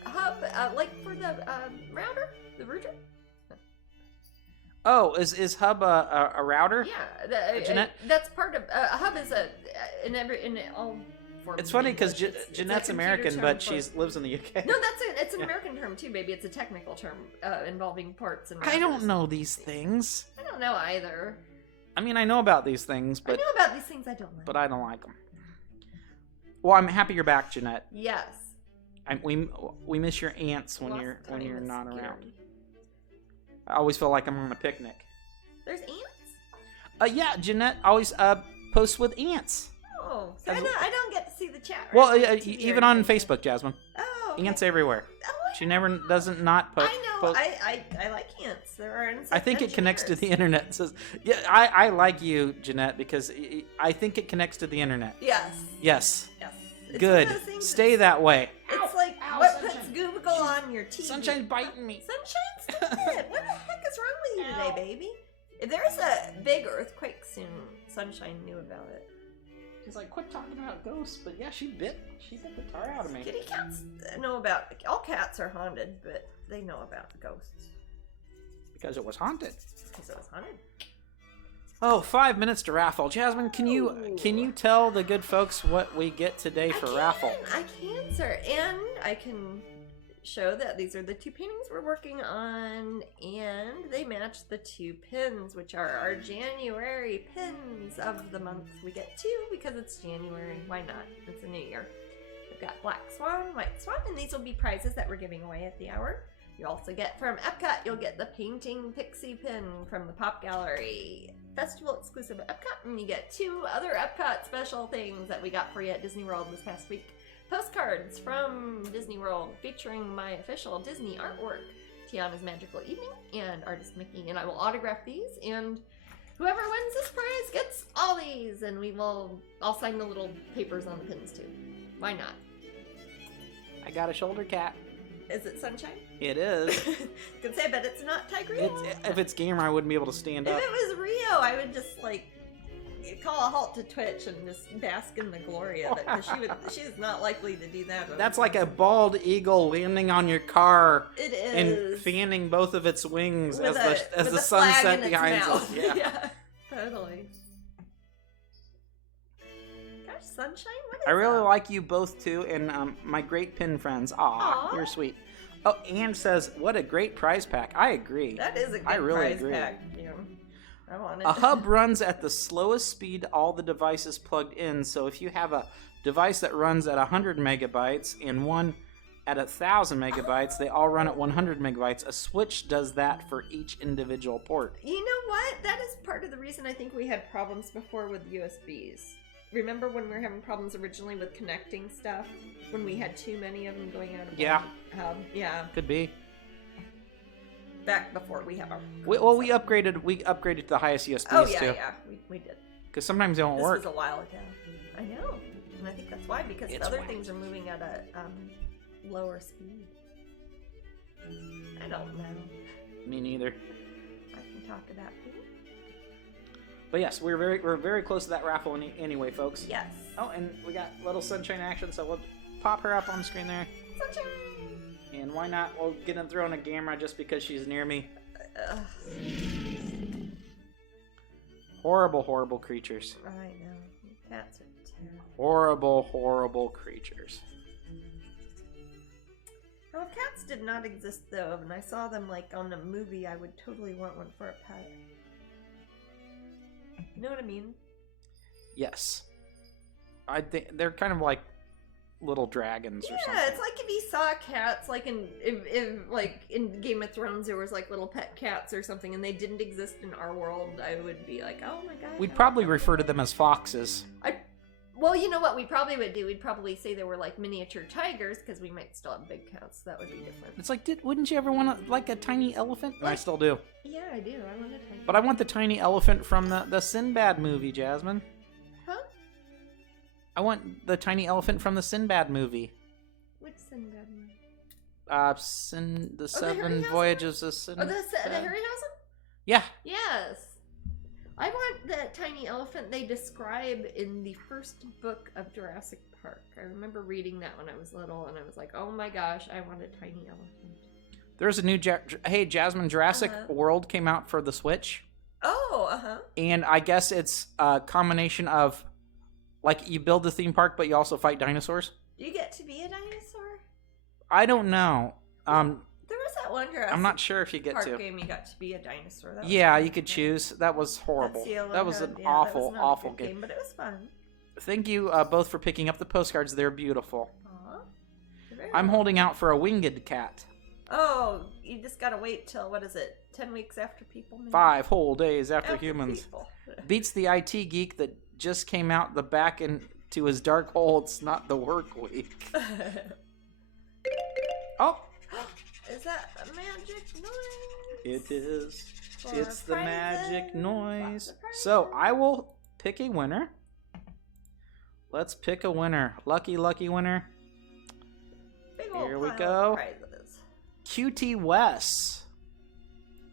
Hub, like for the router, the router. Oh, is hub a router? Yeah, Jeanette. That's part of a hub is in all. It's funny because Jeanette's American, but she lives in the UK. No, it's an American term too, baby. It's a technical term involving parts and. I don't know these things. I don't know either. I mean, I know about these things, but I know about these things. I don't like. But I don't like them. Well, I'm happy you're back, Jeanette. Yes. We miss your aunts when you're not scary. around. I always feel like I'm on a picnic. There's ants? Yeah, Jeanette always posts with ants. Oh, so I don't get to see the chat. Right? Well, even on Facebook, Jasmine. Oh, okay. Ants everywhere. Oh, she never doesn't not post. I know. I like ants. There are insect I think it connects to engineers. the internet. It says, yeah, I like you, Jeanette, because I think it connects to the internet. Yes. Yes. Yes. It's Good. one of those things Stay that way. It's like Ow, what Sunshine. puts Google on your TV. Sunshine's biting me. Sunshine, stop it. What the heck is wrong with you today, baby? If there's a big earthquake soon, Sunshine knew about it. She's like, quit talking about ghosts, but yeah, she bit the tar out of me. Kitty cats know about. All cats are haunted, but they know about ghosts Because it was haunted. because it was haunted. Oh, 5 minutes to raffle. Jasmine, can you tell the good folks what we get today for raffle? I can, sir, and I can show that these are the 2 paintings we're working on, and they match the 2 pins, which are our January pins of the month. We get 2 because it's January. Why not? It's a new year. We've got Black Swan, White Swan, and these will be prizes that we're giving away at the hour. You also get from Epcot, you'll get the Painting Pixie pin from the Pop Gallery Festival exclusive at Epcot, and you get 2 other Epcot special things that we got for you at Disney World this past week. Postcards from Disney World featuring my official Disney artwork, Tiana's Magical Evening, and Artist Mickey, and I will autograph these, and whoever wins this prize gets all these, and I'll sign the little papers on the pins too. Why not? I got a shoulder cap. Is it Sunshine? It is. Can say, but it's not Tigreal. If it's gamer, I wouldn't be able to stand If up. it was Rio, I would just call a halt to Twitch and just bask in the glory of it, because she's not likely to do that. That's like a bald eagle landing on your car. It is. And fanning both of its wings with as the sun set behind it. Yeah, totally. Gosh, Sunshine, what is I really that? like you both too, and my great pin friends. Aw, you're sweet. Oh, Anne says, what a great prize pack. I agree. That is a good really prize pack. Yeah. I want it. A hub runs at the slowest speed all the devices plugged in, so if you have a device that runs at 100 megabytes and one at 1,000 megabytes, they all run at 100 megabytes. A switch does that for each individual port. You know what? That is part of the reason I think we had problems before with USBs. Remember when we were having problems originally with connecting stuff? When we had too many of them going out of one hub? Yeah. Could be. Back before we have our... We upgraded to the highest USBs too. Yeah, we did. Because sometimes they don't work. This was a while ago. I know. And I think that's why, because the other things are moving at a lower speed. I don't know. Me neither. I can talk to that too. But yes, we're very close to that raffle anyway, folks. Yes. Oh, and we got little Sunshine action, so we'll pop her up on the screen there. Sunshine! And why not? We'll get her thrown a camera just because she's near me. Horrible, horrible creatures. I know. Cats are terrible. Horrible, horrible creatures. Well, if cats did not exist, though, and I saw them, like, on a movie, I would totally want one for a pet. You know what I mean? Yes. I think they're kind of like little dragons or something. Yeah, it's like if you saw cats, like in Game of Thrones, there was like little pet cats or something, and they didn't exist in our world. I would be like, oh my god. We'd probably refer to them as foxes. Well, you know what we probably would do? We'd probably say they were like miniature tigers, because we might still have big cats. That would be different. It's like, wouldn't you ever want like a tiny elephant? I still do. Yeah, I do. I want a tiny. But I want the tiny elephant from the Sinbad movie, Jasmine. Huh? I want the tiny elephant from the Sinbad movie. Which Sinbad movie? The Seven Voyages of Sinbad. Oh, the Harryhausen? Yeah. Yes. I want the tiny elephant they describe in the first book of Jurassic Park. I remember reading that when I was little, and I was like, oh my gosh, I want a tiny elephant. There's a new... Hey, Jasmine, Jurassic World came out for the Switch. Oh, uh-huh. And I guess it's a combination of, like, you build the theme park, but you also fight dinosaurs. Do you get to be a dinosaur? I don't know. There was that one Jurassic I'm not sure if you get Park to. game you got to be a dinosaur. That Yeah, you could choose. That was horrible. That was an awful, awful game. But it was fun. Thank you both for picking up the postcards. They're beautiful. Aww. I'm holding out for a winged cat. Oh, you just gotta wait till, what is it, 10 weeks after people? Maybe? 5 whole days after humans. People. Beats the IT geek that just came out the back into his dark hole. It's not the work week. Oh! Is that a magic noise? It is. For It's the prizes. magic noise. So I will pick a winner. Let's pick a winner. Lucky, lucky winner. Big old Here we pile go. of prizes. QT Wes.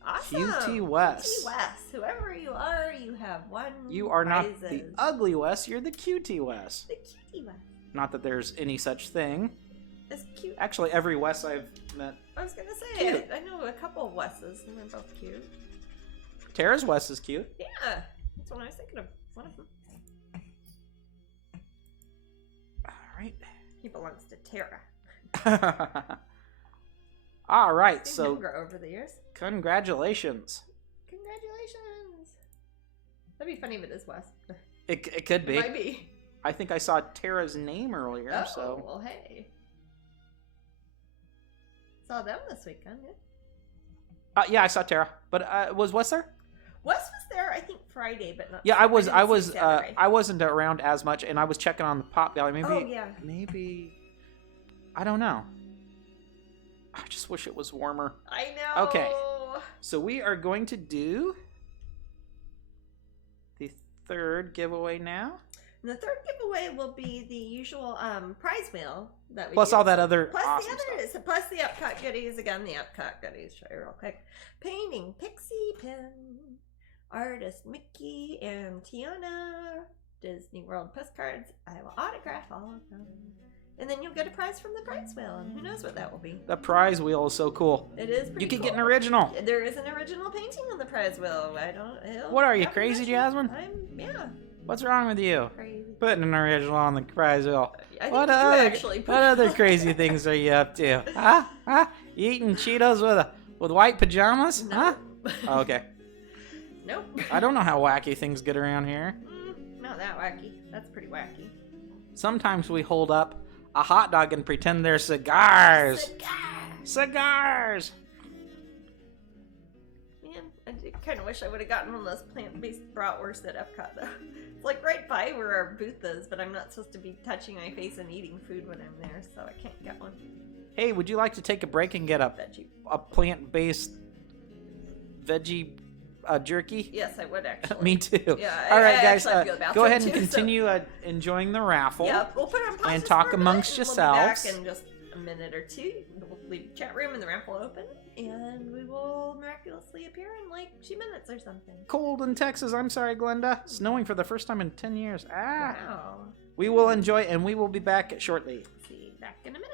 Awesome. QT Wes. QT Wes. Whoever you are, you have won. You are not prizes. the ugly Wes. You're the QT Wes. The cutie Wes. Not that there's any such thing. It's cute. Actually, every Wes I've met. I was gonna say, Cute. I know a couple of Wes's, and they're both cute. Tara's Wes is cute. Yeah, that's what I was thinking of. One of them. All right. He belongs to Tara. All right. Seen So him grow over the years. congratulations. Congratulations. That'd be funny if it is Wes. It could be. It might be. I think I saw Tara's name earlier. Oh, So well, hey. Saw them this weekend, yeah. yeah, I saw Tara. But was Wes there? Wes was there, I think, Friday, but not. Yeah, I was. didn't see Saturday. I wasn't around as much, and I was checking on the pop gallery. Maybe. Oh, yeah. Maybe. I don't know. I just wish it was warmer. I know. Okay. So we are going to do the third giveaway now. And the third giveaway will be the usual prize wheel that we Plus do. all that other Plus awesome the other, stuff. plus the Epcot goodies. Again, the Epcot goodies. Show you real quick. Painting pixie pen. Artist Mickey and Tiana Disney World postcards. I will autograph all of them. And then you'll get a prize from the prize wheel, and who knows what that will be. The prize wheel is so cool. It is pretty You could cool. get an original. There is an original painting on the prize wheel. What are you, crazy, Jasmine? Yeah. What's wrong with you? Crazy. Putting an original on the prize wheel. What other crazy things are you up to? Huh? You eating Cheetos with white pajamas? No. Huh? Oh, okay. Nope. I don't know how wacky things get around here. Not that wacky. That's pretty wacky. Sometimes we hold up a hot dog and pretend they're cigars. Cigars! Man, I kind of wish I would have gotten one of those plant-based bratwursts at Epcot, though. It's like right by where our booth is, but I'm not supposed to be touching my face and eating food when I'm there, so I can't get one. Hey, would you like to take a break and get a plant-based veggie jerky? Yes, I would actually. Me too. Yeah. All right, guys. Go ahead and too, continue enjoying the raffle. Yeah, we'll put on pauses and talk for a amongst minute, and yourselves. We'll be back in just a minute or two. We'll leave the chat room and the raffle open, and we will miraculously appear in like 2 minutes or something. Cold in Texas. I'm sorry, Glenda. Snowing for the first time in 10 years. Wow. We will enjoy, and we will be back shortly. See you back in a minute.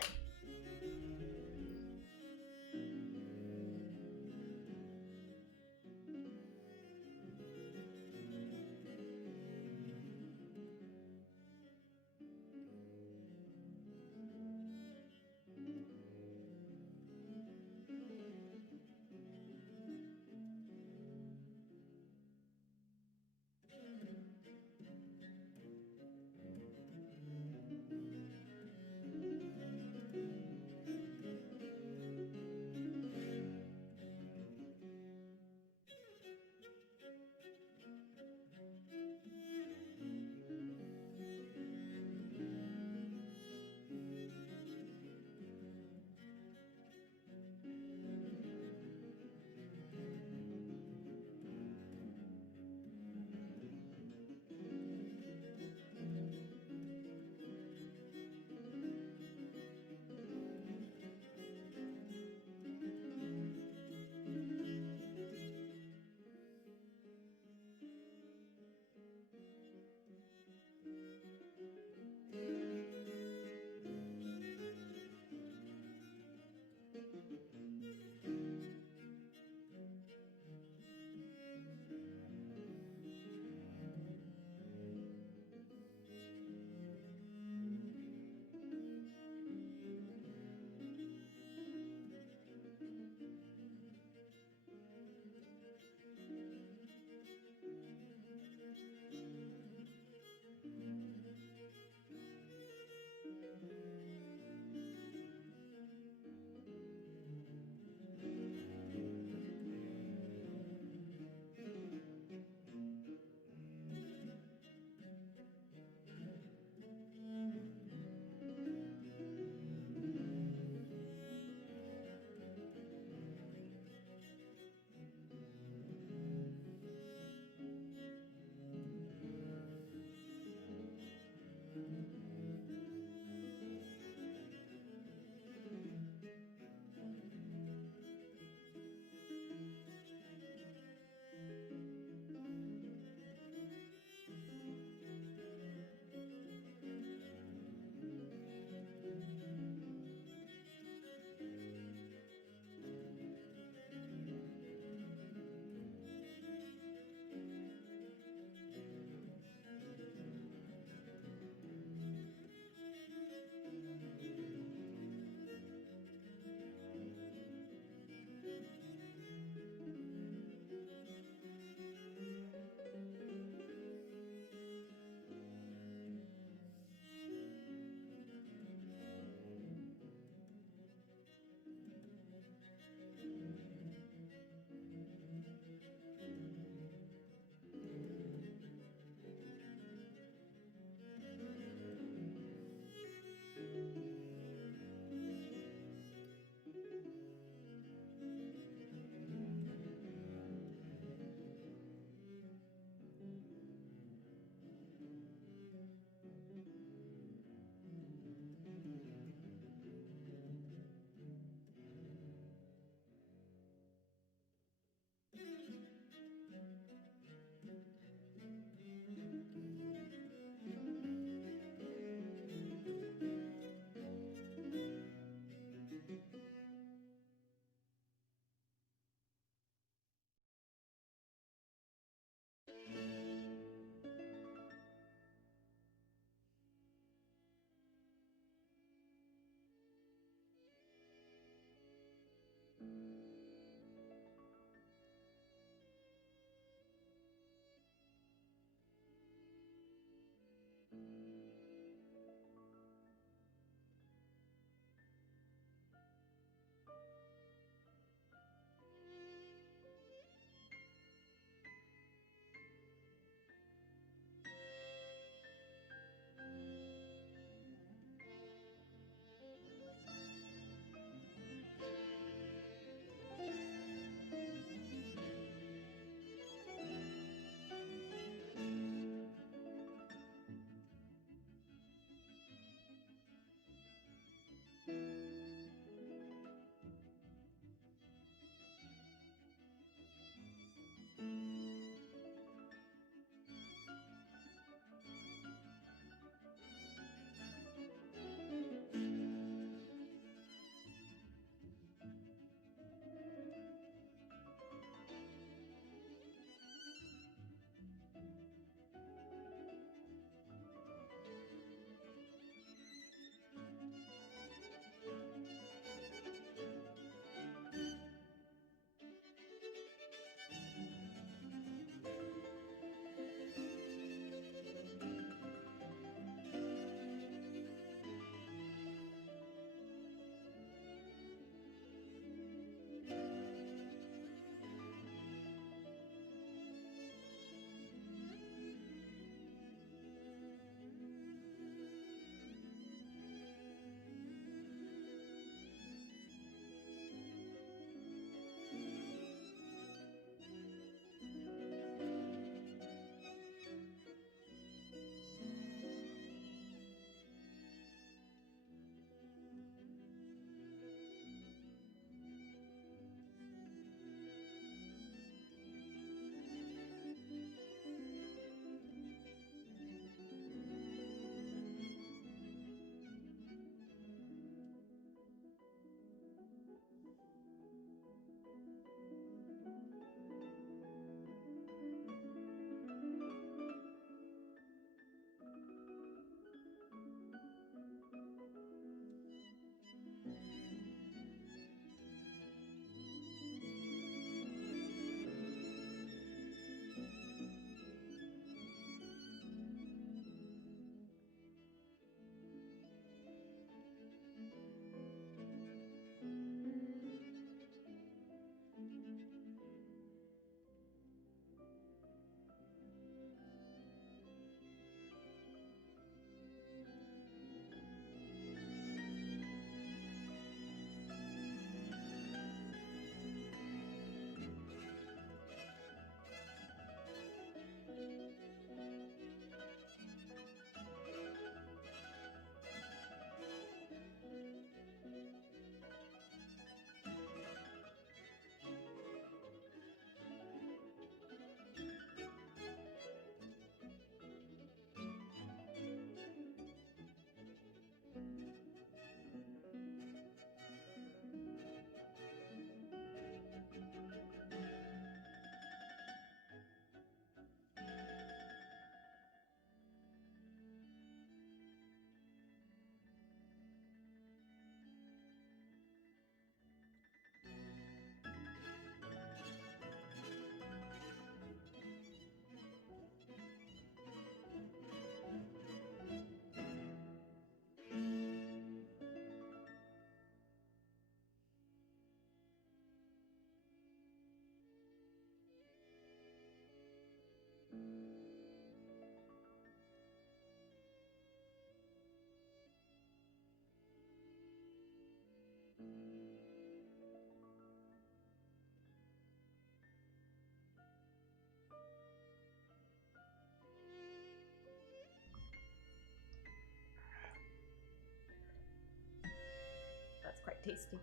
tasty.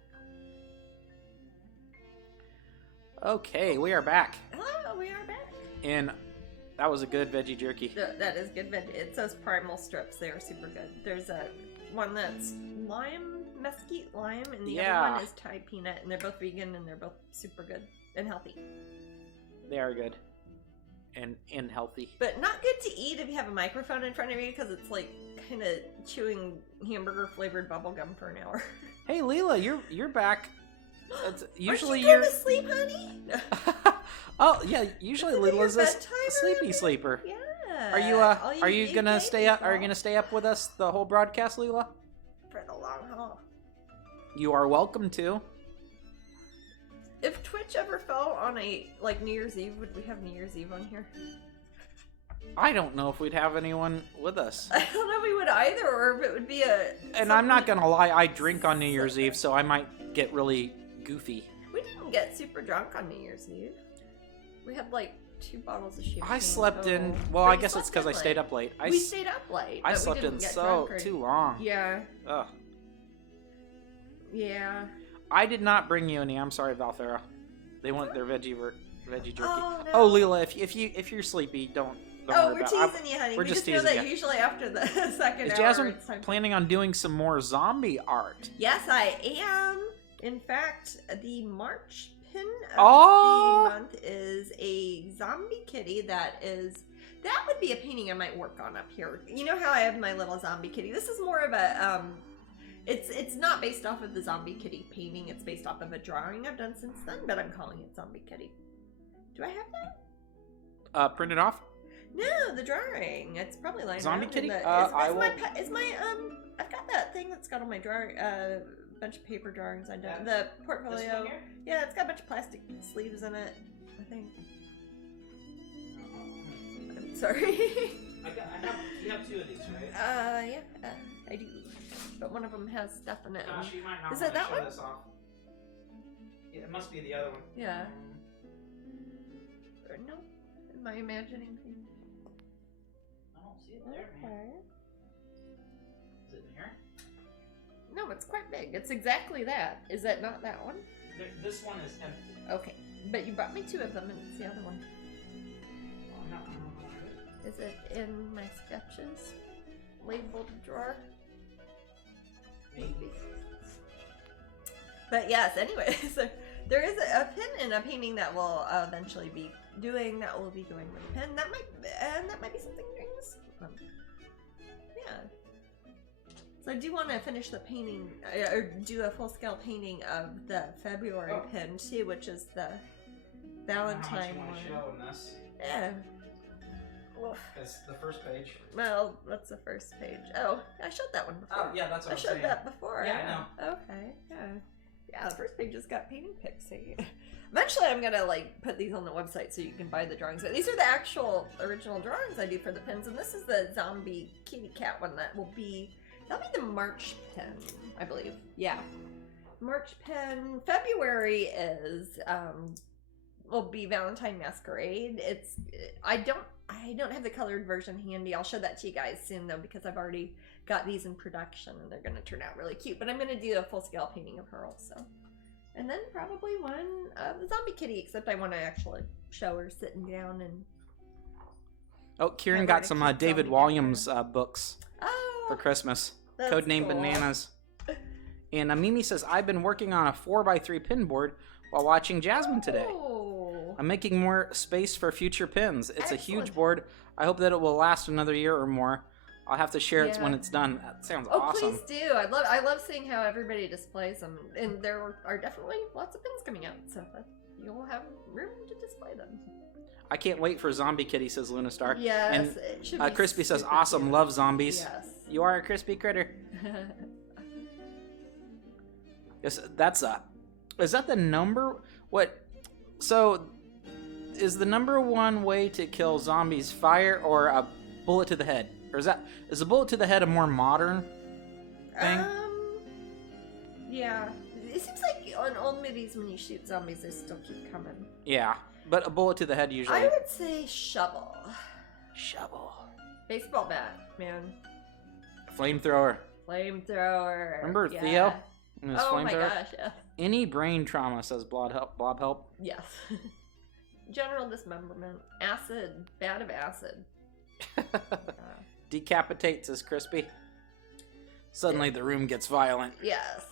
Okay, we are back. Hello, we are back. And that was a good veggie jerky. That is good veggie. It's those primal strips. They are super good. There's a one that's lime, mesquite lime, and the other one is Thai peanut, and they're both vegan, and they're both super good and healthy. They are good. And healthy. But not good to eat if you have a microphone in front of you, because it's like kind of chewing hamburger flavored bubble gum for an hour. Hey, Leela, you're back. Usually you're going to sleep, honey? Oh yeah, usually Leela's a sleepy sleeper. Yeah. Are you gonna stay up? Are you gonna stay up with us the whole broadcast, Leela? For the long haul. You are welcome to. If Twitch ever fell on a New Year's Eve, would we have New Year's Eve on here? I don't know if we'd have anyone with us. I don't know if we would either, or if it would be a... And I'm not gonna lie, I drink on New Year's Eve, so I might get really goofy. We didn't get super drunk on New Year's Eve. We had 2 bottles of champagne. I slept in... Well, I guess it's because I stayed up late. We stayed up late. I slept in too long. Yeah. Ugh. Yeah. I did not bring you any. I'm sorry, Valthera. They want their veggie jerky. Oh, no. Oh, Leela, if you're sleepy, don't worry we're about it. teasing you, honey. We're We just know teasing that you. usually after the second Is hour. Jasmine planning on doing some more zombie art? Yes, I am. In fact, the March pin of the month is a zombie kitty that would be a painting I might work on up here. You know how I have my little zombie kitty? This is more of a, it's not based off of the zombie kitty painting. It's based off of a drawing I've done since then, but I'm calling it zombie kitty. Do I have that? Print it off? No, the drawing. It's probably lying zombie around kitty? I've got that thing that's got all my drawing, bunch of paper drawings I've done. The portfolio. Yeah, it's got a bunch of plastic sleeves in it, I think. I'm sorry. You have 2 of these, right? Yeah, I do. But one of them has stuff in it. Gosh, you might not Is it that one? this off. Yeah, it must be the other one. Yeah. Or no? Am I imagining things? I don't see it there, man. Is it in here? No, it's quite big. It's exactly that. Is that not that one? This one is empty. Okay. But you brought me 2 of them, and it's the other one. Well, I'm not remembering it. Is it in my sketches? Labeled drawer? Maybe. But yes, anyway, so there is a pin and a painting that we'll eventually be doing that will be going with a pin. That might be something during this month. Yeah. So I do want to finish the painting, or do a full-scale painting of the February pin too, which is the Valentine one. Show in this. Yeah. Well, It's the first page. well, what's the first page? Oh, I showed that one before. Oh, yeah, that's what I I'm showed saying. that before. Yeah, I know. Okay, yeah. Yeah, the first page just got painting pics. So eventually I'm gonna put these on the website so you can buy the drawings. But these are the actual original drawings I do for the pins, and this is the zombie kitty cat one that'll be the March pin, I believe. Yeah. March pin. February is will be Valentine Masquerade. I don't have the colored version handy. I'll show that to you guys soon though, because I've already got these in production and they're going to turn out really cute. But I'm going to do a full-scale painting of her also. And then probably one of the zombie kitty, except I want to actually show her sitting down and... Oh, Kieran got some David Walliams books for Christmas. Codename cool. Bananas. And Mimi says, I've been working on a 4x3 pin board while watching Jasmine today. I'm making more space for future pins. It's a huge board. I hope that it will last another year or more. I'll have to share it when it's done. That sounds awesome. Please do. I love seeing how everybody displays them. And there are definitely lots of pins coming out, so you'll have room to display them. I can't wait for Zombie Kitty, says Luna Star. Yes, and it should be Crispy says, super awesome, cute. love zombies. Yes. You are a crispy critter. Yes, that's is that the number? What? So, is the number one way to kill zombies fire or a bullet to the head? Or is a bullet to the head a more modern thing? Yeah. It seems like on old movies when you shoot zombies, they still keep coming. Yeah, but a bullet to the head usually. I would say shovel. Shovel. Baseball bat, man. Flamethrower. Flamethrower. Remember yeah. Theo? In his Oh my flamethrower. gosh, yes. Any brain trauma, says Blob Help. Yes. General dismemberment. Acid. Bad of acid. Decapitate, says Crispy. Suddenly the room gets violent. Yes.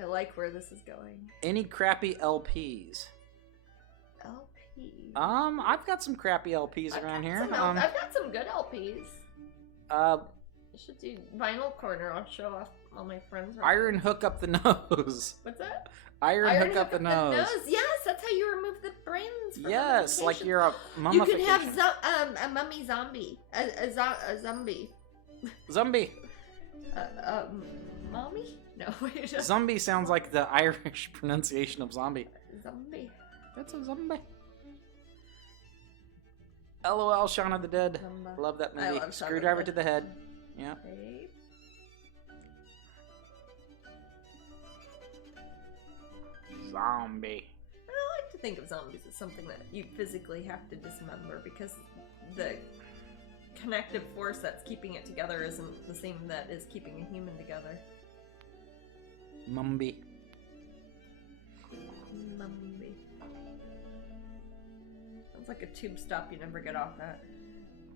I like where this is going. Any crappy LPs? LPs? I've got some crappy LPs around here. I've got some good LPs. I should do Vinyl Corner. I'll show off all my friends. Iron hook up the nose. What's that? Iron hook up the nose. Yes, that's how you remove the brains from yes, like you're a You mummification. can have a mummy zombie. A zombie. Zombie. Mommy? No, wait. Zombie sounds like the Irish pronunciation of zombie. Zombie. That's a zombie. LOL, Shaun of the Dead. Zumba. Love that movie. I love Screwdriver to the head. Yeah. Okay. Zombie. I like to think of zombies as something that you physically have to dismember because the connective force that's keeping it together isn't the same that is keeping a human together. Mumby. Mumby. Sounds like a tube stop you never get off at.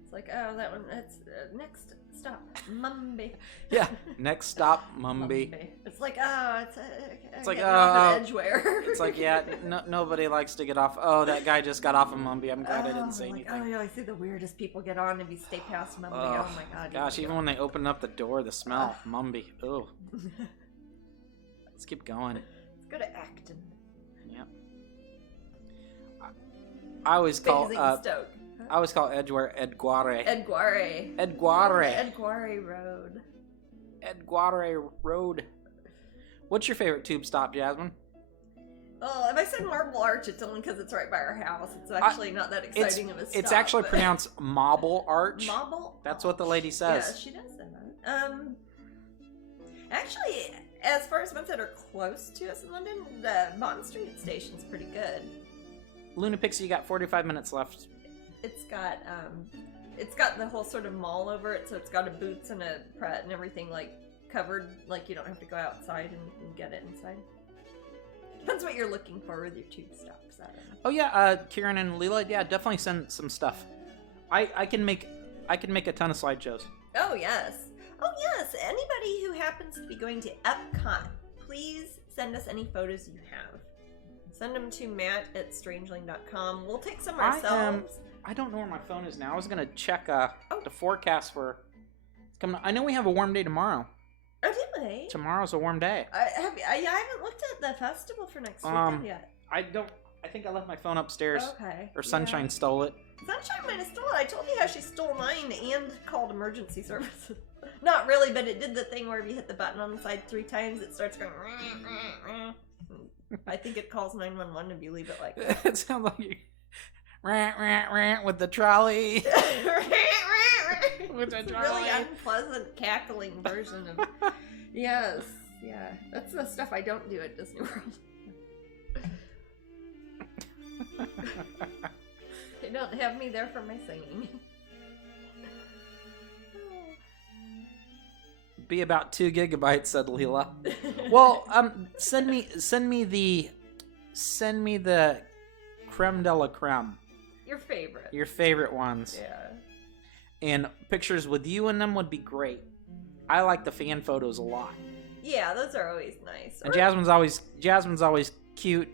It's like, oh, that one, that's next stop, Mumby. Yeah, next stop, Mumby. It's like, oh, It's like, off at Edgeware. It's like, yeah, nobody likes to get off. Oh, that guy just got off of Mumby. I'm glad I didn't say anything. Oh, yeah, I see the weirdest people get on if you stay past Mumby. Oh my god. Gosh, even when they open up the door, the smell, Mumby. Oh. Let's keep going. Let's go to Acton. Yep. I always call Stoke. I always call Edgeware Edguare. Edguare. Edguare. Edguare Road. Edguare Road. What's your favorite tube stop, Jasmine? Well, if I said Marble Arch, it's only because it's right by our house. It's actually not that exciting of a stop. It's actually pronounced Marble Arch. Marble? That's what the lady says. Yeah, she does say that. Actually, as far as ones that are close to us in London, the Bond Street station's pretty good. Luna Pixie, you got 45 minutes left. It's got the whole sort of mall over it, so it's got a Boots and a Pret and everything like covered, like you don't have to go outside and get it inside. Depends what you're looking for with your tube stops. Oh yeah, Kieran and Leela, yeah, definitely send some stuff. I can make a ton of slideshows. Oh yes. Anybody who happens to be going to Epcot, please send us any photos you have. Send them to matt@strangeling.com. We'll take some ourselves. I don't know where my phone is now. I was gonna check the forecast for. Coming. I know we have a warm day tomorrow. Oh, did we? Tomorrow's a warm day. I haven't looked at the festival for next weekend yet. I think I left my phone upstairs. Okay. Or Sunshine stole it. Sunshine might have stolen it. I told you how she stole mine and called emergency services. Not really, but it did the thing where if you hit the button on the side 3 times, it starts going. I think it calls 911 if you leave it like that. It sounds like you. Rant with the trolley. With the It's a trolley. really unpleasant cackling version of. Yes, yeah. That's the stuff I don't do at Disney World. They don't have me there for my singing. Be about 2 gigabytes, said Leela. Well, send me the creme de la creme. Your favorite ones. Yeah. And pictures with you in them would be great. I like the fan photos a lot. Yeah, those are always nice. And Jasmine's always cute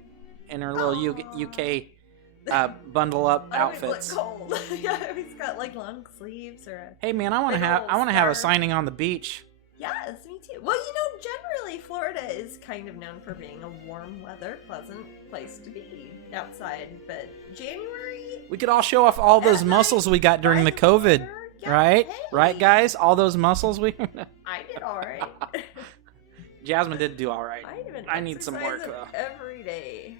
in her little UK bundle up outfits. I always look cold. Yeah, he's got like long sleeves or. Hey man, I want to have a signing on the beach. Yes, me too. Well, generally Florida is kind of known for being a warm weather, pleasant place to be outside, but January... We could all show off all those muscles we got during the COVID, right? Hey. Right, guys? All those muscles we... I did all right. Jasmine did do all right. I need some work, though. Every day.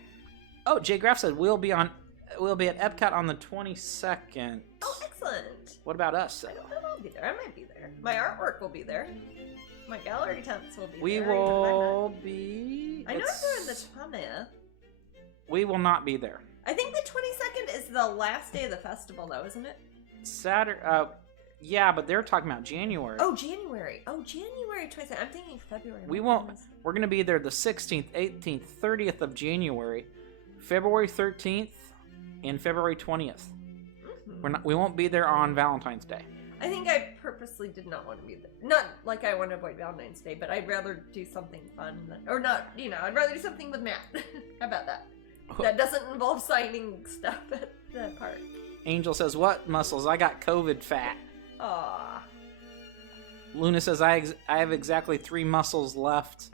Oh, Jay Graff said we'll be at Epcot on the 22nd. Oh, excellent. What about us? I don't know if I'll be there. I might be there. My artwork will be there. My gallery tents will be there. We will be... I know I'm doing the 20th. We will not be there. I think the 22nd is the last day of the festival, though, isn't it? Saturday. Yeah, but they're talking about January. Oh, January 22nd. I'm thinking February. We won't. We're going to be there the 16th, 18th, 30th of January, February 13th, and February 20th. We won't be there on Valentine's Day. I think I purposely did not want to be there. Not like I want to avoid Valentine's Day, but I'd rather do something fun. Or not, I'd rather do something with Matt. How about that? That doesn't involve signing stuff at the park. Angel says, what muscles? I got COVID fat. Aww. Luna says, I have exactly 3 muscles left.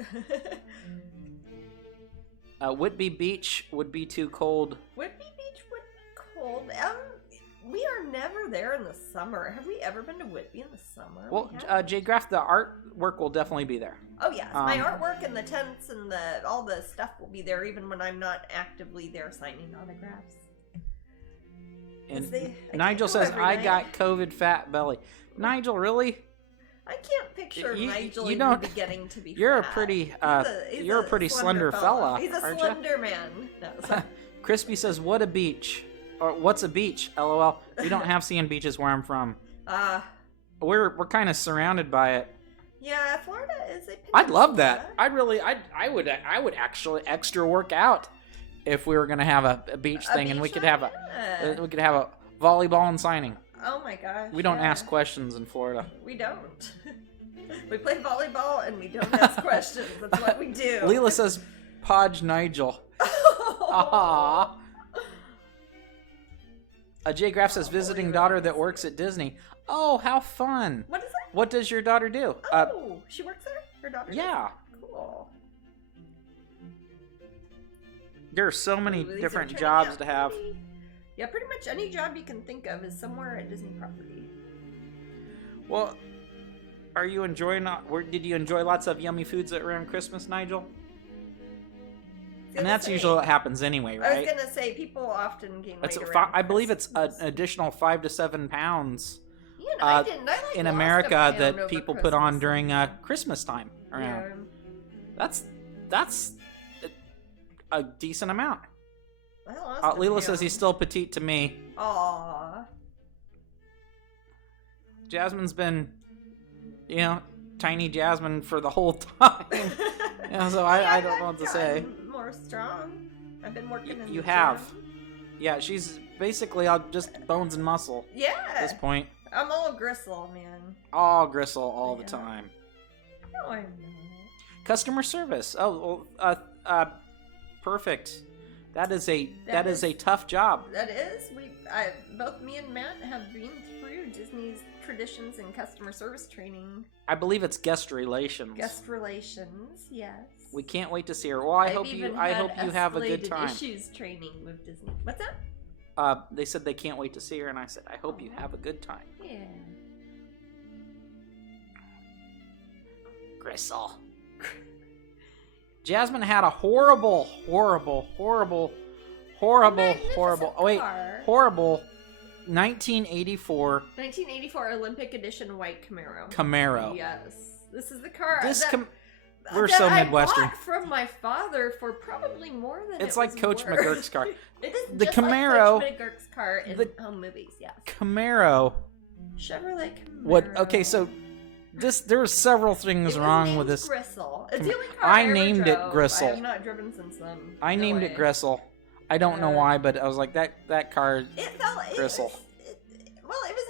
Whitby Beach would be too cold. Whitby Beach would be cold. We are never there in the summer. Have we ever been to Whitby in the summer? Well, J. Graff, the artwork will definitely be there. Oh, yes. My artwork and the tents and all the stuff will be there even when I'm not actively there signing autographs. And Nigel says, I got COVID fat belly. Nigel, really? I can't picture Nigel you don't, be getting to be you're fat. You're a pretty slender fella. He's a slender man. No, Crispy says, what a beach. Or what's a beach? LOL. We don't have sand beaches where I'm from. We're kind of surrounded by it. Yeah, Florida is a peninsula. I'd love that. I would actually extra work out if we were gonna have a beach thing, and we could have a volleyball and signing. Oh my gosh. We don't ask questions in Florida. We don't. We play volleyball and we don't ask questions. That's what we do. Leela says, Podge Nigel. Aww. J. Graff says, visiting daughter that works at Disney. Oh, how fun. What is that? What does your daughter do? Oh, she works there? Her daughter Yeah. Does? Cool. There are so many different jobs to have. Yeah, pretty much any job you can think of is somewhere at Disney property. Well, are you enjoying? Did you enjoy lots of yummy foods around Christmas, Nigel? And that's usually what happens anyway, right? I was gonna say people often gain weight I believe it's an additional 5 to 7 pounds. I in America that people put on during Christmas time around. Yeah. That's a decent amount. Leela says he's still petite to me. Aww. Jasmine's been, tiny Jasmine for the whole time. So I don't know what to say. More strong. I've been working in You have. Yeah, she's basically just bones and muscle. Yeah. At this point. I'm all gristle, man. All gristle all the time. No, I'm not. Customer service. Oh, perfect. That is a tough job. That is. Both me and Matt have been through Disney's traditions and customer service training. I believe it's guest relations. Guest relations, yes. We can't wait to see her. Well, I hope you have a good time. Issues training with Disney. What's that? They said they can't wait to see her, and I said, I hope you have a good time. Yeah. Gristle. Jasmine had a horrible 1984 Olympic edition white Camaro. Camaro. Yes. This is the car we're so Midwestern. I bought from my father for probably more than it's like Coach worth. McGurk's car. It is the just Camaro, like Coach McGurk's car in home movies, yes. Chevrolet Camaro. Okay, so there were several things wrong with this. Gristle. It's the only car I named it Gristle. I have not driven since then. I named it Gristle. I don't know why, but I was like, that car Gristle. It was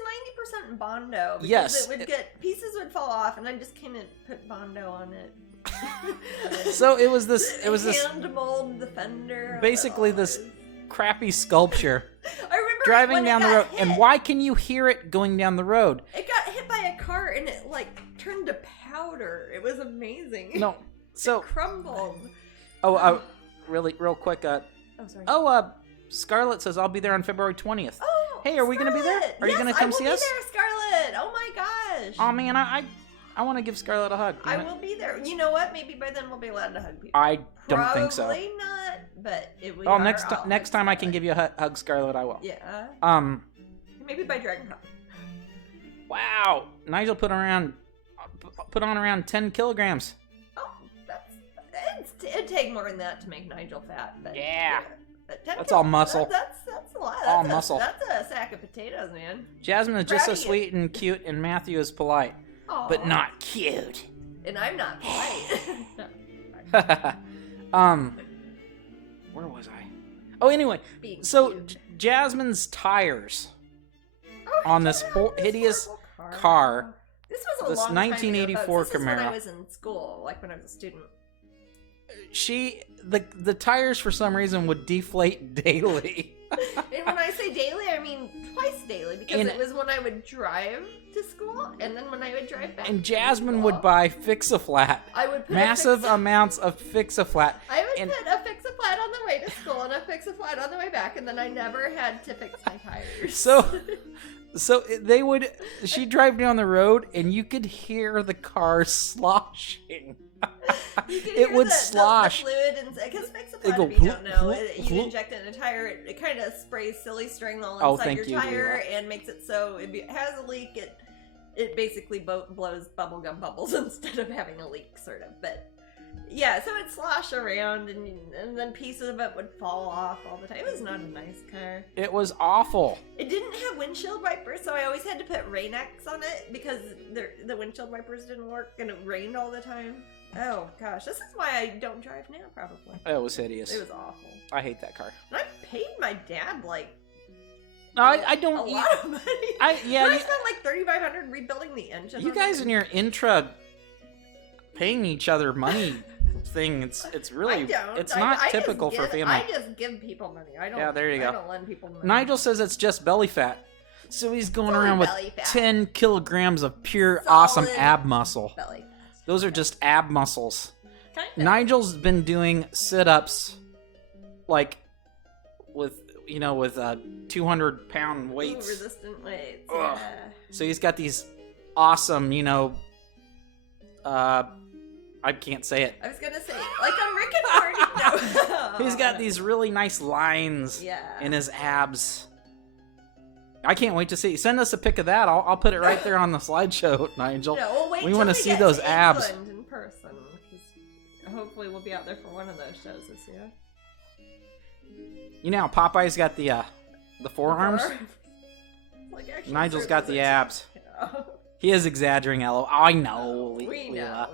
90% Bondo. Yes. Pieces would fall off, and I just couldn't put Bondo on it. So it was this hand mold the fender. Basically this crappy sculpture. I remember driving down the road, and why can you hear it going down the road? It got hit by a car and it turned to powder. It was amazing. No, so it crumbled. Real quick. Sorry. Scarlett says I'll be there on February 20th. Oh, hey, are we gonna be there? Are you gonna come see us? I will be there, Scarlett. Oh my gosh. Oh man, I want to give Scarlett a hug. I will be there. You know what? Maybe by then we'll be allowed to hug people. I don't think so. Probably not, but if we next time I can give you a hug, Scarlett, I will. Yeah. Maybe by Dragon Con. Wow, Nigel put on around 10 kilograms. Oh, it'd take more than that to make Nigel fat. But yeah. But That's all muscle. That's a lot. That's all muscle. That's a sack of potatoes, man. Jasmine is just so sweet and cute, and Matthew is polite. Aww. But not cute. And I'm not polite. Where was I? Oh, anyway. So Jasmine's tires on this hideous car. This was a this long 1984 time ago, Camaro. This is when I was in school, like when I was a student. The tires for some reason would deflate daily. And when I say daily, I mean twice daily, because it was when I would drive to school, and then when I would drive back. And Jasmine would buy Fix-A-Flat. I would put massive amounts of Fix-A-Flat. I would put a Fix-A-Flat on the way to school and a Fix-A-Flat on the way back, and then I never had to fix my tires. So she'd drive down the road, and you could hear the car sloshing. It would slosh. The fluid, because Fix-A-Flat, if you don't know, you inject it in a tire, it kind of sprays silly string all inside your tire and makes it so if it has a leak, it basically blows bubblegum bubbles instead of having a leak, sort of. But yeah, so it'd slosh around, and then pieces of it would fall off all the time. It was not a nice car. It was awful. It didn't have windshield wipers, so I always had to put Rain-X on it because the windshield wipers didn't work, and it rained all the time. Oh gosh, this is why I don't drive now, probably. It was hideous. It was awful. I hate that car. And I paid my dad I don't. A lot of money. I spent like $3,500 rebuilding the engine. You guys in your intra paying each other money thing, it's really it's not typical for family. I just give people money. I don't. Yeah, there you go. I don't lend people money. Nigel says it's just belly fat, so he's going around with 10 kilograms of pure awesome ab muscle. Belly fat. Those are just ab muscles. Nigel's been doing sit-ups, like with 200-pound weights. Resistant weights. Yeah. So he's got these awesome, I can't say it. I was gonna say, like on Rick and Morty. No. He's got these really nice lines in his abs. I can't wait to see. Send us a pic of that. I'll put it right there on the slideshow, Nigel. No, we'll wait we want to see those abs in person. Hopefully, we'll be out there for one of those shows this year. You know, how Popeye's got the forearms. Nigel's got the abs. He is exaggerating, Elo. I know. We know.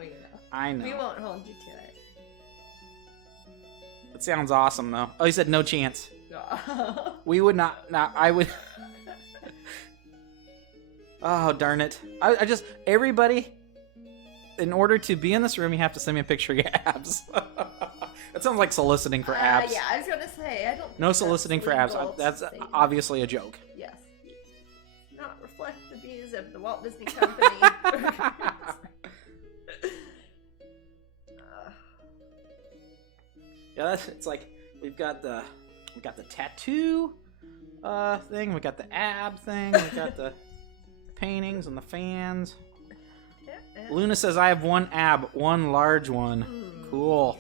I know. We won't hold you to it. It sounds awesome, though. Oh, he said no chance. We would not. I would. Oh, darn it. I just, everybody, in order to be in this room, you have to send me a picture of your abs. That sounds like soliciting for abs. Yeah, I was going to say, I don't. No soliciting for abs. That's obviously a joke. Yes. Not reflect the views of the Walt Disney Company. Yeah, it's like we've got the tattoo thing, we got the ab thing, we got the paintings and the fans. Luna says I have one ab, one large one. Cool.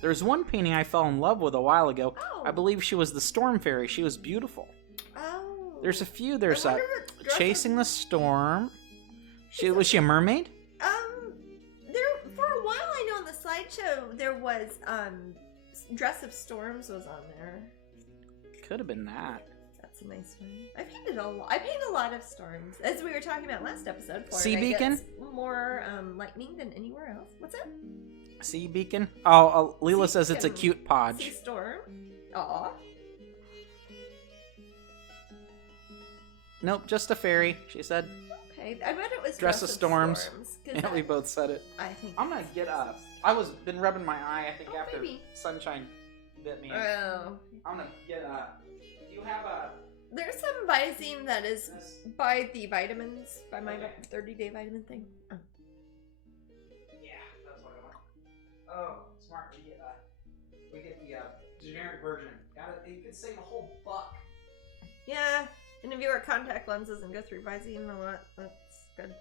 There's one painting I fell in love with a while ago. I believe she was the Storm Fairy. She was beautiful. There's a few. There's Chasing the Storm. Was she a mermaid? For a while, I know on the slideshow there was Dress of Storms was on there. Could have been that. That's a nice one. I painted a lot of storms, as we were talking about last episode. Sea Beacon? More lightning than anywhere else. What's that? Sea Beacon? Oh, Leela says it's a cute podge. Sea Storm. Aw. Nope, just a fairy, she said. Okay, I bet it was Dress of Storms. Yeah, we both said it. I think I'm gonna get up. Been rubbing my eye, I think, after sunshine bit me. Oh. I'm gonna get up. Do you have a... There's some Visine that is by the vitamins, by my 30-day vitamin thing. Oh. Yeah, that's what I want. Oh, smart. We get the generic version. You could save a whole buck. Yeah, and if you wear contact lenses and go through Visine a lot, that's good.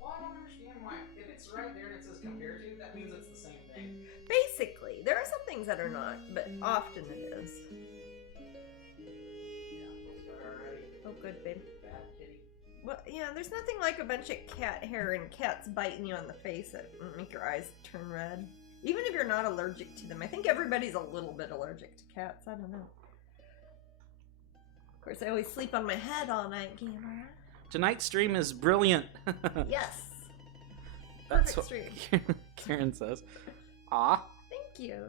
Well, I don't understand why. If it's right there and it says compared to, that means it's the same thing. Basically. There are some things that are not, but often it is. Oh, good, babe. Bad kitty. Well, yeah, there's nothing like a bunch of cat hair and cats biting you on the face that make your eyes turn red. Even if you're not allergic to them. I think everybody's a little bit allergic to cats. I don't know. Of course, I always sleep on my head all night, Gamera. Tonight's stream is brilliant. Yes. That's Perfect what stream. Karen says. Aw. Thank you.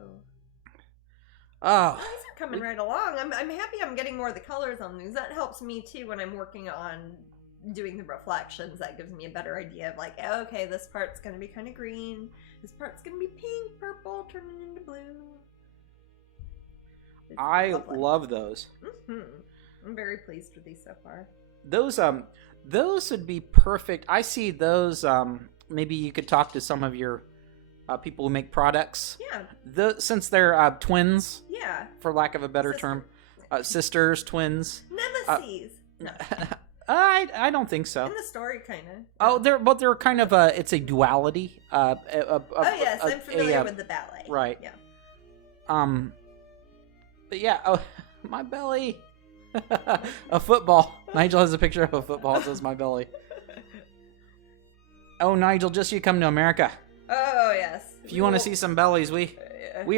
Oh. These are coming right along. I'm happy I'm getting more of the colors on these. That helps me too when I'm working on doing the reflections. That gives me a better idea of like, okay, this part's going to be kind of green. This part's going to be pink, purple, turning into blue. I love those. I'm very pleased with these so far. Those would be perfect. I see those. Maybe you could talk to some of your people who make products. Yeah. Since they're twins. Yeah. For lack of a better term, sisters, twins. Nemesis. No. I don't think so. In the story, kind of. Oh, they're kind of it's a duality. Oh yes, I'm familiar with the ballet. Right. Yeah. But yeah. Oh, my belly. A football. Nigel has a picture of a football. It says my belly. Oh, Nigel, just you come to America. Oh yes. If you want to see some bellies, we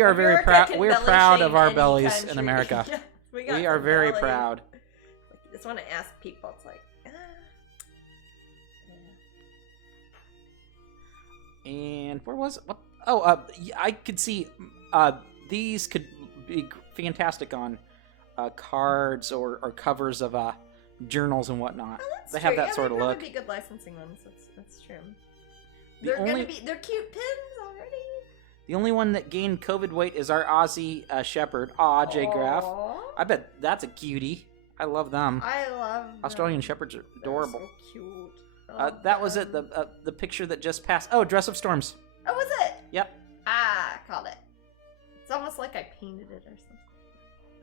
are very proud. We're proud of our bellies country. in America. Yeah, we are very proud. I just want to ask people. It's like, yeah. And where was it? What? Oh, I could see these could be fantastic on cards or covers of journals and whatnot. Oh, that's they have true. that sort of look. That would be good licensing ones. That's true. They're cute pins already. The only one that gained COVID weight is our Aussie Shepherd. Aw, J Graph. I bet that's a cutie. I love them. I love Australian Shepherds are adorable. They're so cute. Oh, that was it. The picture that just passed. Oh, Dress of Storms. Oh, was it? Yep. Ah, called it. It's almost like I painted it or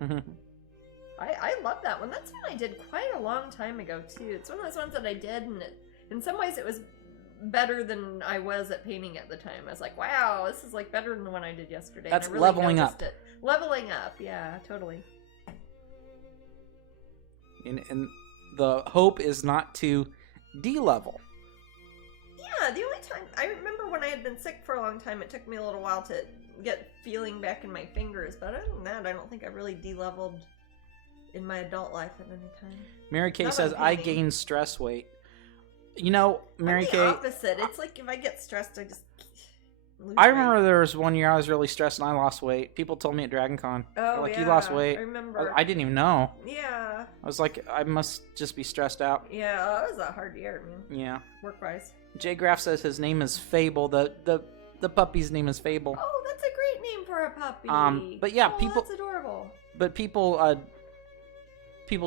something. I love that one. That's one I did quite a long time ago too. It's one of those ones that I did, and in some ways it was better than I was at painting at the time. I was like, wow, this is like better than the one I did yesterday. That's and I really leveling up. It. Leveling up, yeah, totally. And the hope is not to de-level. Yeah, the only time I remember when I had been sick for a long time, it took me a little while to get feeling back in my fingers. But other than that, I don't think I really de-leveled in my adult life at any time. Mary Kay says, I gained stress weight. You know, Mary Kay... I'm the opposite. It's like if I get stressed, I just lose I remember there was one year I was really stressed and I lost weight. People told me at DragonCon. Oh, like, yeah. You lost weight. I remember. I didn't even know. Yeah. I was like, I must just be stressed out. Yeah, it was a hard year, man. Yeah. Work-wise. J Graph says his name is Fable. The puppy's name is Fable. Oh, that's a great name for a puppy. But yeah, people... that's adorable. But people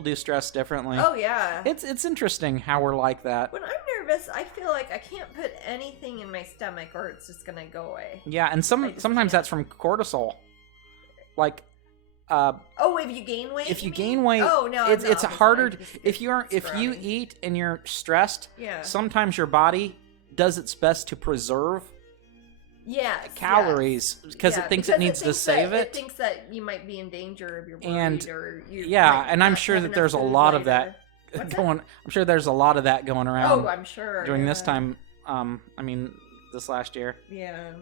do stress differently. Oh, yeah. It's interesting how we're like that. When I'm nervous, I feel like I can't put anything in my stomach or it's just going to go away. Yeah, and sometimes that's from cortisol. Like, if you gain weight? If you gain weight, it's harder if you eat and you're stressed. Yeah. Sometimes your body does its best to preserve calories because it thinks it needs to save it. It thinks that you might be in danger of your weight, and I'm sure that there's a lot of that going. I'm sure there's a lot of that going around. Oh, I'm sure during this time. This last year. Yeah.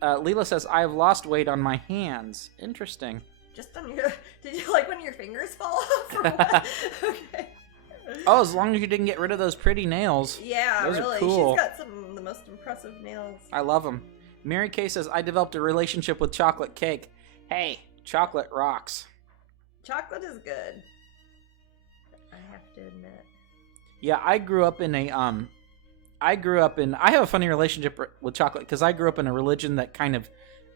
Leela says I've lost weight on my hands. Interesting. Just on your? Did you like when your fingers fall off? Or what? Okay. Oh, as long as you didn't get rid of those pretty nails. Yeah, those really. Are cool. She's got some of the most impressive nails. I love them. Mary Kay says, I developed a relationship with chocolate cake. Hey, chocolate rocks. Chocolate is good. I have to admit. Yeah, I grew up in I have a funny relationship with chocolate because I grew up in a religion that kind of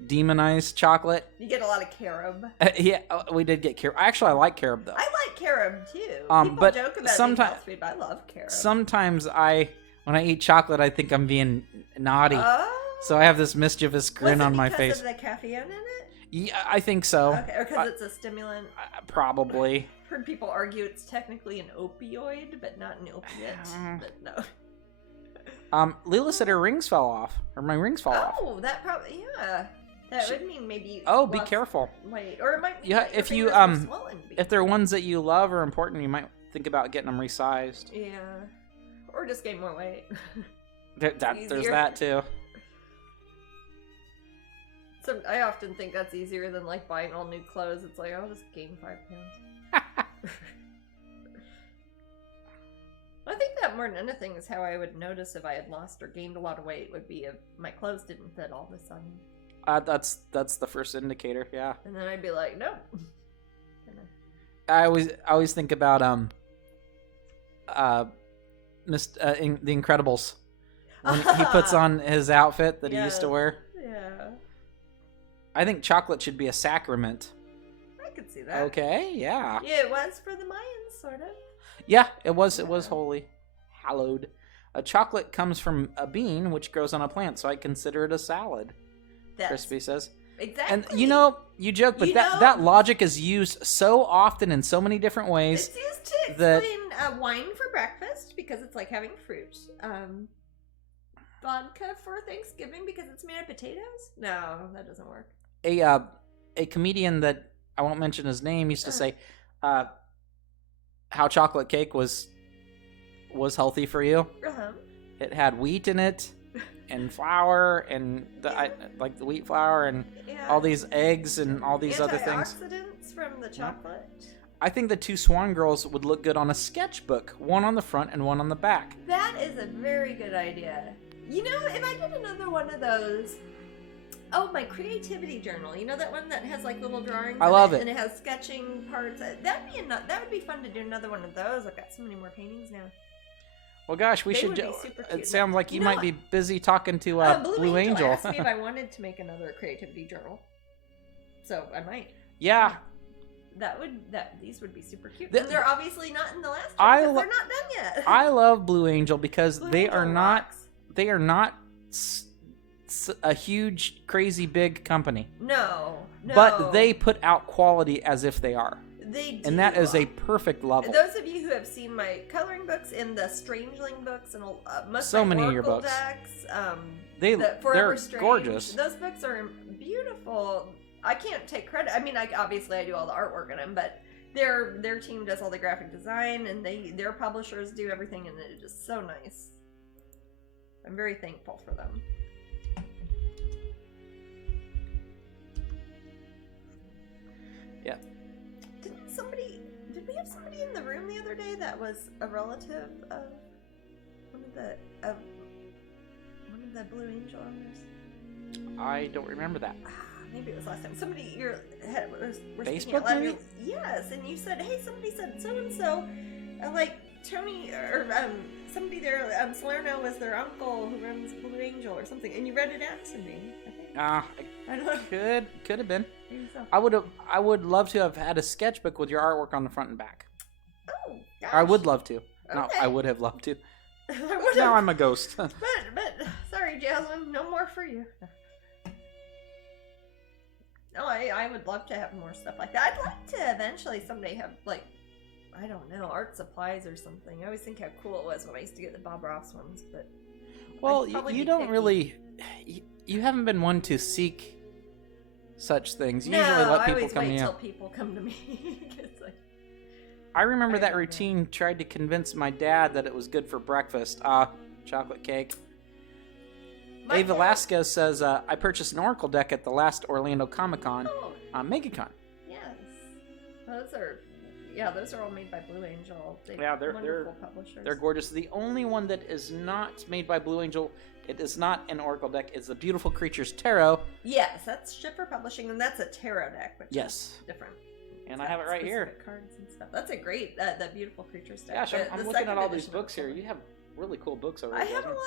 demonized chocolate. You get a lot of carob. Yeah, we did get carob. Actually, I like carob though. I like carob too. People joke about sometimes sweet, but I love carob. Sometimes when I eat chocolate, I think I'm being naughty. So I have this mischievous grin on my face. Because of the caffeine in it? Yeah, I think so. Okay, or because it's a stimulant? Probably. I've heard people argue it's technically an opioid, but not an opiate. But no. Leela said her rings fell off. Or my rings fall off. Oh, that probably, yeah. That would mean maybe. Oh, be careful. Wait, or it might. Yeah, if you if they're ones that you love or important, you might think about getting them resized. Yeah, or just gain more weight. There's that too. I often think that's easier than like buying all new clothes. It's like, I'll just gain 5 pounds. I think that more than anything is how I would notice if I had lost or gained a lot of weight would be if my clothes didn't fit all of a sudden. That's the first indicator, yeah. And then I'd be like, nope. I always think about The Incredibles when he puts on his outfit that he used to wear. Yeah. I think chocolate should be a sacrament. I could see that. Okay, yeah. Yeah, it was for the Mayans, sort of. Yeah, it was holy, hallowed. A chocolate comes from a bean, which grows on a plant, so I consider it a salad. Crispy says. Exactly. And you joke, but that logic is used so often in so many different ways. It's used to explain wine for breakfast because it's like having fruit. Vodka for Thanksgiving because it's made of potatoes. No, that doesn't work. A comedian that I won't mention his name used to say, how chocolate cake was healthy for you. It had wheat in it, and flour, and like the wheat flour, and all these eggs, and all these other things. Antioxidants from the chocolate. I think the 2 Swan Girls would look good on a sketchbook, one on the front and one on the back. That is a very good idea. You know, if I did another one of those. Oh, my creativity journal. You know that one that has like little drawings? I love it. And it has sketching parts. That would be fun to do another one of those. I've got so many more paintings now. Well, gosh, we should. It sounds like you might be busy talking to Blue Angel. Asked me if I wanted to make another creativity journal, so I might. Yeah. These would be super cute. And they're obviously not in the last one because they're not done yet. I love Blue Angel because they are not a huge, crazy, big company. No. But they put out quality as if they are. They do. And that is a perfect level. Those of you who have seen my coloring books and the Strangeling books and most so of my many of your Oracle books, decks, they're gorgeous. Those books are beautiful. I can't take credit. I mean, obviously I do all the artwork in them, but their team does all the graphic design, and their publishers do everything, and it's just so nice. I'm very thankful for them. Yeah. Did we have somebody in the room the other day that was a relative of one of the Blue Angel owners? I don't remember that. Maybe it was last time. Somebody was Facebook, maybe? Yes, and you said, hey, somebody said so-and-so, like Tony, or somebody there, Salerno was their uncle who runs Blue Angel or something, and you read it out to me, I think. I don't know. Could have been. Maybe so. I would love to have had a sketchbook with your artwork on the front and back. Oh, gosh. I would love to. Okay. No, I would have loved to. Now I'm a ghost. but sorry, Jasmine, no more for you. No, I would love to have more stuff like that. I'd like to eventually someday have, like, I don't know, art supplies or something. I always think how cool it was when I used to get the Bob Ross ones, but... Well, you don't really... You haven't been one to seek such things. You usually let people come to you. I always wait till people come to me. Like, I remember that routine tried to convince my dad that it was good for breakfast. Chocolate cake. A. Velasquez says, I purchased an Oracle deck at the last Orlando Comic-Con, MegaCon. Yes. Those are all made by Blue Angel. They're wonderful publishers. They're gorgeous. The only one that is not made by Blue Angel, it is not an Oracle deck, it's the Beautiful Creatures Tarot. Yes, that's Schiffer Publishing, and that's a tarot deck, which is different. And I have it right here. Cards and stuff. That's a great, the Beautiful Creatures deck. Gosh, I'm looking at all these books here. You have really cool books over there. I have a lot of...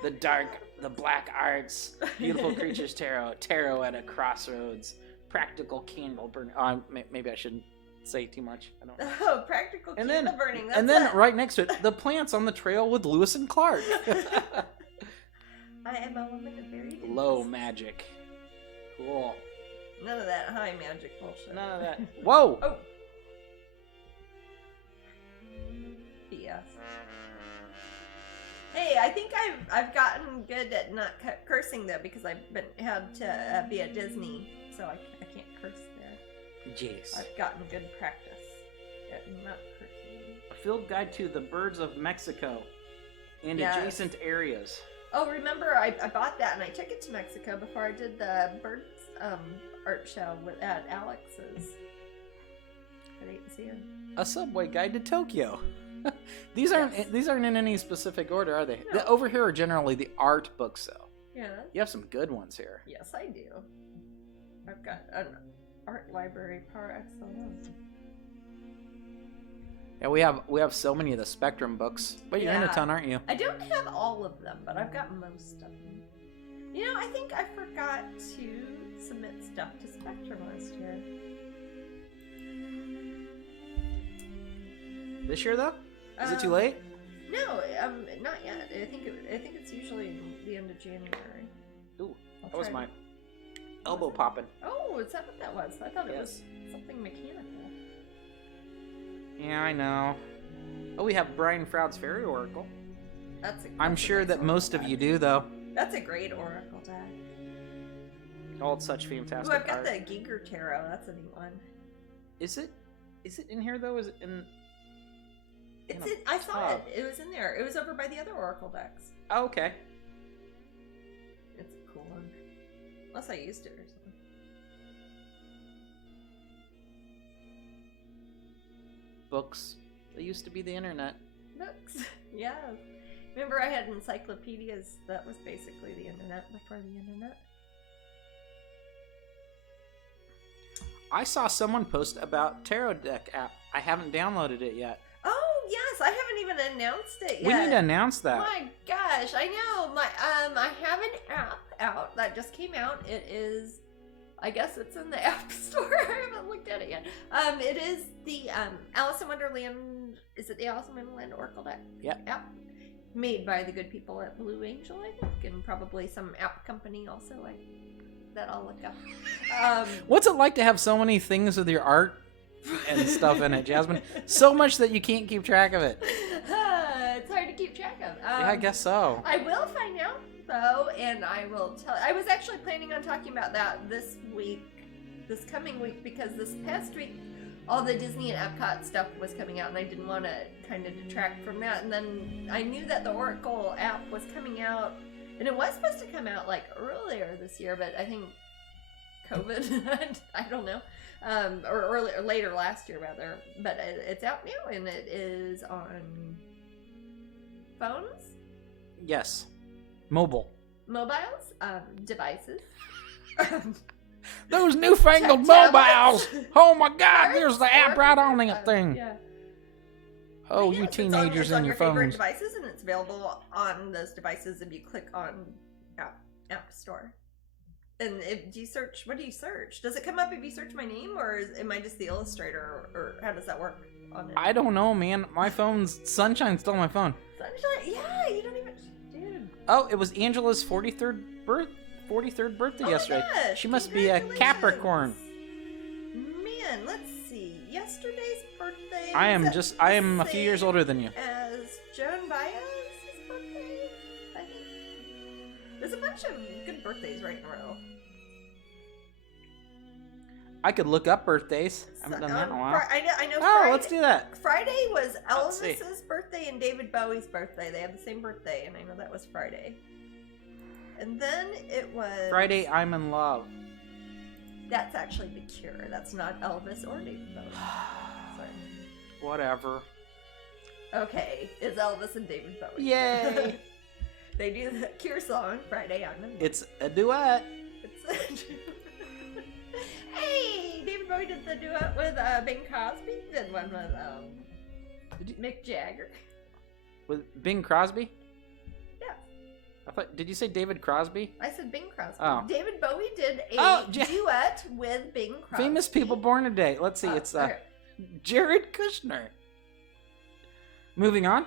The Black Arts, Beautiful Creatures Tarot at a Crossroads, Practical Candle Burning. Maybe I shouldn't say too much. I don't know. Oh, Practical Candle Burning. And then right next to it, The Plants on the Trail with Lewis and Clark. I am a woman of very good Low magic. Cool. None of that high magic bullshit. None of that. Whoa! Oh. BS. Hey, I think I've gotten good at not cursing though, because I've had to be at Disney, so I can't curse there. Jeez. I've gotten good practice at not cursing. A field guide to the birds of Mexico and adjacent areas. Oh, remember I bought that and I took it to Mexico before I did the birds art show at Alex's. I didn't see him. A Subway Guide to Tokyo. These aren't in any specific order, are they? No. Over here are generally the art books, though. Yeah. You have some good ones here. Yes, I do. I've got an art library par excellence. Yeah, we have so many of the Spectrum books. But you're in a ton, aren't you? I don't have all of them, but I've got most of them. You know, I think I forgot to submit stuff to Spectrum last year. This year, though? Is it too late? No, not yet. I think it's usually the end of January. Ooh, that was my elbow popping. Oh, is that what that was? I thought it was something mechanical. Yeah, I know. Oh, we have Brian Froud's Fairy Oracle. I'm sure that most of you do, though. That's a great Oracle deck. Oh, it's such fantastic Ooh, I've got art. the Giger Tarot. That's a neat one. Is it in here, though? Is it in... I saw it. It was in there. It was over by the other Oracle decks. Oh, okay. It's a cool one. Unless I used it or something. Books. They used to be the internet. Books. Yeah. Remember I had encyclopedias? That was basically the internet before the internet. I saw someone post about Tarot Deck app. I haven't downloaded it yet. Oh yes, I haven't even announced it yet. We need to announce that. My gosh, I know. I have an app out that just came out. It is, I guess it's in the App Store. I haven't looked at it yet. It is the Alice in Wonderland. Is it the Alice in Wonderland Oracle deck? Yep. App made by the good people at Blue Angel, I think, and probably some app company also. That I'll look up. What's it like to have so many things with your art and stuff in it, Jasmine? So much that you can't keep track of it. It's hard to keep track of. Yeah, I guess so. I will find out though, and I will tell. I was actually planning on talking about that this coming week, because this past week all the Disney and Epcot stuff was coming out, and I didn't want to kind of detract from that. And then I knew that the Oracle app was coming out, and it was supposed to come out like earlier this year, but I think COVID, I don't know, or later last year rather. But it's out now, and it is on phones. Yes, mobiles, devices. Those newfangled mobiles! Oh my God! There's the app right on that thing. Yeah. Oh, Yes, you teenagers it's on and your favorite phones. devices, and it's available on those devices if you click on App Store. And if do you search, what do you search? Does it come up if you search my name, or am I just the illustrator, or how does that work on it? I don't know, man. My phone's Sunshine stole my phone. Sunshine? Yeah, you don't even, dude. Oh, it was Angela's 43rd birthday yesterday. Gosh, She must be a Capricorn. Man, let's see. Yesterday's birthday. I was am a few years older than you. As Joan Baez's birthday, I think. There's a bunch of good birthdays right in a row. I could look up birthdays. I haven't done that in a while. I know. Oh, Friday, let's do that. Friday was Let's see. Elvis's birthday and David Bowie's birthday. They have the same birthday, and I know that was Friday. And then it was Friday, I'm in love. That's actually The Cure. That's not Elvis or David Bowie. Sorry. Whatever. Okay, it's Elvis and David Bowie. Yay! They do the Cure song, Friday, I'm in love. It's a duet. Hey, David Bowie did the duet with Bing Crosby. Did one with Mick Jagger. With Bing Crosby? Yeah. Did you say David Crosby? I said Bing Crosby. Oh. David Bowie did a duet with Bing Crosby. Famous people born today. Let's see. It's okay. Jared Kushner. Moving on.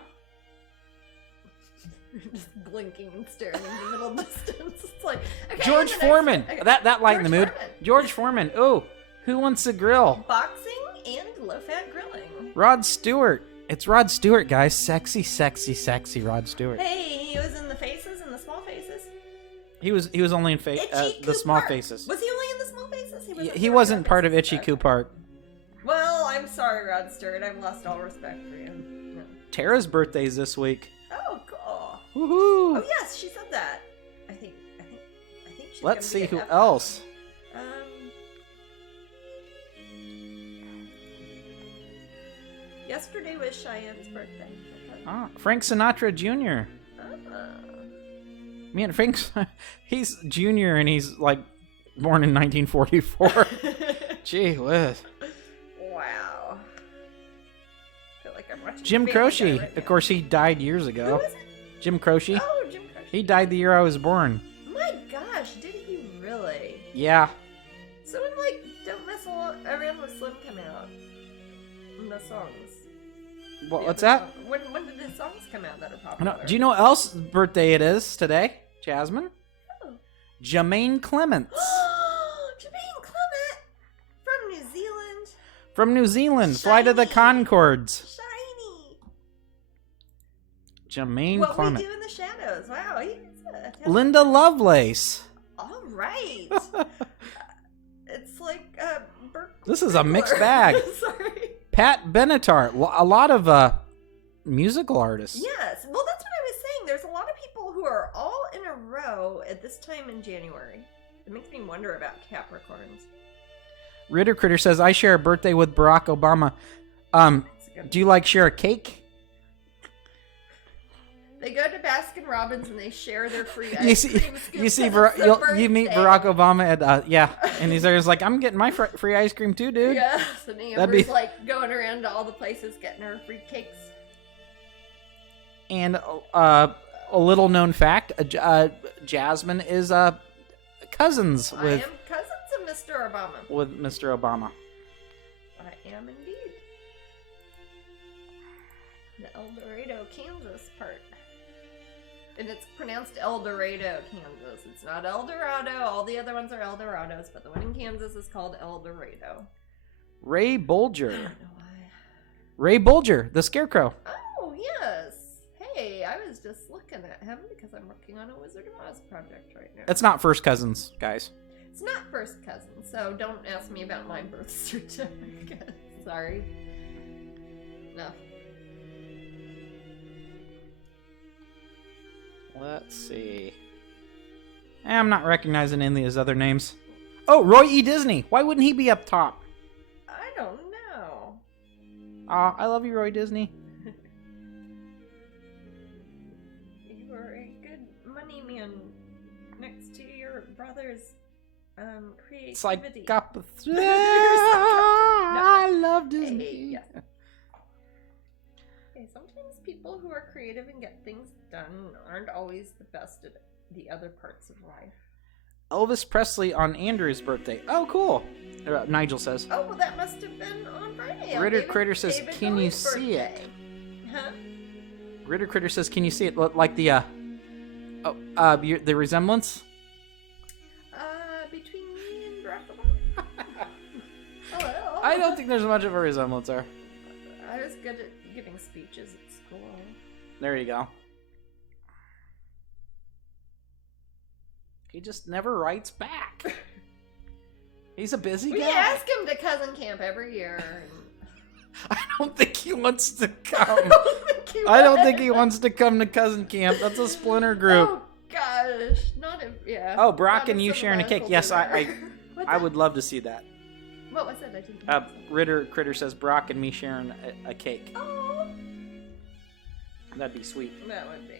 Just blinking and staring in the middle distance. It's like, okay, George Foreman. Okay. That lightened the mood. Foreman. George Foreman. Oh, who wants a grill? Boxing and low-fat grilling. Rod Stewart. It's Rod Stewart, guys. Sexy, sexy, sexy Rod Stewart. Hey, he was in the Faces and the Small Faces. He was only in the Small Faces. Was he only in the Small Faces? He wasn't part of Itchy Coo Park. Well, I'm sorry, Rod Stewart. I've lost all respect for you. No. Tara's birthday's this week. Oh, cool. Woohoo! Oh yes, she said that. I think. Let's see who else. Yesterday was Cheyenne's birthday. Oh, Frank Sinatra Jr. Man, Frank's he's junior and he's like born in 1944. Gee whiz. Wow. I feel like I'm watching Jim Family Croce. Guy right Of course, he died years ago. Who is it? Jim Croce. Oh, Jim Croce. He died the year I was born. My gosh, did he really? Yeah. So when like Don't Mess Around with Slim come out? In the songs. Well, what's that? When did the songs come out that are popular? No, do you know what else birthday it is today, Jasmine? Oh. Jermaine Clements. Jermaine Clement from New Zealand. From New Zealand. Flight of the Shiny. Conchords. Shiny. Jermaine What Clement. We Do in the Shadows. Wow, he's a Linda Lovelace. All right. It's like Burt This is a Reckler. mixed bag. Sorry. Pat Benatar. A lot of musical artists. Yes. Well, that's what I was saying. There's a lot of people who are all in a row at this time in January. It makes me wonder about Capricorns. Ritter Critter says, I share a birthday with Barack Obama. Do you like share a cake? They go to Baskin Robbins and they share their free ice cream. You see, you meet birthday. Barack Obama at and he's there's like, I'm getting my free ice cream too, dude. Yes, and Amber's like going around to all the places getting her free cakes. And a little known fact, Jasmine is cousins I with am cousins of Mr. Obama. with Mr. Obama. I am indeed. The El Dorado, Kansas part. And it's pronounced El Dorado, Kansas. It's not El Dorado. All the other ones are El Dorados, but the one in Kansas is called El Dorado. Ray I Bolger. don't know why. Ray Bolger, the Scarecrow. Oh, yes. Hey, I was just looking at him because I'm working on a Wizard of Oz project right now. It's not first cousins, guys. It's not first cousin, so don't ask me about my birth certificate. Sorry. No. Let's see. I'm not recognizing any of his other names. Oh, Roy E. Disney. Why wouldn't he be up top? I don't know. Aw, I love you, Roy Disney. You were a good money man next to your brother's creativity. It's like I love Disney. Hey, yes. Okay, sometimes people who are creative and get things done aren't always the best at the other parts of life. Elvis Presley on Andrew's birthday. Oh, cool. Nigel says. Oh, well, that must have been on Friday. Ritter Critter says, can you see it? Huh? Ritter Critter says, can you see it? Like the, the resemblance? Between me and Barack Obama? Hello. I don't think there's much of a resemblance there. I was good at giving speeches at school. There you go. He just never writes back. He's a busy guy. We ask him to cousin camp every year. I don't think he wants to come. I don't think he wants to come to cousin camp. That's a splinter group. Oh gosh, not a yeah. Oh, Brock and you sharing a cake. Yes, I would love to see that. What was it? I didn't. Ritter Critter says Brock and me sharing a cake. Oh, that'd be sweet. that would be.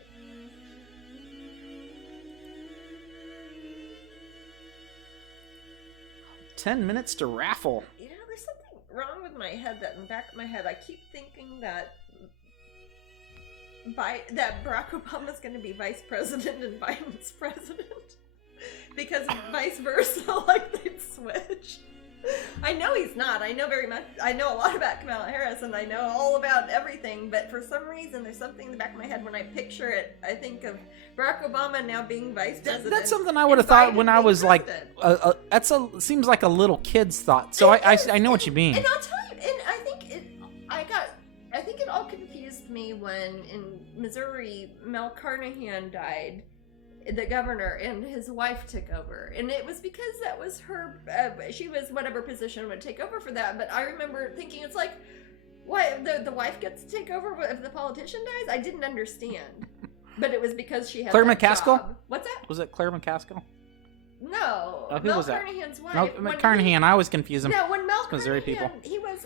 10 minutes to raffle. You know, there's something wrong with my head. That in the back of my head, I keep thinking that Barack Obama's going to be vice president and Biden's president, because vice versa, like they'd switch. I know he's not. I know very much. I know a lot about Kamala Harris, and I know all about everything. But for some reason, there's something in the back of my head when I picture it. I think of Barack Obama now being vice president. That's something I would have thought when I was president. seems like a little kid's thought. So I know what you mean. And I'll tell you, and I think it all confused me when in Missouri Mel Carnahan died, the governor, and his wife took over, and it was because that was her. She was whatever position would take over for that. But I remember thinking, it's like, what, the wife gets to take over if the politician dies? I didn't understand, but it was because she had Claire that McCaskill. job. What's that? Was it Claire McCaskill? No, Who Mel was that? Carnahan's wife. Carnahan. I always confuse him. No, when Mel Missouri Carnahan, people. he was.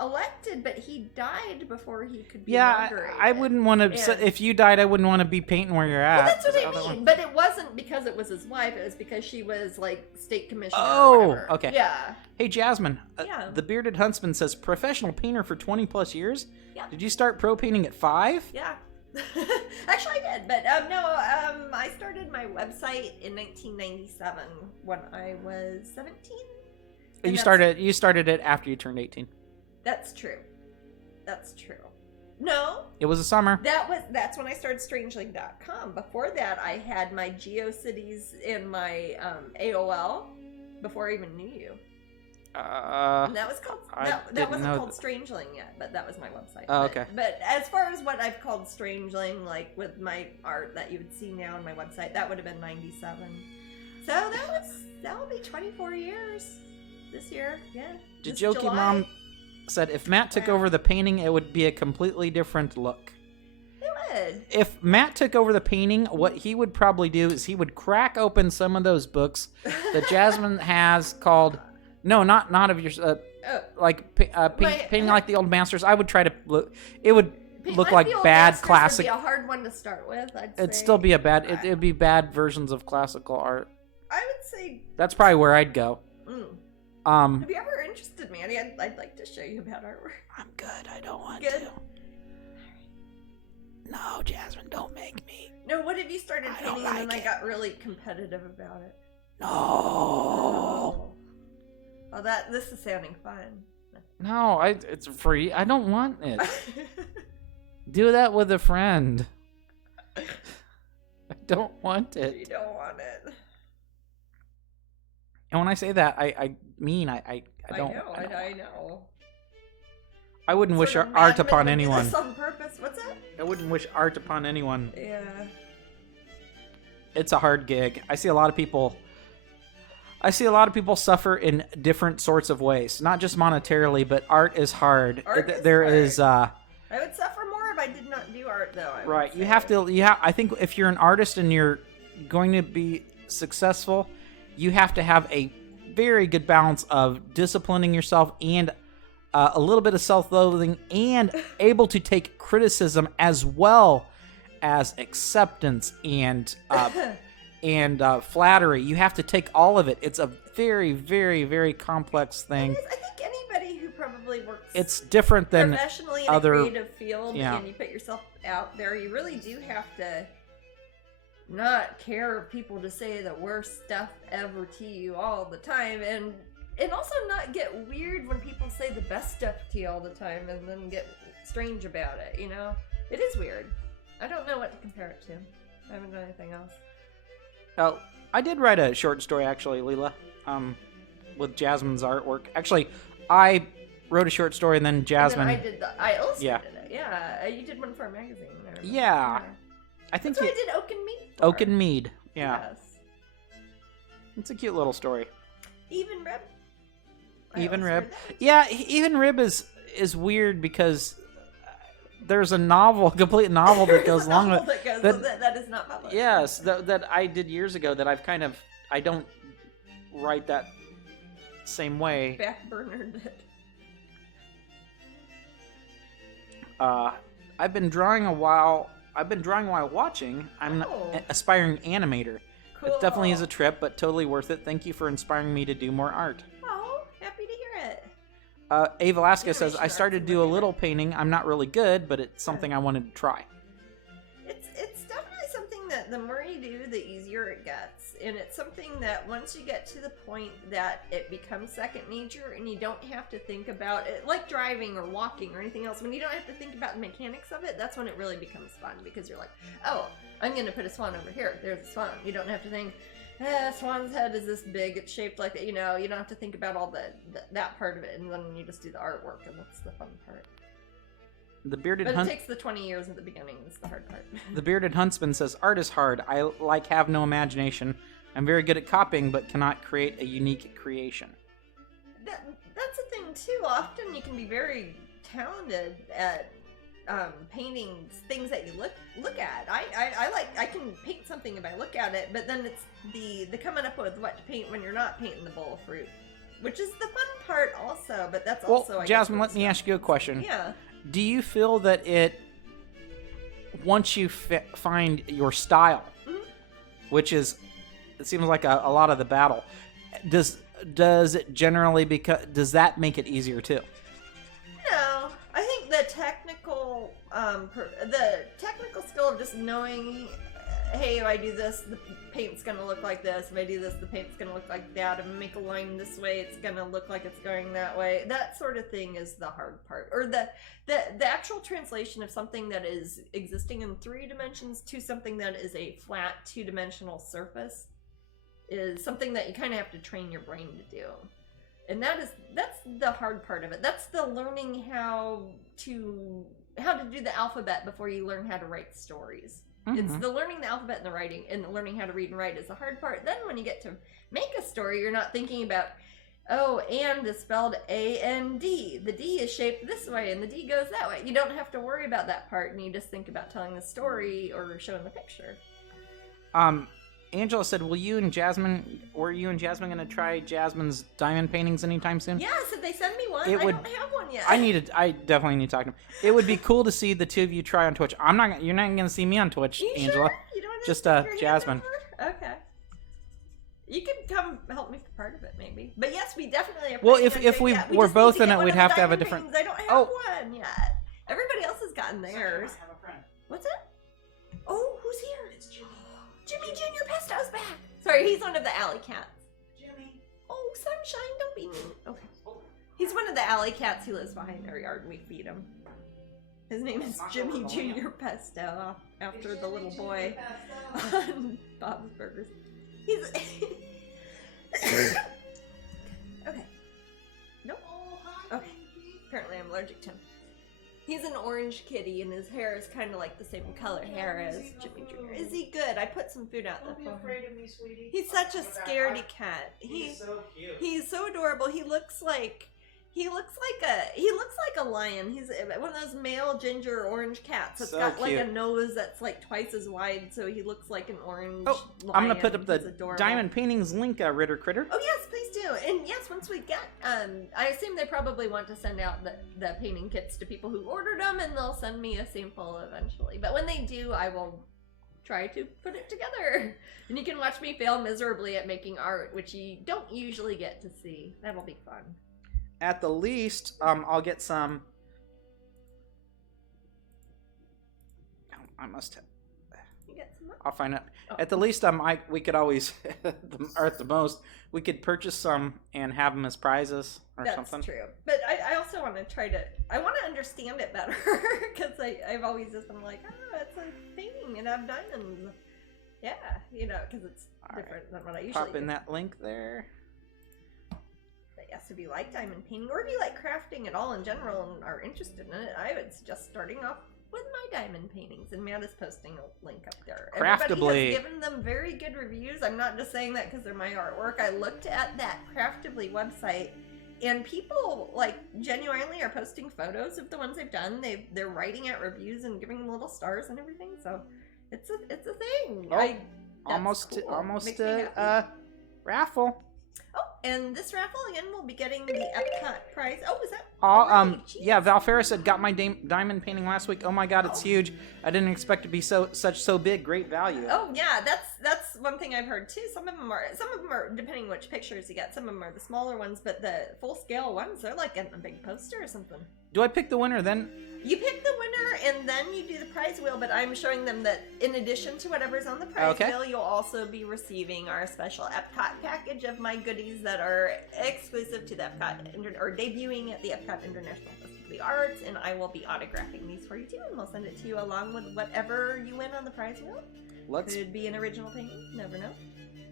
elected, but he died before he could be Yeah, inaugurated. I wouldn't want to. If you died, I wouldn't want to be painting where you're at. Well, that's what I mean. But it wasn't because it was his wife. It was because she was like state commissioner. Oh, or whatever. okay. Yeah. Hey, Jasmine. Yeah. The Bearded Huntsman says professional painter for 20 plus years. Yeah. Did you start pro painting at 5? Yeah. Actually, I did, but no. I started my website in 1997 when I was 17. You started it after you turned 18. That's true. No. It was a summer. That's when I started Strangeling.com. Before that, I had my GeoCities in my AOL before I even knew you. And that was called that wasn't called Strangeling yet, but that was my website. Oh, okay. But as far as what I've called Strangeling, like with my art that you would see now on my website, that would have been 97. So that'll be 24 years this year. Yeah. Did Jokey Mom said if Matt took over the painting, it would be a completely different look. It would. If Matt took over the painting, what he would probably do is he would crack open some of those books that Jasmine has called. No, not of yours. Painting like the old masters. I would try to look. It would look like bad classic. Would be a hard one to start with. It'd still be a bad. It'd be bad versions of classical art. I would say that's probably where I'd go. Have you ever interested me? I'd like to show you about artwork. I'm good. I don't want to. No, Jasmine, don't make me. No, what if you started painting and then I got really competitive about it? No. Oh, this is sounding fun. No, it's free. I don't want it. Do that with a friend. I don't want it. You don't want it. And when I say that, I mean I don't. I know. I wouldn't wish art upon anyone. This on purpose. What's that? I wouldn't wish art upon anyone. Yeah. It's a hard gig. I see a lot of people suffer in different sorts of ways, not just monetarily, but art is hard. I would suffer more if I did not do art, though. Right. You have to. I think if you're an artist and you're going to be successful, you have to have a very good balance of disciplining yourself and a little bit of self-loathing and able to take criticism as well as acceptance and flattery. You have to take all of it. It's a very, very, very complex thing. I think anybody who probably works it's different than professionally in other, a creative field and you put yourself out there, you really do have to not care if people to say the worst stuff ever to you all the time, and also not get weird when people say the best stuff to you all the time and then get strange about it, you know? It is weird. I don't know what to compare it to. I haven't done anything else. Oh, I did write a short story, actually, Leela, with Jasmine's artwork. Actually, I wrote a short story and then Jasmine... And then I illustrated it. Yeah, you did one for a magazine. Yeah. I think I did Oak and Mead. Oak and Mead, yeah. Yes. It's a cute little story. Even Rib. Even Rib. Yeah, Even Rib is weird because there's a complete novel that goes along with that is not published. Yes, that I did years ago that I don't write that same way. Backburnered it. I've been drawing while watching. I'm an aspiring animator. Cool. It definitely is a trip, but totally worth it. Thank you for inspiring me to do more art. Oh, happy to hear it. A Velasquez says, I started to do a little painting. I'm not really good, but it's something I wanted to try. It's definitely something that the more you do, the easier it gets. And it's something that once you get to the point that it becomes second nature and you don't have to think about it, like driving or walking or anything else, when you don't have to think about the mechanics of it, that's when it really becomes fun, because you're like, oh, I'm going to put a swan over here. There's a swan. You don't have to think, swan's head is this big, it's shaped like that. You know, you don't have to think about all that part of it, and then you just do the artwork, and that's the fun part. But it takes the 20 years at the beginning. That's the hard part. The Bearded Huntsman says, art is hard. I have no imagination. I'm very good at copying, but cannot create a unique creation. That's the thing, too. Often you can be very talented at painting things that you look at. I can paint something if I look at it, but then it's the coming up with what to paint when you're not painting the bowl of fruit. which is the fun part also, but that's also, I Jasmine, guess, let me ask you a question. Yeah. Do you feel that once you find your style, which is, it seems like a lot of the battle, does it generally, does that make it easier too? No, I think the technical skill of just knowing, hey, if I do this, the paint's gonna look like this. If I do this, the paint's gonna look like that. If I make a line this way, it's gonna look like it's going that way. That sort of thing is the hard part, or the actual translation of something that is existing in 3 dimensions to something that is a flat 2-dimensional surface is something that you kind of have to train your brain to do. And that's the hard part of it. That's the learning how to do the alphabet before you learn how to write stories. Mm-hmm. It's the learning the alphabet and the writing, and the learning how to read and write is the hard part. Then when you get to make a story, you're not thinking about, oh, and is spelled A-N-D. The D is shaped this way, and the D goes that way. You don't have to worry about that part, and you just think about telling the story or showing the picture. Angela said, were you and Jasmine going to try Jasmine's diamond paintings anytime soon? Yes, if they send me one. I don't have one yet. I definitely need to talk to them. It would be cool to see the two of you try on Twitch. You're not going to see me on Twitch, Angela. Sure? You don't want to just Jasmine. Okay. You can come help me for part of it, maybe. But yes, we definitely are. Well, if we were both in it, we'd have to have a different. I don't have one yet. Everybody else has gotten theirs. I have a friend. What's it? Oh, who's here? It's Jimmy. Jimmy Jr. Pesto's back. Sorry, he's one of the alley cats. Jimmy. Oh, Sunshine, don't be mean. Okay. He's one of the alley cats. He lives behind our yard and we feed him. His name is Jimmy Jr. Pesto, after the little boy on Bob's Burgers. He's... Okay. Nope. Okay. Apparently I'm allergic to him. He's an orange kitty, and his hair is kind of like the same color hair as Jimmy Jr. Is he good? I put some food out there for him. Don't be afraid of me, sweetie. He's such a scaredy cat. He's so cute. He's so adorable. He looks like a lion. He's one of those male ginger orange cats. It's got like a nose that's like twice as wide, so he looks like an orange lion. I'm gonna put up the diamond paintings link, Ritter Critter. Oh yes, please do. And yes, once we get, I assume they probably want to send out the painting kits to people who ordered them, and they'll send me a sample eventually. But when they do, I will try to put it together. And you can watch me fail miserably at making art, which you don't usually get to see. That'll be fun. At the least, I'll get some. I must have. You get some? I'll find out. Oh. At the least, we could always, or at the most, we could purchase some and have them as prizes or something. That's true. But I also want to I want to understand it better because I've always just been like, oh, it's a painting and I have diamonds. Yeah, because it's different than what I usually do. Pop in that link there. Yes, if you like diamond painting, or if you like crafting at all in general and are interested in it, I would suggest starting off with my diamond paintings. And Matt is posting a link up there. Craftably. Everybody has given them very good reviews. I'm not just saying that because they're my artwork. I looked at that Craftably website, and people genuinely are posting photos of the ones they've done. They're writing out reviews and giving them little stars and everything. So it's a thing. Oh, almost a raffle. Oh, and this raffle again will be getting the Epcot prize. Oh, is that? Yeah, Valfera said got my diamond painting last week. Oh my God, it's huge. I didn't expect it to be so big. Great value. Oh yeah, that's one thing I've heard too. Some of them are depending which pictures you get. Some of them are the smaller ones, but the full scale ones, they're like getting a big poster or something. Do I pick the winner then? You pick the winner and then you do the prize wheel, but I'm showing them that in addition to whatever's on the prize wheel, you'll also be receiving our special Epcot package of my goodies that are exclusive to the Epcot, or debuting at the Epcot International Festival of the Arts, and I will be autographing these for you too, and we'll send it to you along with whatever you win on the prize wheel. Could be an original painting, never know.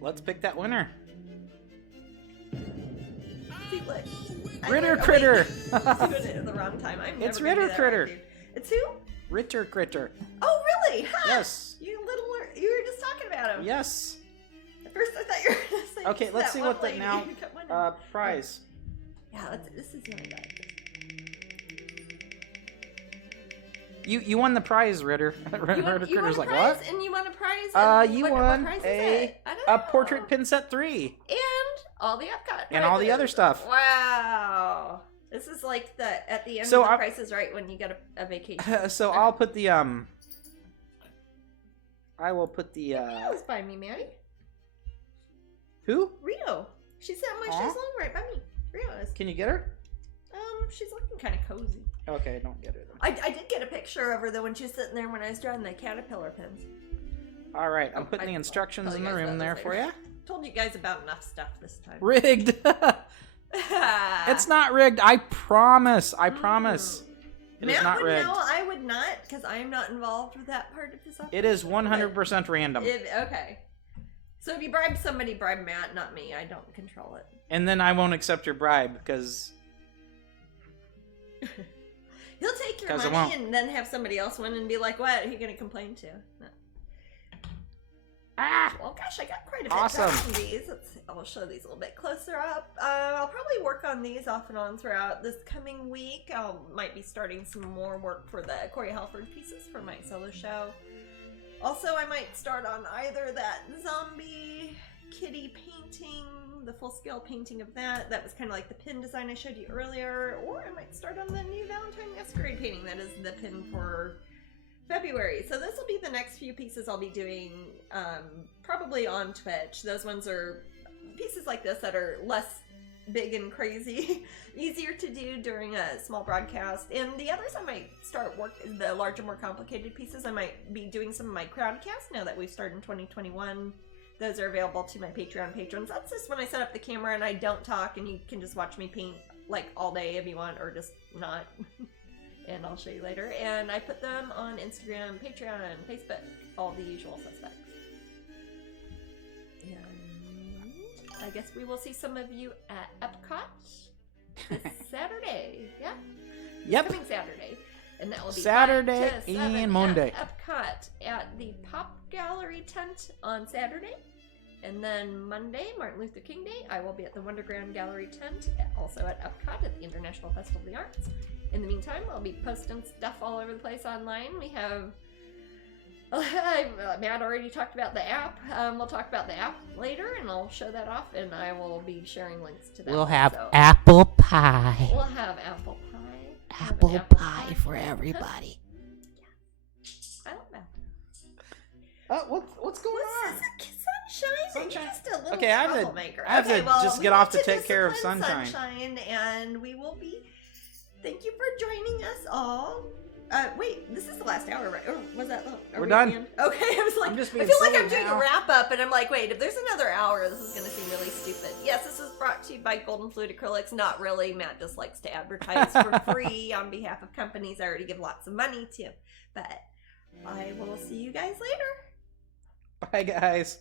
Let's pick that winner. See, look. Ritter Critter! I'm doing it at the wrong time. It's Ritter Critter. Right, it's who? Ritter Critter. Oh, really? Huh? Yes. You were just talking about him. Yes. At first I thought you were going to say okay, let's see what the now prize. Yeah, this is really bad. You won the prize, Ritter. Ritter Critter's like, prize, what? And you won a prize? You won a portrait pin set 3. And All the Epcot and all the other stuff. Wow. This is like at the end So of the Price is Right when you get a vacation. So I'll put the I will put the Rio's by me, Maddie. Who? Rio. She's on my chaise longue right by me. Rio is. Can you get her? She's looking kind of cozy. Okay, don't get her then. I did get a picture of her though when she was sitting there when I was drawing the caterpillar pins. All right, I'm putting the instructions in the room there for you. Told you guys about enough stuff this time. Rigged. It's not rigged. I promise. I promise. It is not rigged. No, I would not, because I am not involved with that part of this operation. It is 100% random. Okay. So if you bribe somebody, bribe Matt, not me. I don't control it. And then I won't accept your bribe because he'll take your money and then have somebody else win and be like, "What? Who are you gonna complain to?" No. Well, gosh, I got quite a bit done on these. I'll show these a little bit closer up. I'll probably work on these off and on throughout this coming week. I might be starting some more work for the Corey Halford pieces for my solo show. Also, I might start on either that zombie kitty painting, the full-scale painting of that. That was kind of like the pin design I showed you earlier. Or I might start on the new Valentine Masquerade painting. That is the pin for February. So this will be the next few pieces I'll be doing probably on Twitch. Those ones are pieces like this that are less big and crazy, easier to do during a small broadcast. And the others I might start the larger, more complicated pieces, I might be doing some of my crowdcasts now that we've started in 2021. Those are available to my Patreon patrons. That's just when I set up the camera and I don't talk and you can just watch me paint like all day if you want, or just not. And I'll show you later. And I put them on Instagram, Patreon, Facebook, all the usual suspects. And I guess we will see some of you at Epcot this Saturday. Yeah? Yep. Coming Saturday. And that will be Saturday 5 to 7 and Monday. At Epcot at the Pop Gallery tent on Saturday. And then Monday, Martin Luther King Day, I will be at the Wonderground Gallery tent, also at Epcot at the International Festival of the Arts. In the meantime, I'll be posting stuff all over the place online. We have... Matt already talked about the app. We'll talk about the app later, and I'll show that off, and I will be sharing links to that. We'll have apple pie. We'll have apple pie. Apple pie for everybody. I love that. What's going on? Sunshine. You're just a little okay, I have to just get off to take care of Sunshine. And we will be... Thank you for joining us all. Wait, this is the last hour, right? Or was that the... We're done. Okay, I was like, I feel like I'm doing a wrap up, and I'm like, wait, if there's another hour, this is going to seem really stupid. Yes, this is brought to you by Golden Fluid Acrylics. Not really. Matt just likes to advertise for free on behalf of companies I already give lots of money to. But I will see you guys later. Bye, guys.